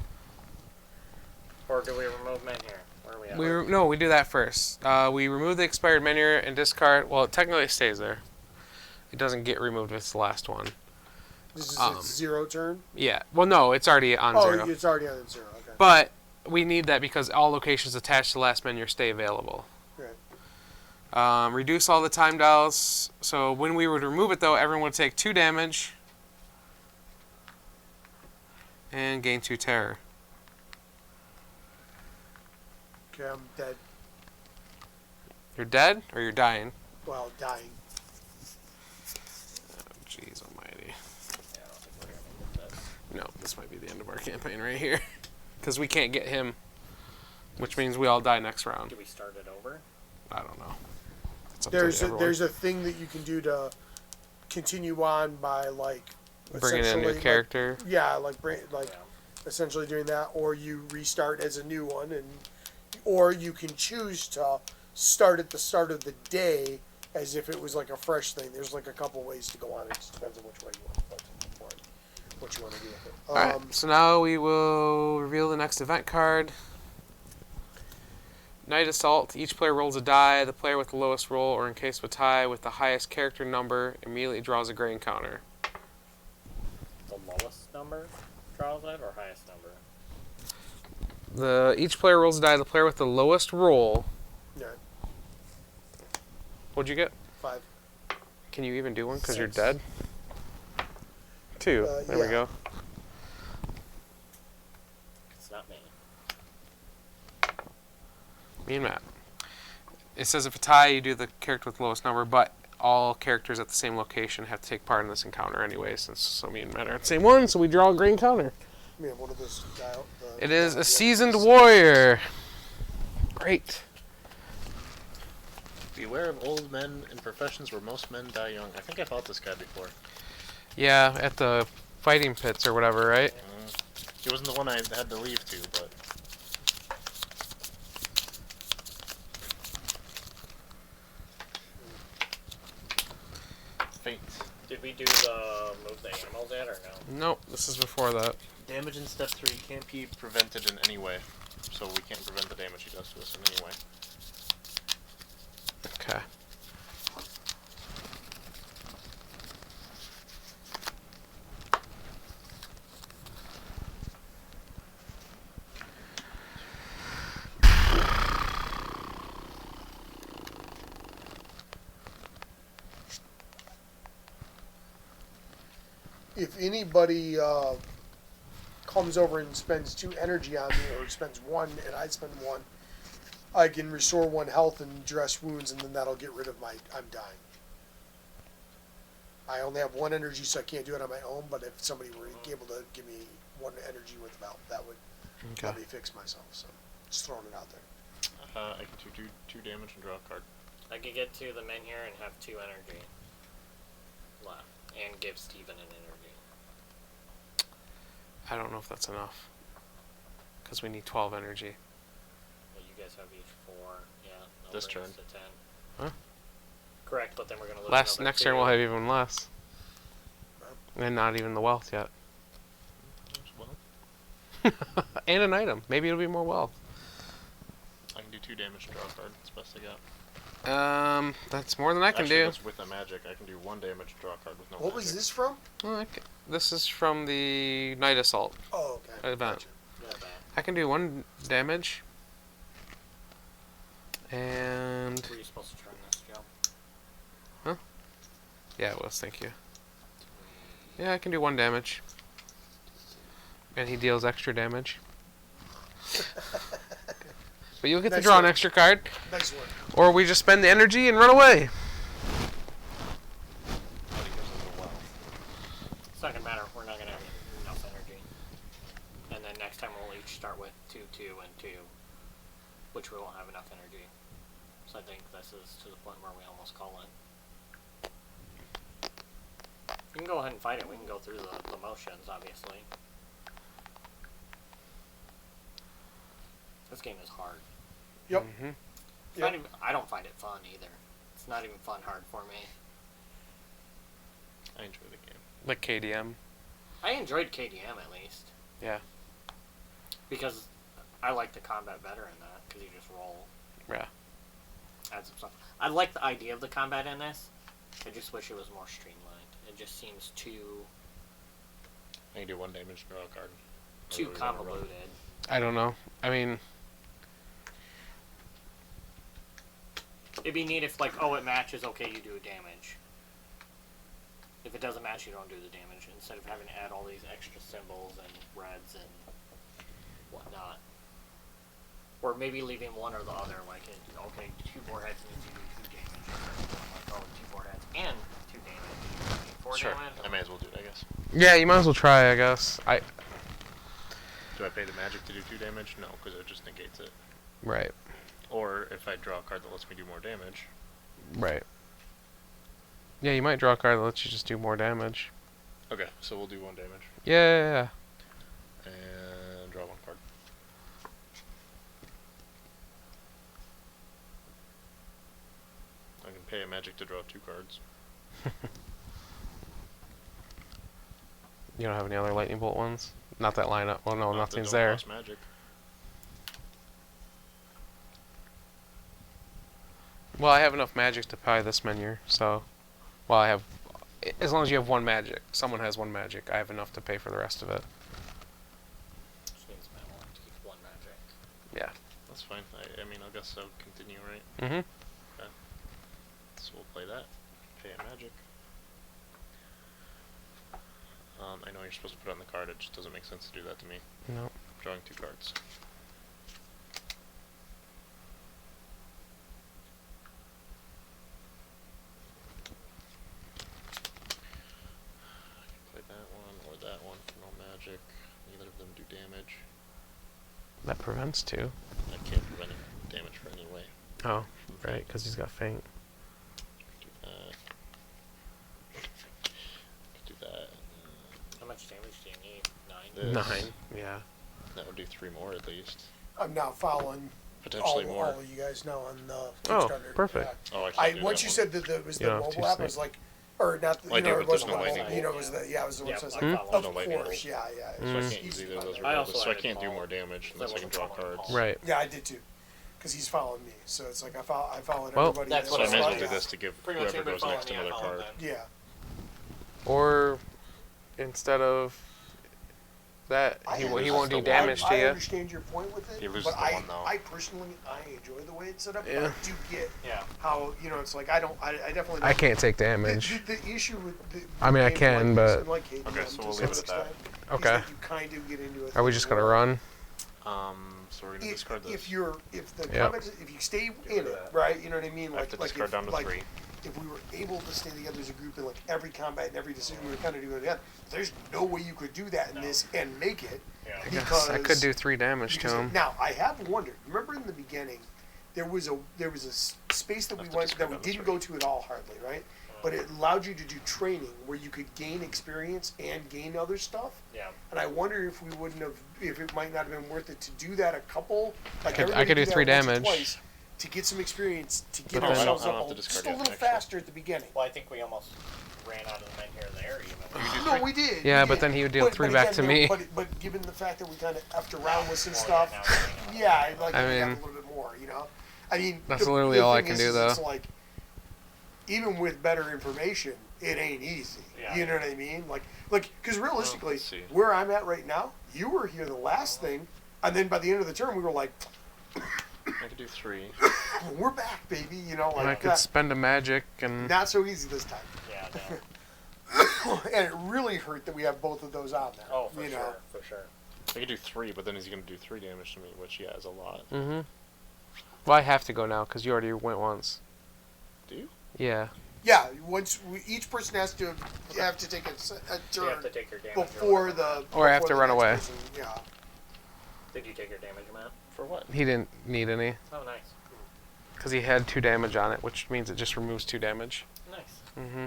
Or do we remove men here? Where are we at? No, we do that first. We remove the expired menu and discard. Well, it technically stays there. It doesn't get removed with the last one. This is its 0 turn? Yeah. Well, no, it's already on 0. Oh, it's already on 0. Okay. But we need that because all locations attached to the last menu stay available. Right. Reduce all the time dials. So when we would remove it, though, everyone would take 2 damage and gain 2 terror. Okay, I'm dead. You're dead or you're dying? Well, dying. Oh, jeez almighty. Yeah, I don't think we're gonna move this. No, this might be the end of our campaign right here. Because we can't get him. Which means we all die next round. Do we start it over? I don't know. It's up to There's everyone. a thing that you can do to continue on by like Bringing in a new essentially, character. Like, yeah, like Yeah. essentially doing that, or you restart as a new one, or you can choose to start at the start of the day as if it was like a fresh thing. There's like a couple ways to go on. It just depends on which way you want what you want to do with it. Alright, so now we will reveal the next event card. Night Assault. Each player rolls a die. The player with the lowest roll, or in case of a tie, with the highest character number, immediately draws a gray encounter. The lowest number draws it, or highest number? Each player rolls a die. The player with the lowest roll. Yeah, What'd you get? 5. Can you even do one because you're 6. dead? 2. There we yeah. go. It's not me. Me and Matt. It says if a tie, you do the character with the lowest number, but all characters at the same location have to take part in this encounter anyway, since so me and Matt are at the same one, so we draw a green encounter. We have one of those dial. It is a seasoned warrior. Great. Beware of old men in professions where most men die young. I think I fought this guy before. Yeah, at the fighting pits or whatever, right? He wasn't the one I had to leave to, but... Faint. Did we do the move the animals yet, or no? Nope, this is before that. Damage in step 3 can't be prevented in any way. So we can't prevent the damage he does to us in any way. Okay. If anybody comes over and spends 2 energy on me, or spends 1 and I spend 1, I can restore 1 health and dress wounds, and then that'll get rid of my I'm dying. I only have 1 energy, so I can't do it on my own, but if somebody were able to give me 1 energy worth of health, that would help me fix myself. So just throwing it out there. I can do 2 damage and draw a card. I could get to the men here and have 2 energy left, and give Steven an energy. I don't know if that's enough. Because we need 12 energy. Well, you guys have each 4. Yeah. that'll This bring us turn. to 10. Huh? Correct, but then we're gonna lose Next 2. turn we'll have even less. And not even the wealth yet. Well, And an item. Maybe it'll be more wealth. I can do 2 damage and draw a card. That's the best I got. That's more than I can Actually, do. that's with a magic. I can do 1 damage and draw a card with no What magic. was this from? This is from the Night Assault Oh, okay. event. Gotcha. Not bad. I can do 1 damage. And... Were you supposed to turn this, Joe? yeah, it was, thank you. Yeah, I can do 1 damage. And he deals extra damage. But you'll get to Nice draw an work. extra card. Nice work. Or we just spend the energy and run away. But he gives us a wealth. It's not gonna matter. We're not gonna have enough energy. And then next time we'll each start with 2, 2, and 2. which we won't have enough energy. So I think this is to the point where we almost call it. You can go ahead and fight it. We can go through the motions, obviously. This game is hard. Yep. Mm-hmm. It's not even, I don't find it fun either. It's not even fun hard for me. I enjoy the game. Like KDM. I enjoyed KDM at least. Yeah. Because I like the combat better in that, because you just roll. Yeah. Add some stuff. I like the idea of the combat in this. I just wish it was more streamlined. It just seems too I can do 1 damage, draw a card. too Whatever you wanna run. convoluted. I don't know. I mean, It'd be neat if, like, oh, it matches, okay, you do damage. If it doesn't match, you don't do the damage, instead of having to add all these extra symbols and reds and whatnot. Or maybe leaving one or the other, like, okay, 2 boarheads means you do 2 damage. Like, oh, 2 boarheads and 2 damage. 4 Sure, damage? I may as well do it, I guess. yeah, you might as well try, I guess. Do I pay the magic to do 2 damage? No, because it just negates it. Right. Or if I draw a card that lets me do more damage. Right. Yeah, you might draw a card that lets you just do more damage. Okay, so we'll do 1 damage. Yeah. And draw 1 card. I can pay a magic to draw 2 cards. You don't have any other lightning bolt ones? Not that lineup. Well, no, Not that nothing's don't there. cost magic. Well, I have enough magic to buy this menu, so... Well, I have... As long as you have 1 magic. Someone has 1 magic. I have enough to pay for the rest of it. Which means I want to keep 1 magic. Yeah. That's fine. I mean, I guess I'll continue, right? Mm-hmm. Okay. So we'll play that. Pay a magic. I know you're supposed to put it on the card. It just doesn't make sense to do that to me. No. Drawing 2 cards. I can play that one or that one for no magic. Neither of them do damage. That prevents 2. I can't prevent any damage for any way. Oh, right, because he's got faint. Do that. Do that. How much damage do you need? 9? This. 9. Yeah. That would do 3 more at least. I'm now following Potentially all more. of you guys now on Oh, Kickstarter. perfect. Yeah. Oh, I I can't do once that you one. said that it was You the don't have to mobile app, say- I was like, or not. Well, I do, it but there's wasn't no mobile. lightning You know, it bolt. was the it was the one Yeah, that says I like, follow. of No lightning course, bolt. yeah. Mm. So I It's can't use easy either to of those find. I regardless, also so I added can't do Paul. more damage So I unless I can wasn't draw following cards. Paul. Right. Yeah, I did too, because he's following me. So it's like I followed Well, everybody. that's So what I may as well Yeah. do this to give Pretty much whoever anybody goes next following me, I another followed card. them. Yeah. Or, instead of that, he won't do the damage I to you. understand your point with it, He loses but the one, though. I personally enjoy the way it's set up. But Yeah. I do get Yeah. how it's like I definitely. I don't- can't take damage. The issue with the I mean, I games can, like but- this and like KDM Okay, so to we'll some leave it at extent, that. is Okay. that you kind of get into a Are we thing just gonna where run? So we're gonna discard this. if the Yep. comments, if you stay in rid of it, that. right? You know what I mean? I have to discard if, down to 3. if we were able to stay together as a group in like every combat and every decision we were kind of doing it together, there's no way you could do that in this and make it. Yeah. I guess Because I could do 3 damage to because him. now I have wondered. Remember in the beginning, there was a space that we Have to went discard that we down to didn't 3. go to at all hardly, right? But it allowed you to do training where you could gain experience and gain other stuff. Yeah. And I wonder if we wouldn't have, if it might not have been worth it to do that a couple. Like I everybody could do that 3 once or damage. twice to get some experience to get But then- ourselves I don't up have to just discard a yet, little actually. faster at the beginning. Well, I think we almost ran out of the men here and there, even. No, we did. Yeah, we but did. then he would deal 3 back to again, me. But given the fact that we kind of effed around with some Well, stuff, now we're running out. yeah, I'd like I to have a mean- little bit more, you know? I mean, That's literally all I thing can do, It's though. like, even with better information, it ain't easy. Yeah. You know what I mean? Like, because realistically, let's see. where I'm at right now, you were here the last thing, and then by the end of the term, we were like, I could do 3. we're back, baby. You know, And I like could spend a magic and... not so easy this time. Yeah, no. And it really hurt that we have both of those on there. Oh, for you sure, know? for sure. I could do 3, but then he's gonna do 3 damage to me, which yeah is a lot. Mm-hmm. Well, I have to go now, because you already went once. Do you? Yeah. Yeah, each person has to take a You turn have to take your damage. before the. Or I have before to the run next away. person, yeah. Did you take your damage, Matt? For what? He didn't need any Oh, nice. because he had 2 damage on it, which means it just removes 2 damage. Nice. Mm-hmm.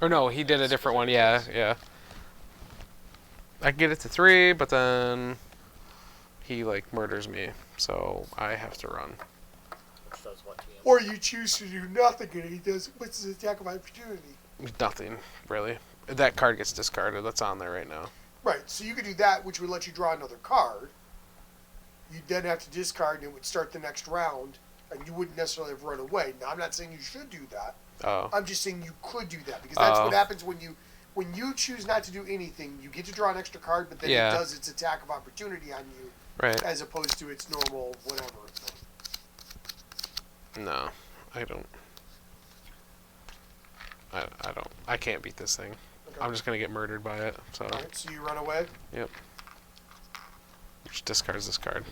Or no, he did a different one. Yeah, yeah. I can get it to 3, but then he like murders me, so I have to run. Which does what to you? Or you choose to do nothing and he does what's his attack of opportunity. Nothing really. That card gets discarded. That's on there right now. Right, so you could do that, which would let you draw another card. You'd then have to discard and it would start the next round, and you wouldn't necessarily have run away. Now, I'm not saying you should do that. Oh. I'm just saying you could do that, because that's Oh. what happens when you choose not to do anything. You get to draw an extra card, but then Yeah. it does its attack of opportunity on you, Right. as opposed to its normal whatever. No, I don't. I don't. I can't beat this thing. Okay. I'm just gonna get murdered by it. So, Alright, so you run away. which discards this card.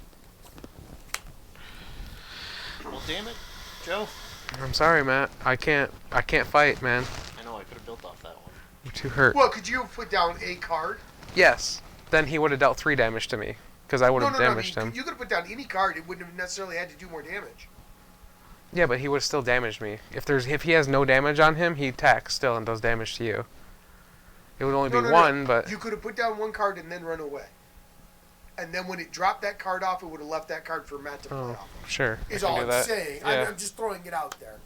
Well, damn it, Joe. I'm sorry, Matt. I can't fight, man. I know, I could have built off that one. I'm too hurt. Well, could you have put down a card? Yes. Then he would have dealt 3 damage to me because I would have damaged him. You could have put down any card. It wouldn't have necessarily had to do more damage. Yeah, but he would have still damaged me. If he has no damage on him, he attacks still and does damage to you. It would only be one, but You could have put down one card and then run away. And then when it dropped that card off, it would have left that card for Matt to play off. sure. Is I can all do I'm that. saying. Yeah. I'm just throwing it out there.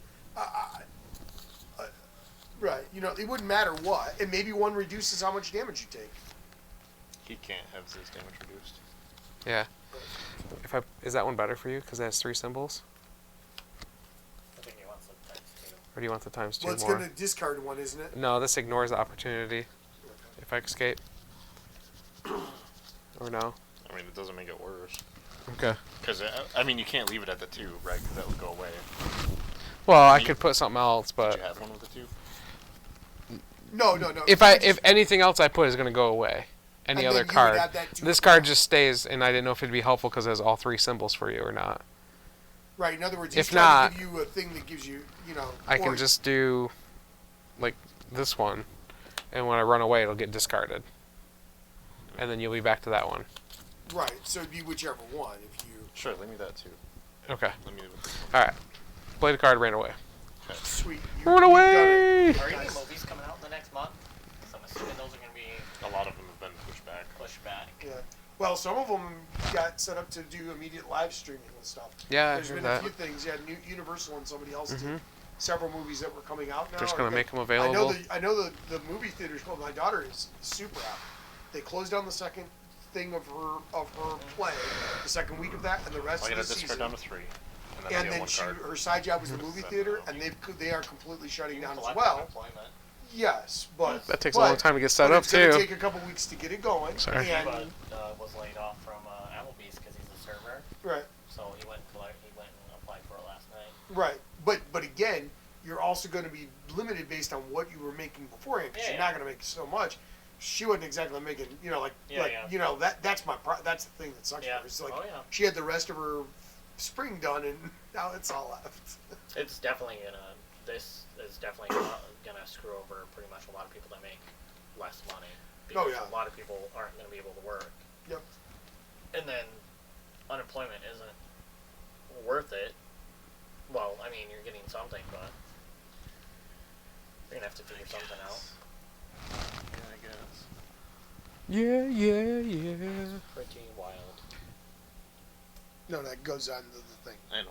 Right. You know, it wouldn't matter what. And maybe one reduces how much damage you take. He can't have his damage reduced. Yeah. Is that one better for you because it has 3 symbols, I think he wants some times too. or do you want the times 2 Well, it's more? going to discard one, isn't it? No, this ignores the opportunity. If I escape. Or no. I mean, it doesn't make it worse. Okay. Because, I mean, you can't leave it at the 2, right? Because that would go away. Well, I could put something else, Did but you have one with the 2? No. if anything else I put is gonna go away, any And other then you would card. add that to This it. card just stays, and I didn't know if it'd be helpful because it has all 3 symbols for you or not. Right. In other words, he's If trying not- to give you a thing that gives you, I or- can just do, like, this one, and when I run away, it'll get discarded. And then you'll be back to that one. Right. So it'd be whichever one if you. Sure, let me that, too. Okay. Let me with this one. Alright. Played a card, ran away. Sweet. Run you've away! done Are it. any Nice. movies coming out in the next month? So I'm assuming those are going to be A lot of them have been pushed back. pushed back. Yeah. Well, some of them got set up to do immediate live streaming and stuff. Yeah, I There's heard been that. a few things. Yeah, Universal and somebody else Mhm. did several movies that were coming out now. Just gonna Or make them I available. know the movie theaters. Well, my daughter is super happy. They closed down the second thing of her play, the second week of that, and the rest All you of gotta the discard season. down to 3. And then, And you then get one card. her side job was the movie theater, and they are completely shutting down as well. Yes, but That takes a long time to get set but up, it's gonna too. take a couple weeks to get it going. Sorry. And, But was laid off from Applebee's because he's a server. right. So he went and applied for it last night. Right, but again, you're also going to be limited based on what you were making beforehand because Yeah, you're yeah. not going to make so much. She wasn't exactly making, Yeah. that's that's the thing that sucks Yeah. for her. It's like Oh, yeah. she had the rest of her spring done and now it's all left. It's definitely this is definitely gonna screw over pretty much a lot of people that make less money. Oh, Because yeah. a lot of people aren't gonna be able to work. Yep. And then unemployment isn't worth it. Well, I mean, you're getting something, but you're gonna have to figure something out. Yeah, I guess. Yeah. Pretty wild. No, that goes on to the thing. I know.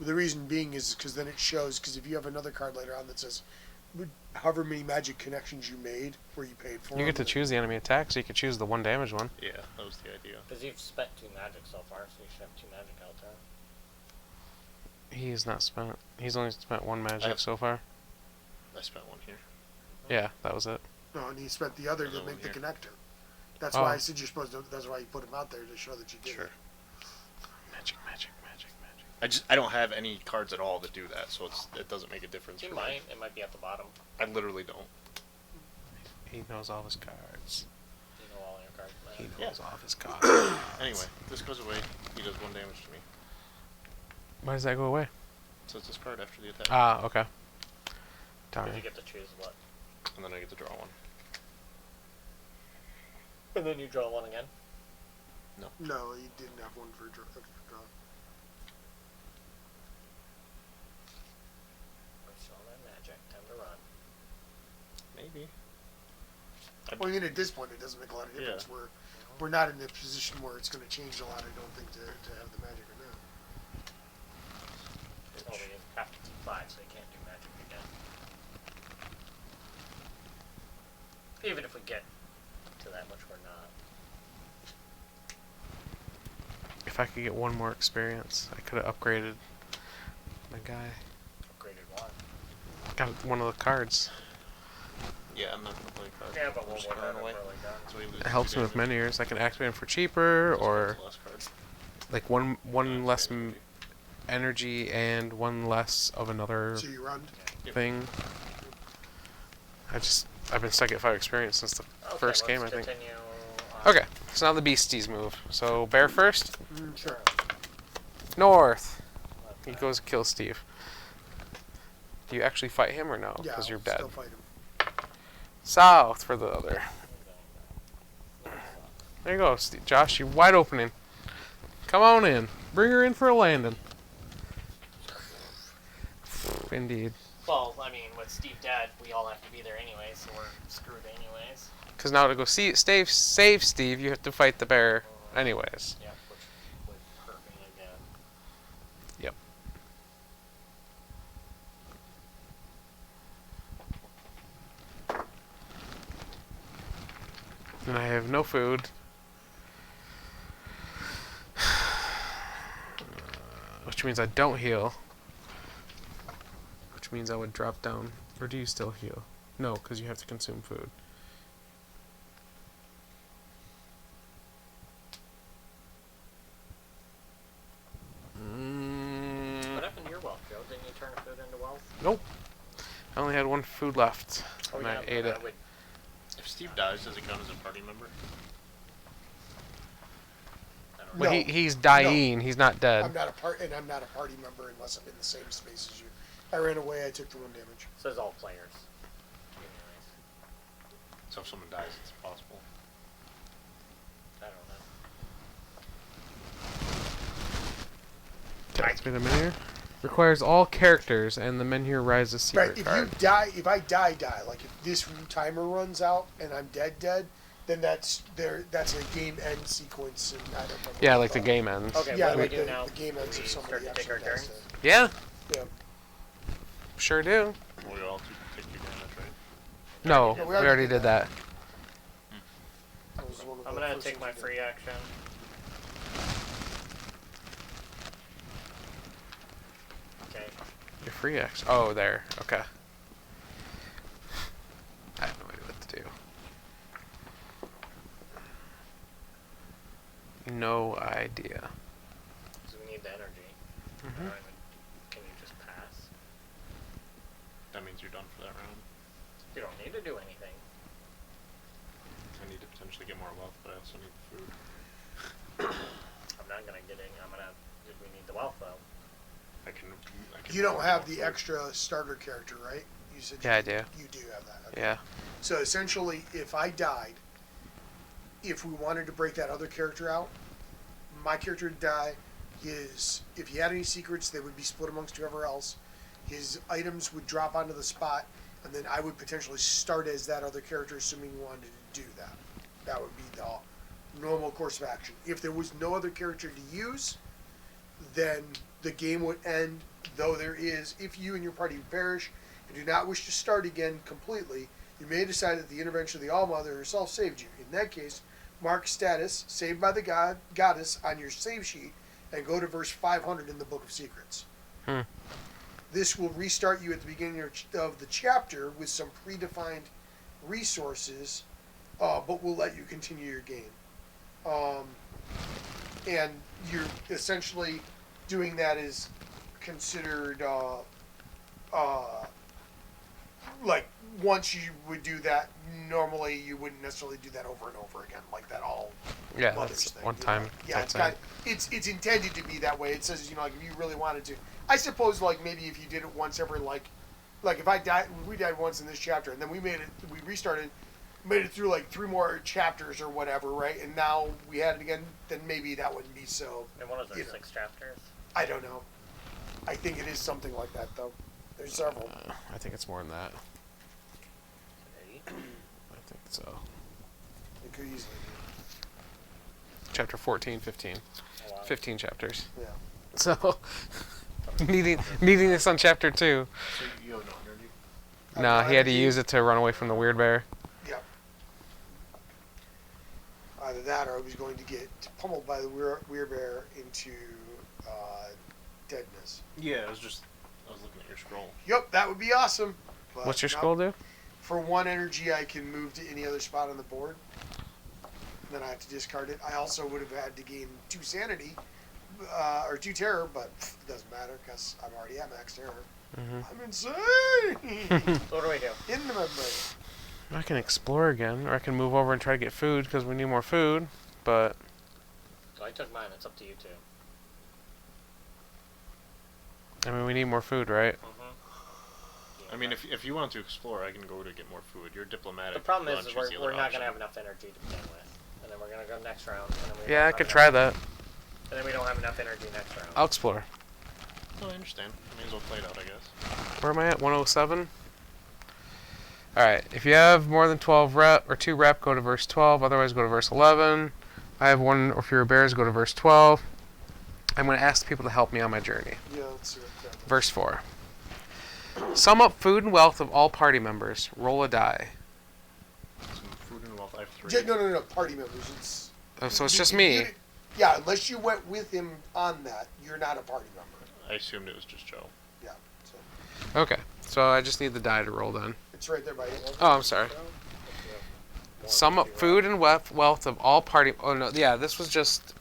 The reason being is because then it shows, because if you have another card later on that says however many magic connections you made where you paid for You get to them, choose the enemy attack, so you could choose the 1 damage one. Yeah, that was the idea. Because you've spent 2 magic so far, so you should have 2 magic out there. He's not spent. He's only spent 1 magic have- so far. I spent one here. Yeah, that was it. No, and he spent the other to Another make the one connector. That's Oh. why I said you're supposed to. That's why you put him out there to show that you did. Sure. It. Magic. I don't have any cards at all that do that, so it doesn't make a difference You for might. me. It might be at the bottom. I literally don't. He knows all his cards. You know all your cards, He man. knows all of his cards. Anyway, this goes away. He does 1 damage to me. Why does that go away? So it's discard after the attack. Ah, okay. Because you Darn. get to choose what. And then I get to draw 1. And then you draw one again. No, you didn't have one for extra draw. Where's all that magic? Time to run. Maybe. Well, I mean, at this point, it doesn't make a lot of difference. We're not in a position where it's going to change a lot, I don't think, to have the magic or not. Oh, we have to keep 5, so you can't do magic again. Even if we get to that much, we're not. If I could get one more experience, I could have upgraded my guy. Upgraded one. Got one of the cards. Yeah, I'm not gonna play cards. Yeah, but I'm what just would throwing that have away. really done? So we lose It helps 2 me with damage. menhirs. I can activate them for cheaper, or Last card. like one less energy and one less of another So you run. Yep. thing. I've been stuck at 5 experience since the first game, I think. Continue, Okay, so now the beasties move. So bear first, Sure. north. He left goes kill Steve. Do you actually fight him or no? Yeah, Because you're I'll dead. still fight him. South for the other. There you go, Josh. You're wide opening. Come on in. Bring her in for a landing. Indeed. Well, I mean, with Steve dead, we all have to be there anyway, so we're screwed anyways. Because now to go save Steve, you have to fight the bear anyways. Yeah, which would hurt me again. Yep. And I have no food. Which means I don't heal. Which means I would drop down. Or do you still heal? No, because you have to consume food. What happened to your wealth, Joe? Didn't you turn food into wealth? Nope. I only had 1 food left. And I ate it. If Steve dies, does it count as a party member? I don't Well, know. No. he's dying. He's not dead. I'm not a party member unless I'm in the same space as you. I ran away. I took the 1 damage. Says all players. Anyways, So if someone dies, it's possible. I don't know. Okay, let's be the menhir. Requires all characters, and the menhir rises secret Right. If card. you die, if I die, like if this timer runs out and I'm dead, then that's a game end sequence, and I don't remember. Yeah, what like it's the called. game ends. Okay, Yeah, what do we like do now? the game ends We if start somebody to take our actually dies. turns? Yeah, Yeah. sure do. We all take 2 damage, right? No, Yeah, we already did that. That was one of I'm the gonna first take things my we did. free action. Okay. Your free action. Oh, there. Okay. I have no idea what to do. No idea. So we need the energy. Mhm. Can you just pass? That means you're done for that round. You don't need to do anything. I need to potentially get more wealth, but I also need food. I'm not gonna get any. We need the wealth though. I can You don't get have more the food. extra starter character, right? You said Yeah, I do. You do have that. Okay. Yeah. So essentially, if I died, if we wanted to break that other character out, my character would die. If he had any secrets, they would be split amongst whoever else. His items would drop onto the spot, and then I would potentially start as that other character, assuming we wanted to do that. That would be the normal course of action. If there was no other character to use, then the game would end, though there is, if you and your party perish and do not wish to start again completely, you may decide that the intervention of the All-Mother herself saved you. In that case, mark status, saved by the goddess, on your save sheet, and go to verse 500 in the Book of Secrets. This will restart you at the beginning of the chapter with some predefined resources, but will let you continue your game. And you're essentially doing that is considered like once you would do that, normally you wouldn't necessarily do that over and over again, like that all Yeah, mothers that's thing, one you know? time. Yeah, That's it's intended to be that way. It says, like if you really wanted to, I suppose, like maybe if you did it once every like if I died, we died once in this chapter, and then we restarted made it through like 3 more chapters or whatever, right? And now we had it again, then maybe that wouldn't be so. And what is there, you know. 6 chapters? I don't know. I think it is something like that, though. There's several. I think it's more than that. 8? I think so. It could easily Chapter 14, 15. Oh, wow. 15 chapters. be. Yeah. So, needing this on chapter 2. So you have no energy? No, he had to use it to run away from the weird bear. Yep. Either that or I was going to get pummeled by the weird bear into deadness. Yeah, I was looking at your scroll. Yep, that would be awesome. But What's your no. scroll do? For 1 energy, I can move to any other spot on the board. Then I have to discard it. I also would have had to gain 2 sanity, or 2 terror, but it doesn't matter because I'm already at max terror. I'm insane! So what do we do? In the membrane. I can explore again, or I can move over and try to get food because we need more food, but... So I took mine. It's up to you two. I mean, we need more food, right? Mm-hmm. I mean, if you want to explore, I can go to get more food. You're diplomatic. The problem is lunch we're the other not going option. to have enough energy to begin with. And then we're going to go next round. And then we Yeah, don't I have could enough- try that. And then we don't have enough energy next round. I'll explore. Oh, I understand. I may as well play it out, I guess. Where am I at? 107? Alright, if you have more than 12 rep, or 2 rep, go to verse 12. Otherwise, go to verse 11. I have 1 or fewer bears, go to verse 12. I'm going to ask people to help me on my journey. Yeah, let's see what that is. Verse 4. Sum up food and wealth of all party members. Roll a die. Some food and wealth. I have 3. No. Party members. It's Oh, so it's just you- me. you- Yeah, unless you went with him on that, you're not a party member. I assumed it was just Joe. Yeah, so Okay, so I just need the die to roll then. it's right there by you. Oh, I'm sorry. Sum up food and wealth of all party... Oh, no, yeah, this was just...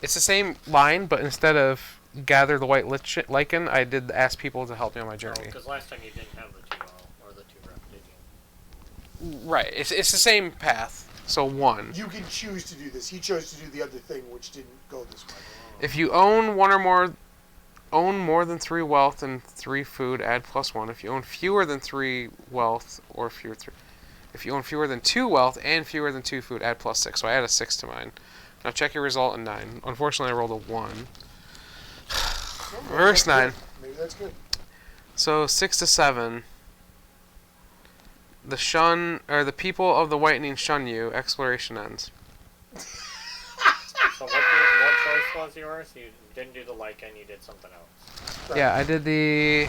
It's the same line, but instead of gather the white lichen, I did ask people to help me on my journey. Because last time you didn't have the 2 or the 2 rep, did you? Right, it's the same path. So 1. You can choose to do this. He chose to do the other thing, which didn't go this way. If you own more than 3 wealth and 3 food, add +1. If you own fewer than 3 wealth or if you own fewer than 2 wealth and fewer than 2 food, add +6. So I add a 6 to mine. Now check your result in 9. Unfortunately, I rolled a 1. Verse 9. Maybe that's good. So 6 to 7. The people of the whitening shun you. Exploration ends. So what choice was yours? You didn't do the lichen, you did something else. Right. Yeah, I did the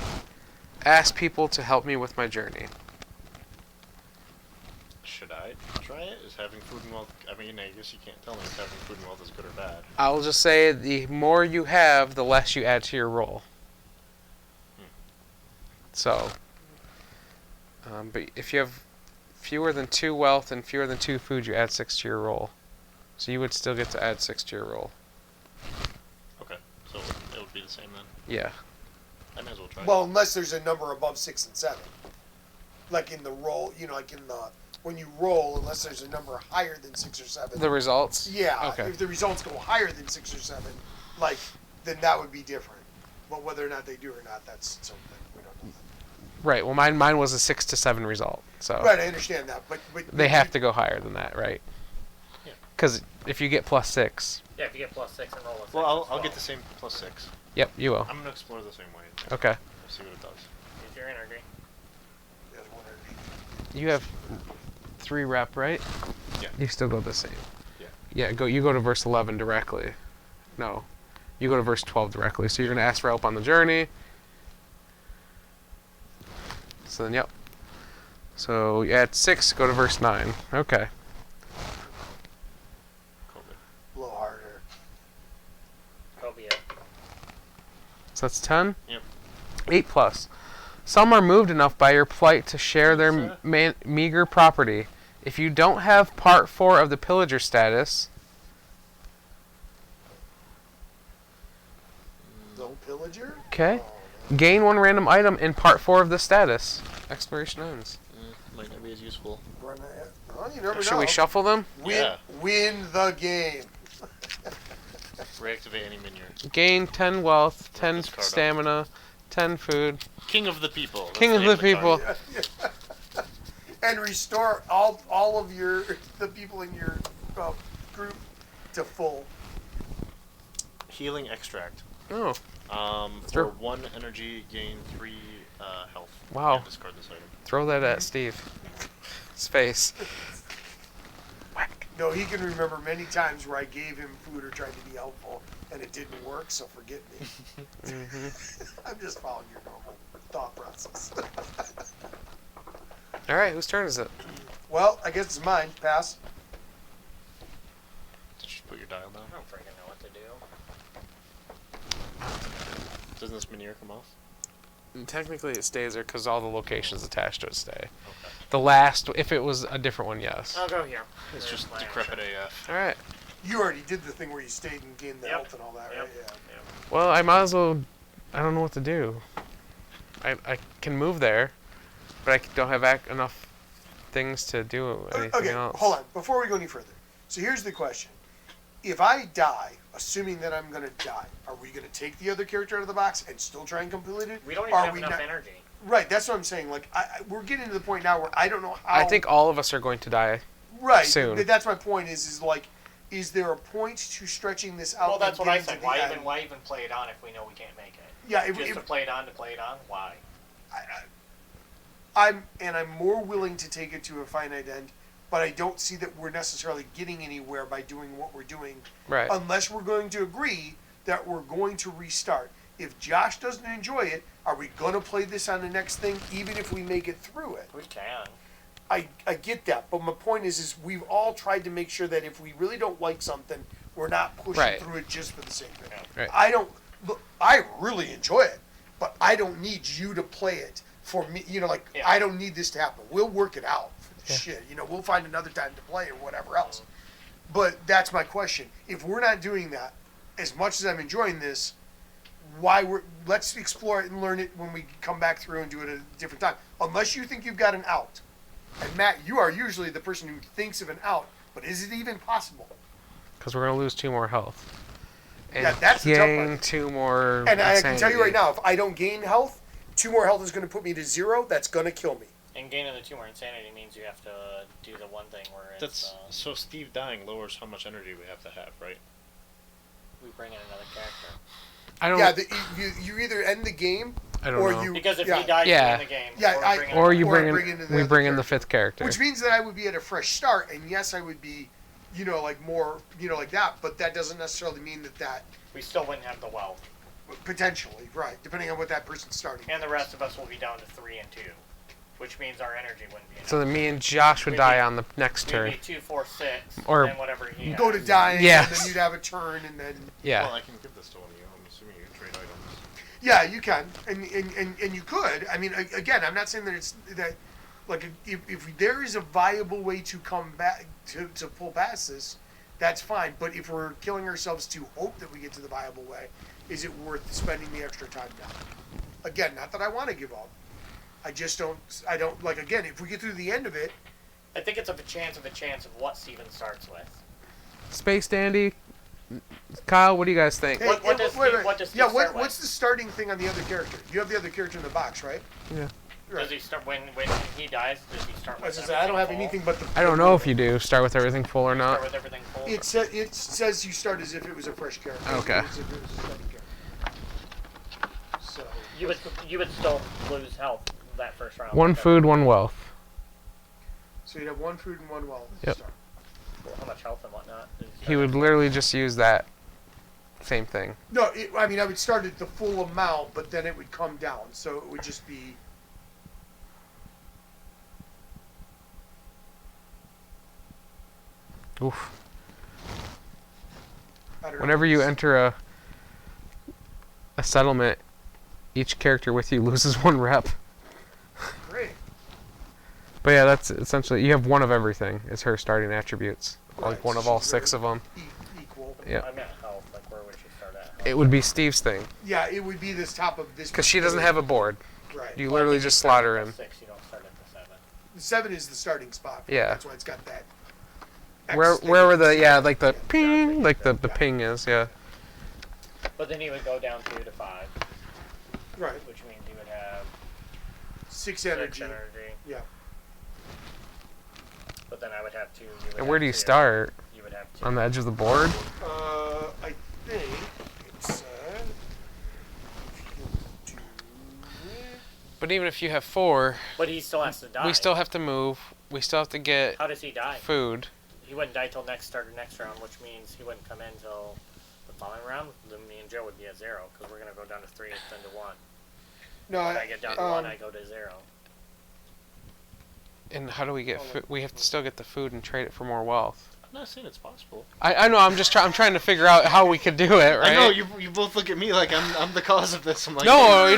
ask people to help me with my journey. Should I try it? Is having food and wealth... I mean, I guess you can't tell me if having food and wealth is good or bad. I'll just say the more you have, the less you add to your roll. So, but if you have fewer than 2 wealth and fewer than 2 food, you add 6 to your roll. So you would still get to add 6 to your roll. Okay, so it would be the same then. Yeah. I may as well try it. Well, unless there's a number above 6 and 7, like in the roll, like in the when you roll, unless there's a number higher than 6 or 7. The results? Yeah. Okay. If the results go higher than 6 or 7, then that would be different. But whether or not they do or not, that's something we don't know. Right. Well, mine was a 6 to 7 result. So Right, I understand that, but they have to go higher than that, right? Yeah. Because if you get +6, Yeah, if you get +6 and roll a 6. Well, I'll it's get the 12. same +6. yep, you will. I'm gonna explore the same way. Okay. We'll see what it does. Use your energy. There's one energy. You have 3 rep, right? Yeah. You still go the same. Yeah. Yeah, you go to verse 11 directly. No. You go to verse 12 directly. So you're going to ask for help on the journey. So then, yep. So you add 6, go to verse 9. Okay. COVID. Blow harder. Kobe it. So that's 10? Yep. 8 plus. Some are moved enough by your plight to share their meager property. If you don't have part 4 of the pillager status, No pillager? okay, Oh, gain 1 random item in part 4 of the status. Exploration ends. Might not be as useful. no. Run that. Well, you never Should know. we shuffle them? Win the game. Reactivate any minion. Gain 10 wealth, 10 this card up. stamina, 10 food. King of the people. That's King the of name the people. card. and restore all of the people in your group to full. Healing extract. Oh, For Sure. 1 energy, gain 3 health. Wow. And discard this item. throw that at Steve. His face. Whack. No, he can remember many times where I gave him food or tried to be helpful, and it didn't work. So forget me. I'm just following your normal thought process. All right, whose turn is it? Well, I guess it's mine. Pass. Did you put your dial down? I don't freaking know what to do. Doesn't this veneer come off? Technically, it stays there because all the locations attached to it stay. Okay. The last, if it was a different one, yes. I'll go here. It's There's just my decrepit action. AF. All right. You already did the thing where you stayed and gained the Yep. health and all that, Yep. right? Yeah. Yep. Well, I might as well. I don't know what to do. I can move there, but I don't have enough things to do anything Okay, else. hold on. Before we go any further, so here's the question: if I die, assuming that I'm gonna die, are we gonna take the other character out of the box and still try and complete it? We don't Or even are have we enough not- energy. Right, that's what I'm saying. Like, we're getting to the point now where I don't know how. I think all of us are going to die. right. soon. That's my point. Is like, is there a point to stretching this out? Well, that's and what I getting said. to the Why end? even play it on if we know we can't make it? Yeah, Just to play it on to play it on? Why? I'm more willing to take it to a finite end, but I don't see that we're necessarily getting anywhere by doing what we're doing, Right. unless we're going to agree that we're going to restart. If Josh doesn't enjoy it, are we going to play this on the next thing, even if we make it through it? We can. I get that, but my point is we've all tried to make sure that if we really don't like something, we're not pushing Right. through it just for the sake of it. Right. I don't look. I really enjoy it, but I don't need you to play it for me. You know, like Yeah. I don't need this to happen. We'll work it out. For the Yeah. shit, you know, we'll find another time to play or whatever else. But that's my question. If we're not doing that, as much as I'm enjoying this, let's explore it and learn it when we come back through and do it at a different time. Unless you think you've got an out. And Matt, you are usually the person who thinks of an out, but is it even possible? Because we're going to lose 2 more health. And Yeah, that's the tough gain part. 2 more. And I can tell you insanity. right now, if I don't gain health, 2 more health is going to put me to 0. That's going to kill me. And gaining the 2 more insanity means you have to do the one thing where it's, That's so Steve dying lowers how much energy we have to have, right? we bring in another character. I don't. Yeah, you either end the game I don't or know. you Because if yeah. he dies Yeah. in the game, Yeah, or, I- bring in or you another- bring bring in. in the We other bring in the character. 5th character. Which means that I would be at a fresh start, and yes, I would be, you know, like more, you know, like that. But that doesn't necessarily mean that we still wouldn't have the wealth. potentially, right? Depending on what that person's starting. And the rest of us will be down to 3 and 2. Which means our energy wouldn't be enough. So then me and Josh would We'd die be- on the next We'd turn. be 2, 4, 6, Or- and then whatever he has. Go to dying, Yes. and then you'd have a turn, and then Yeah. Well, I can give this to one of you. I'm assuming you can trade items. yeah, you can, and you could. I mean, again, I'm not saying that it's that like if there is a viable way to come back to pull past this, that's fine. But if we're killing ourselves to hope that we get to the viable way, is it worth spending the extra time now? Again, not that I want to give up. I just don't. I don't like. Again, if we get through the end of it, I think it's a chance of what Steven starts with. Space Dandy. Kyle, what do you guys think? hey, What does wait, Steve- wait. what does Steve yeah? start What's with? the starting thing on the other character? You have the other character in the box, right? Yeah. Does he start when he dies? Does he start I was with? gonna say, I don't have everything anything but the. I don't know if you do start with everything full or full? Start not. with everything full. It says you start as if it was a fresh character. Okay. As if it was a starting character. So. You would still lose health that first round. 1 food, 1 wealth. So you'd have 1 food and 1 wealth to Yep. start. Well, how much health and whatnot? Does He start would with? literally just use that same thing. No, I mean I would start at the full amount, but then it would come down. So it would just be. Oof. I don't know. Whenever you enter a settlement, each character with you loses 1 rep. Great. But yeah, that's essentially you have 1 of everything. Is her starting attributes, Right, like 1 so of all she's 6 of them. Equal. Yeah. I meant health. Like where would she start at? It would be Steve's thing Yeah, it would be this top of this. because she doesn't have a board. Right. You Well, I literally think just you start slot her at in. the 6. You don't start at the 7. 7 is the starting spot. Yeah. That's why it's got that. X Where were the sticker. like the Yeah, ping, like the Yeah. ping is, yeah. But then he would go down 2 to 5, Right. which means he would have 6 6 energy. energy. Yeah. But then I would have to. And where do you start? You would have to. On the edge of the board? I think it said if you do it. But even if you have 4, But he still has to die. we still have to move. We still have to get How does he die? food. He wouldn't die till next round, which means he wouldn't come in till the following round. Then me and Joe would be at 0 because we're gonna go down to 3 then to 1. No, When I get down to 1, I go to 0. And how do we get food? We have to still get the food and trade it for more wealth. I'm not saying it's possible. I know. I'm just I'm trying to figure out how we could do it. Right? I know you both look at me like I'm the cause of this. I'm like, No. I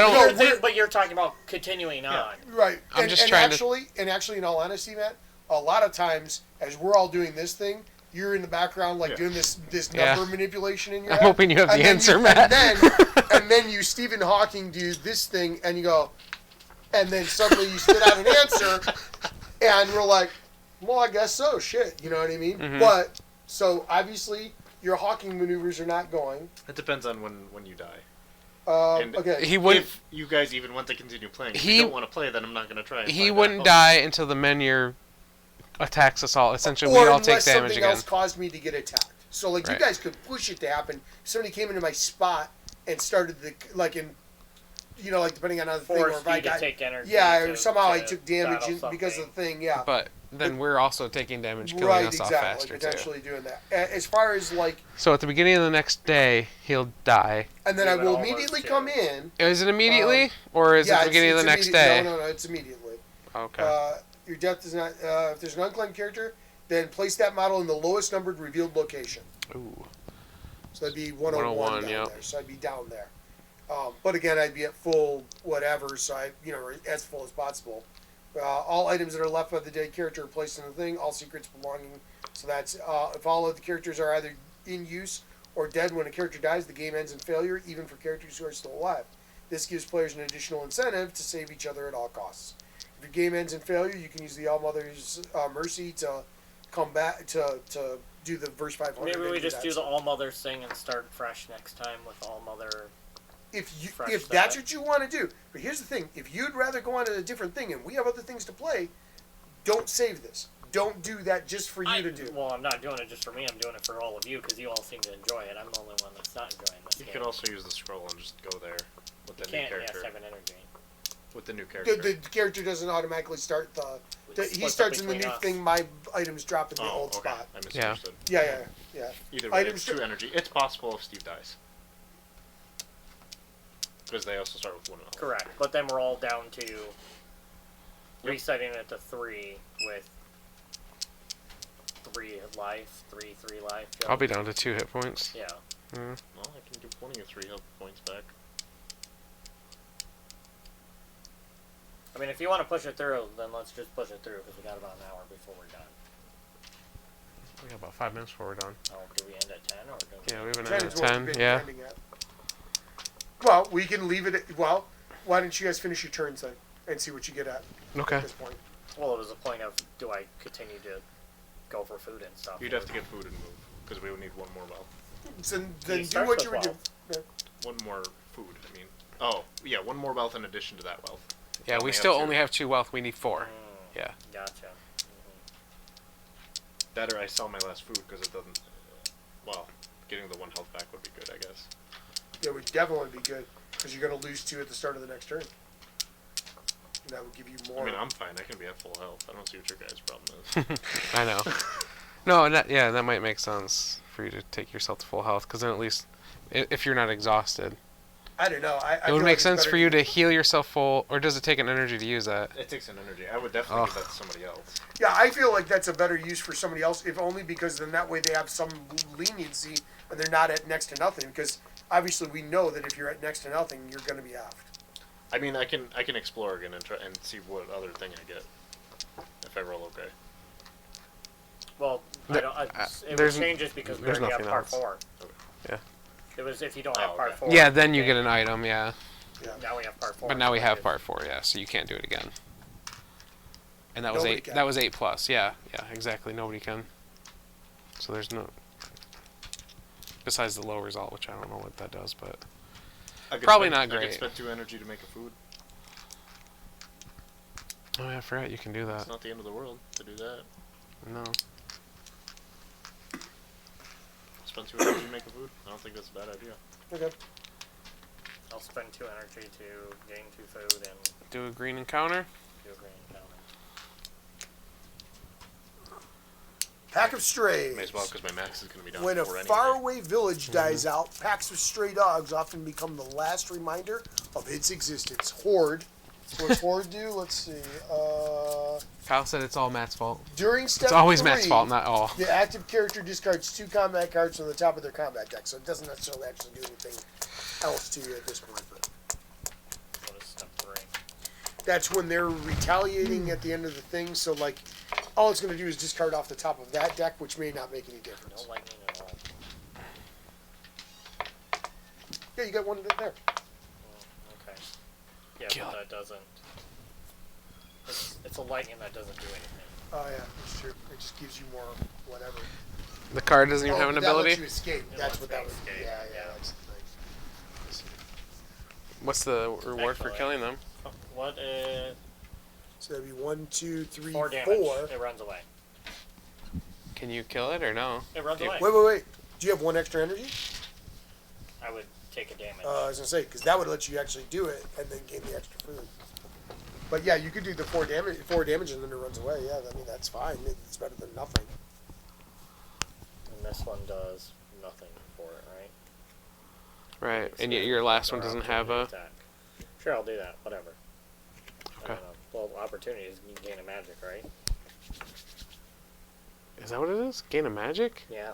don't. But you're talking about continuing on. Right. I'm just and trying actually, And actually, in all honesty, Matt, a lot of times, as we're all doing this thing, you're in the background, like, doing this Yeah. number manipulation in your I'm head. hoping you have And the then answer, you, Matt. And then you Stephen Hawking do this thing, and you go, and then suddenly you spit out an answer, and we're like, well, I guess so, shit, you know what I mean? Mhm. But, so, obviously, your Hawking maneuvers are not going. It depends on when you die. And Okay. He wouldn't. If you guys even want to continue playing, if He- you don't want to play, then I'm not going to try. And He find wouldn't out. die until the Menhir attacks us all. Essentially, Or we all take unless damage something again. else caused me to get attacked. So, like, Right. you guys could push it to happen. If somebody came into my spot and started like, depending on how the thing, or Force if I you to got, take energy. yeah, or to- somehow I to took damage battle because of the something. thing, yeah. But then we're also taking damage, killing Right, us off exactly, faster too. potentially doing that. As far as, like, So at the beginning of the next day, he'll die. and then We I would will almost immediately do. come in. Is it immediately, or is it Yeah, the beginning of the it's next immediate- day? No, it's immediately. Okay. Your death does not, if there's an unclaimed character, then place that model in the lowest numbered revealed location. Ooh. So that'd be 101 down 101, yep. there. So I'd be down there. But again, I'd be at full whatever, so as full as possible. All items that are left by the dead character are placed in the thing. All secrets belonging. So that's if all of the characters are either in use or dead when a character dies, the game ends in failure, even for characters who are still alive. This gives players an additional incentive to save each other at all costs. If your game ends in failure, you can use the Allmother's Mercy to come back to do the verse 500. Maybe we and just that do the stuff. All Mother thing and start fresh next time with All Mother. Fresh If that's start. what you want to do. But here's the thing: if you'd rather go on to a different thing, and we have other things to play, don't save this. Don't do that just for you to do. Well, I'm not doing it just for me. I'm doing it for all of you because you all seem to enjoy it. I'm the only one that's not enjoying this You game. could also use the scroll and just go there with the You new can't. He has character. to have an energy. With the new character. The character doesn't automatically start he Splits starts up in the new between us. thing. My items drop in the Oh, old okay. spot. I misunderstood. Yeah. Either way, Items it's two energy. It's possible if Steve dies. Because they also start with 1 health. Correct. But then we're all down to resetting it to 3 with 3 life, 3 life. Joe. I'll be down to 2 hit points. Yeah. Mm. Well, I can do plenty of 3 health points back. I mean, if you want to push it through, then let's just push it through because we got about an hour before we're done. We got about 5 minutes before we're done. Oh, do we end at 10 or do we? Yeah, we have an 10 end is at what 10. we've been Yeah. ending at. Well, we can leave it at, well, why don't you guys finish your turns then and see what you get at Okay. this point. Well, it was a point of do I continue to go for food and stuff? You'd have to get food and move. Because we would need 1 more wealth. So He then do starts what with you were doing. 1 more food, I mean. Oh, yeah, 1 more wealth in addition to that wealth. Yeah, Only we have still 2. only have 2 wealth. We need 4. Mm, Yeah. Gotcha. That or I sell my last food because it doesn't... Well, getting the 1 health back would be good, I guess. It would definitely be good because you're going to lose 2 at the start of the next turn. And that would give you more. I mean, I'm fine. I can be at full health. I don't see what your guys' problem is. I know. No, and that might make sense for you to take yourself to full health, because then at least, if you're not exhausted, I don't know. I it feel would like make it's sense better for you to heal yourself full, or does it take an energy to use that? It takes an energy. I would definitely give that to somebody else. Yeah, I feel like that's a better use for somebody else, if only because then that way they have some leniency and they're not at next to nothing. Because obviously we know that if you're at next to nothing, you're going to be halved. I mean, I can explore again and try and see what other thing I get if I roll okay. Well, it there's- changes because we there's already have nothing part else. 4. Yeah. It was if you don't have Oh, part okay. 4. Yeah, then you get an item, yeah. Now we have part 4. But now we have part 4, yeah, so you can't do it again. And that was Nobody 8. can. That was 8 plus, yeah, exactly. Nobody can. So there's no. Besides the low result, which I don't know what that does, but I could Probably spend, not I great. could spend 2 energy to make a food. Oh, yeah, I forgot you can do that. It's not the end of the world to do that. No. Spend 2 energy to make a food. I don't think that's a bad idea. Okay. I'll spend 2 energy to gain 2 food and Do a green encounter. do a green encounter. Pack of strays. May as well, because my max is going to be down When to a 4 anyway. faraway village dies out, packs of stray dogs often become the last reminder of its existence. Horde. What's Horde do? Let's see. Kyle said it's all Matt's fault. During step It's always 3, Matt's fault, not all. the active character discards 2 combat cards from the top of their combat deck, so it doesn't necessarily actually do anything else to you at this point. But What is step 3? that's when they're retaliating at the end of the thing. So like, all it's going to do is discard off the top of that deck, which may not make any No difference. lightning at all. Yeah, you got one there. Okay. Yeah, Kill but that doesn't. It's a lightning that doesn't do anything. Oh yeah, that's true. It just gives you more whatever. The card doesn't even have an but that lets ability. you escape. It That's lets what me that would. escape, Yeah, yeah. yeah. That's nice. What's the reward for Excellent. killing them? What is So that'd be 1, 2, 3, 4 damage? 4. It runs away. Can you kill it or no? It runs Yeah. away. Wait. Do you have 1 extra energy? I would take a damage. I was gonna say because that would let you actually do it and then gain the extra food. But yeah, you could do the 4 damage, and then it runs away. Yeah, I mean that's fine. It's better than nothing. And this one does nothing for it, right? Right, and yet your last one Or doesn't have a. opportunity attack. Sure, I'll do that. Whatever. I Okay. don't know. Well, opportunity is you gain a magic, right? Is that what it is? Gain a magic? Yeah.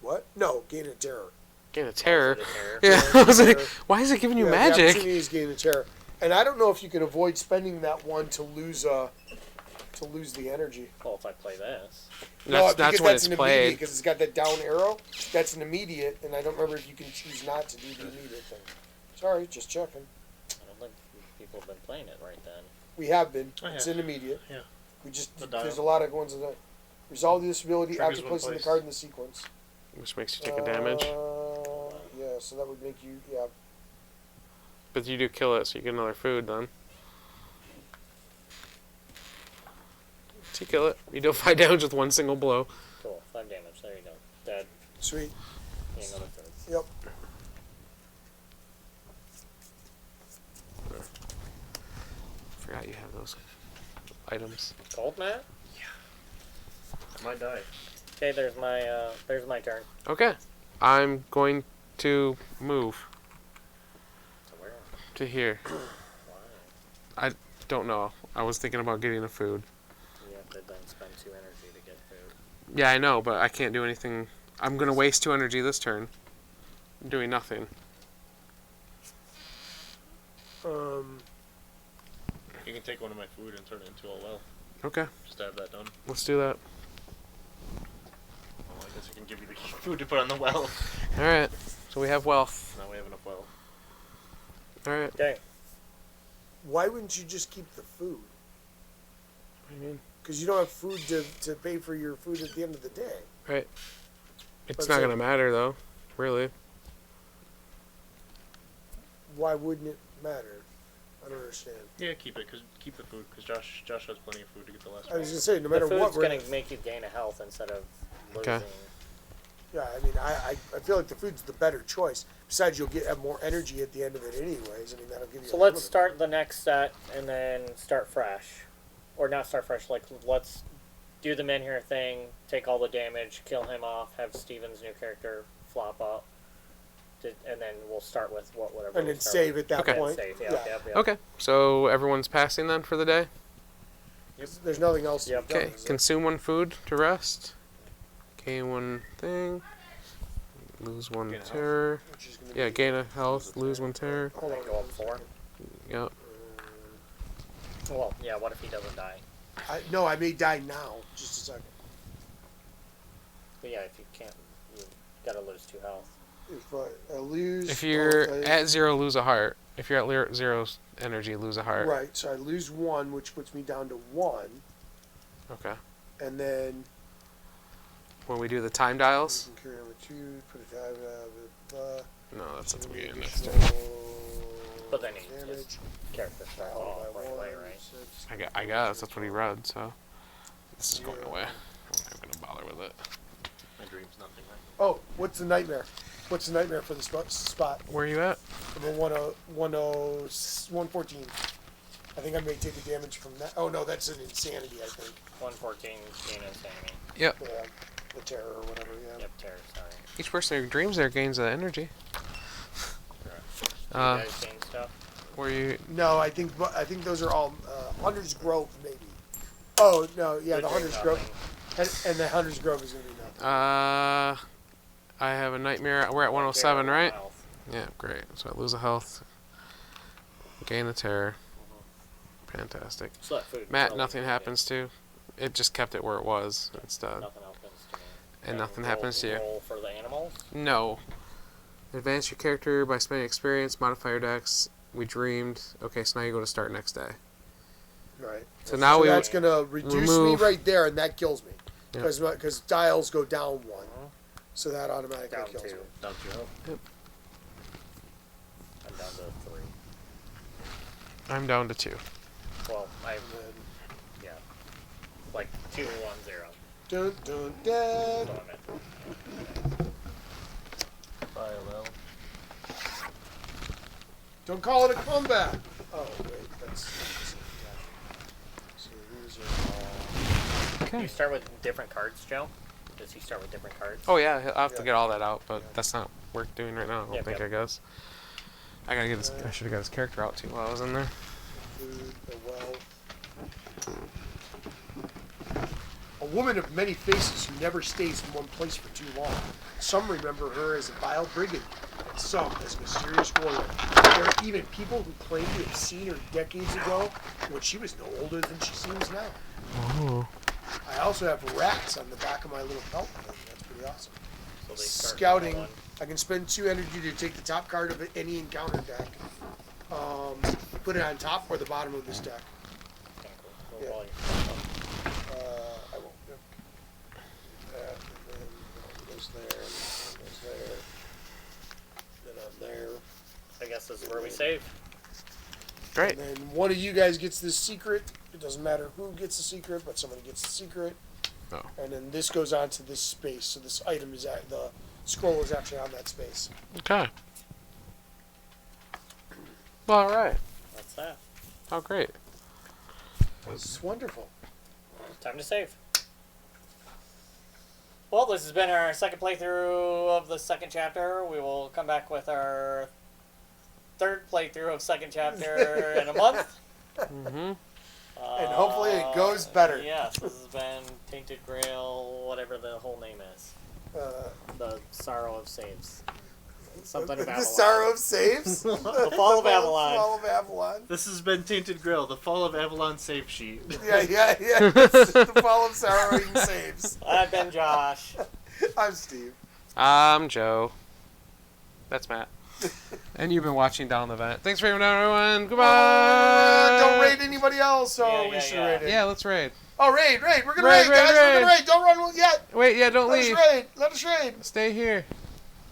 What? No, gain a terror. Gain a terror. Also the terror. Yeah, I was like, why is it giving you Yeah, The magic? opportunity is gain a terror, and I don't know if you can avoid spending that one to lose the energy. Well, if I play this, That's because when that's it's an played. immediate because it's got that down arrow. That's an immediate, and I don't remember if you can choose not to do the immediate thing. Sorry, just checking. I don't think people have been playing it right then. We have been. I It's have. an immediate. Yeah. We just The dial. there's a lot of ones that resolve this ability Triggers after when placing the placed. card in the sequence. Which makes you take a damage. Yeah, so that would make you But you do kill it, so you get another food then. So you kill it. You deal 5 damage with 1 single blow. Cool. 5 damage. There you go. Dead. sweet. Gain another food. Yep. Forgot you have those items. Cold, Matt? I might die. Okay, there's my turn. Okay. I'm going to move So where? to here. Why? Don't know. I was thinking about getting a food. You have to then spend 2 energy to get food. Yeah, I know, but I can't do anything. I'm going to waste 2 energy this turn. I'm doing nothing. You can take one of my food and turn it into a well. Okay, Just to have that done. let's do that. Well, I guess I can give you the food to put on the well. Alright, so we have wealth. Now we have enough well. Alright. Okay. Why wouldn't you just keep the food? What do you mean? Because you don't have food to pay for your food at the end of the day. Right. It's Let's not say- going to matter, though. Really. Why wouldn't it matter? I don't understand. Yeah, keep it. Keep the food, because Josh has plenty of food to get the last I was one. gonna say no The matter food's what we're going to make you gain a health instead of losing. Okay. yeah. I mean I feel like the food's the better choice. Besides, you'll have more energy at the end of it anyways. I mean that'll give you. So a let's little start the next set and then start fresh. Or not start fresh, like let's do the men here thing, take all the damage, kill him off, have Steven's new character flop up. And then we'll start with whatever. And we then start save with. at that Okay. point. Save, Yeah. yep. Okay, so everyone's passing then for the day? There's nothing else. Yep. To be done, Okay, is there? consume 1 food to rest. Gain 1 thing. Lose 1 Gain a health. terror. Which is gonna Yeah, be- gain a health, lose 1 terror. Hold And on. then go up 4. Yep. Well, yeah, what if he doesn't die? No, I may die now. Just a second. But yeah, if you can't, you gotta lose 2 health. If I lose. If you're I- at 0, lose a heart. If you're at 0 energy, lose a heart. right, so I lose 1, which puts me down to 1, Okay. and then When we do the time dials? you can carry over 2, put a die. No, that's at the beginning of next turn. Additional But then he damage. just character start all right away, right? I guess that's what he read. So this is going away. I'm not gonna bother with it. My dream's nothing, right? Oh, what's the nightmare? What's the nightmare for the spot? Where are you at? Number 114. I think I may take a damage from that. Oh no, that's an insanity, I think. 114 being insanity. Yep. Yeah, the terror or whatever. Yeah. Yep, terror, sorry. Each person who dreams there gains energy. You Uh, guys seen stuff? where you? No, I think those are all Hunter's Grove maybe. Oh no, yeah, Good the drink, Hunter's Grove, nothing. and the Hunter's Grove is gonna be nothing. I have a nightmare. We're at 107, Terror, right? health. Yeah, great. So I lose a health, gain a terror. Fantastic. So that food Matt, really nothing good. happens to. It just kept it where it was instead. Nothing happens to me. And nothing happens to you. Roll for the animals. No. Advance your character by spending experience, modify your dex. We dreamed. Okay, so now you go to start next day. Right. So now we that's gonna reduce remove- me right there, and that kills me Yep. because dials go down one, so that automatically Down kills me. 2. Down 2 health. Yep. I'm down to 3. I'm down to 2. Well, I And then, yeah, like 2, 1, 0. dun dun dun. So I'm at Bye, Lil. Don't call it a comeback. Oh wait, that's. So these are all. Do you start with different cards, Joe? Does he start with different cards? Oh yeah, I'll have to Yeah. get all that out, but that's not worth doing right now. I don't Yep, think. yep. I guess. I gotta get his. I should have got his character out too while I was in there. Food, the wealth. A woman of many faces who never stays in one place for too long. Some remember her as a vile brigand, and some as a mysterious warrior. There are even people who claim to have seen her decades ago when she was no older than she seems now. Oh. I also have rats on the back of my little belt thing. That's pretty awesome. So they start Scouting. with one. I can spend 2 energy to take the top card of any encounter deck. Put it on top or the bottom of this deck. Okay, cool. Yeah. Roll your stuff up. I won't. Yep. That, and then one goes there, and one goes there. Then I'm there. I guess this is where we save. Great. And then one of you guys gets this secret. It doesn't matter who gets the secret, but somebody gets the secret. Oh. And then this goes on to this space. So this item is at the scroll is actually on that space. Okay. Well, all right. That's that. Oh, great. It's wonderful. Time to save. Well, this has been our second playthrough of the second chapter. We will come back with our third playthrough of second chapter in a month. Mm-hmm. And hopefully it goes better. Yes, this has been Tainted Grail, whatever the whole name is. The Sorrow of Saves. Something about the sorrow of saves. The Fall of Avalon. Fall of Avalon. This has been Tainted Grail, the Fall of Avalon save sheet. Yeah. It's the fall of sorrowing saves. I've been Josh. I'm Steve. I'm Joe. That's Matt. And you've been watching Down the Vent. Thanks for everyone. Goodbye. Don't raid anybody else. Oh, Yeah, we yeah, should yeah. raid it. Yeah, let's raid. Oh, raid. We're gonna Raid, raid, guys. raid, We're gonna raid. raid. Don't run yet. Wait, yeah, don't Let leave. us raid. Let us raid, Stay here.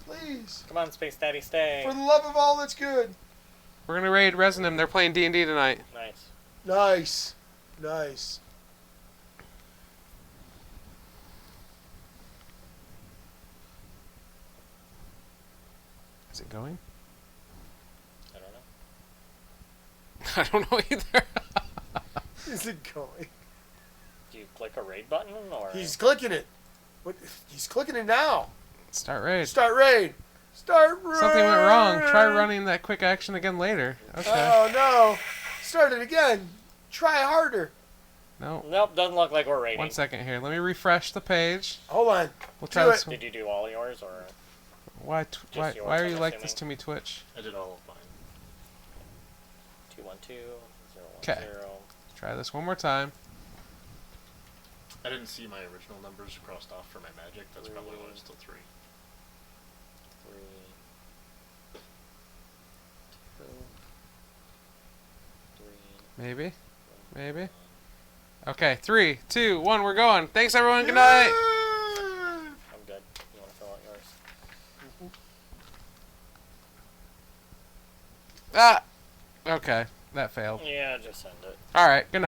please. Come on, Space Daddy, stay. For the love of all that's good. We're gonna raid Resonum. They're playing D&D tonight. Nice. Nice. Is it going? I don't know. I don't know either. Is it going? Do you click a raid button or? He's clicking it. What? He's clicking it now. Start raid. Start raid. Start raid. Something went wrong. Try running that quick action again later. Okay. Oh no. Start it again. Try harder. No. Nope, doesn't look like we're raiding. 1 second here. Let me refresh the page. Hold on. We'll try Do this it. one. Did you do all yours or? Why yours, are you I'm like this assuming? to me, Twitch? I did all of mine. 212 010. Try this one more time. I didn't see my original numbers crossed off for my magic. That's probably why it's still 3. 3 2 3 Maybe. Maybe. Okay, 3, 2, 1, we're going. Thanks everyone. Good night. I'm good. You want to fill out yours? Ah. Okay, that failed. Yeah, just send it. All right, good night.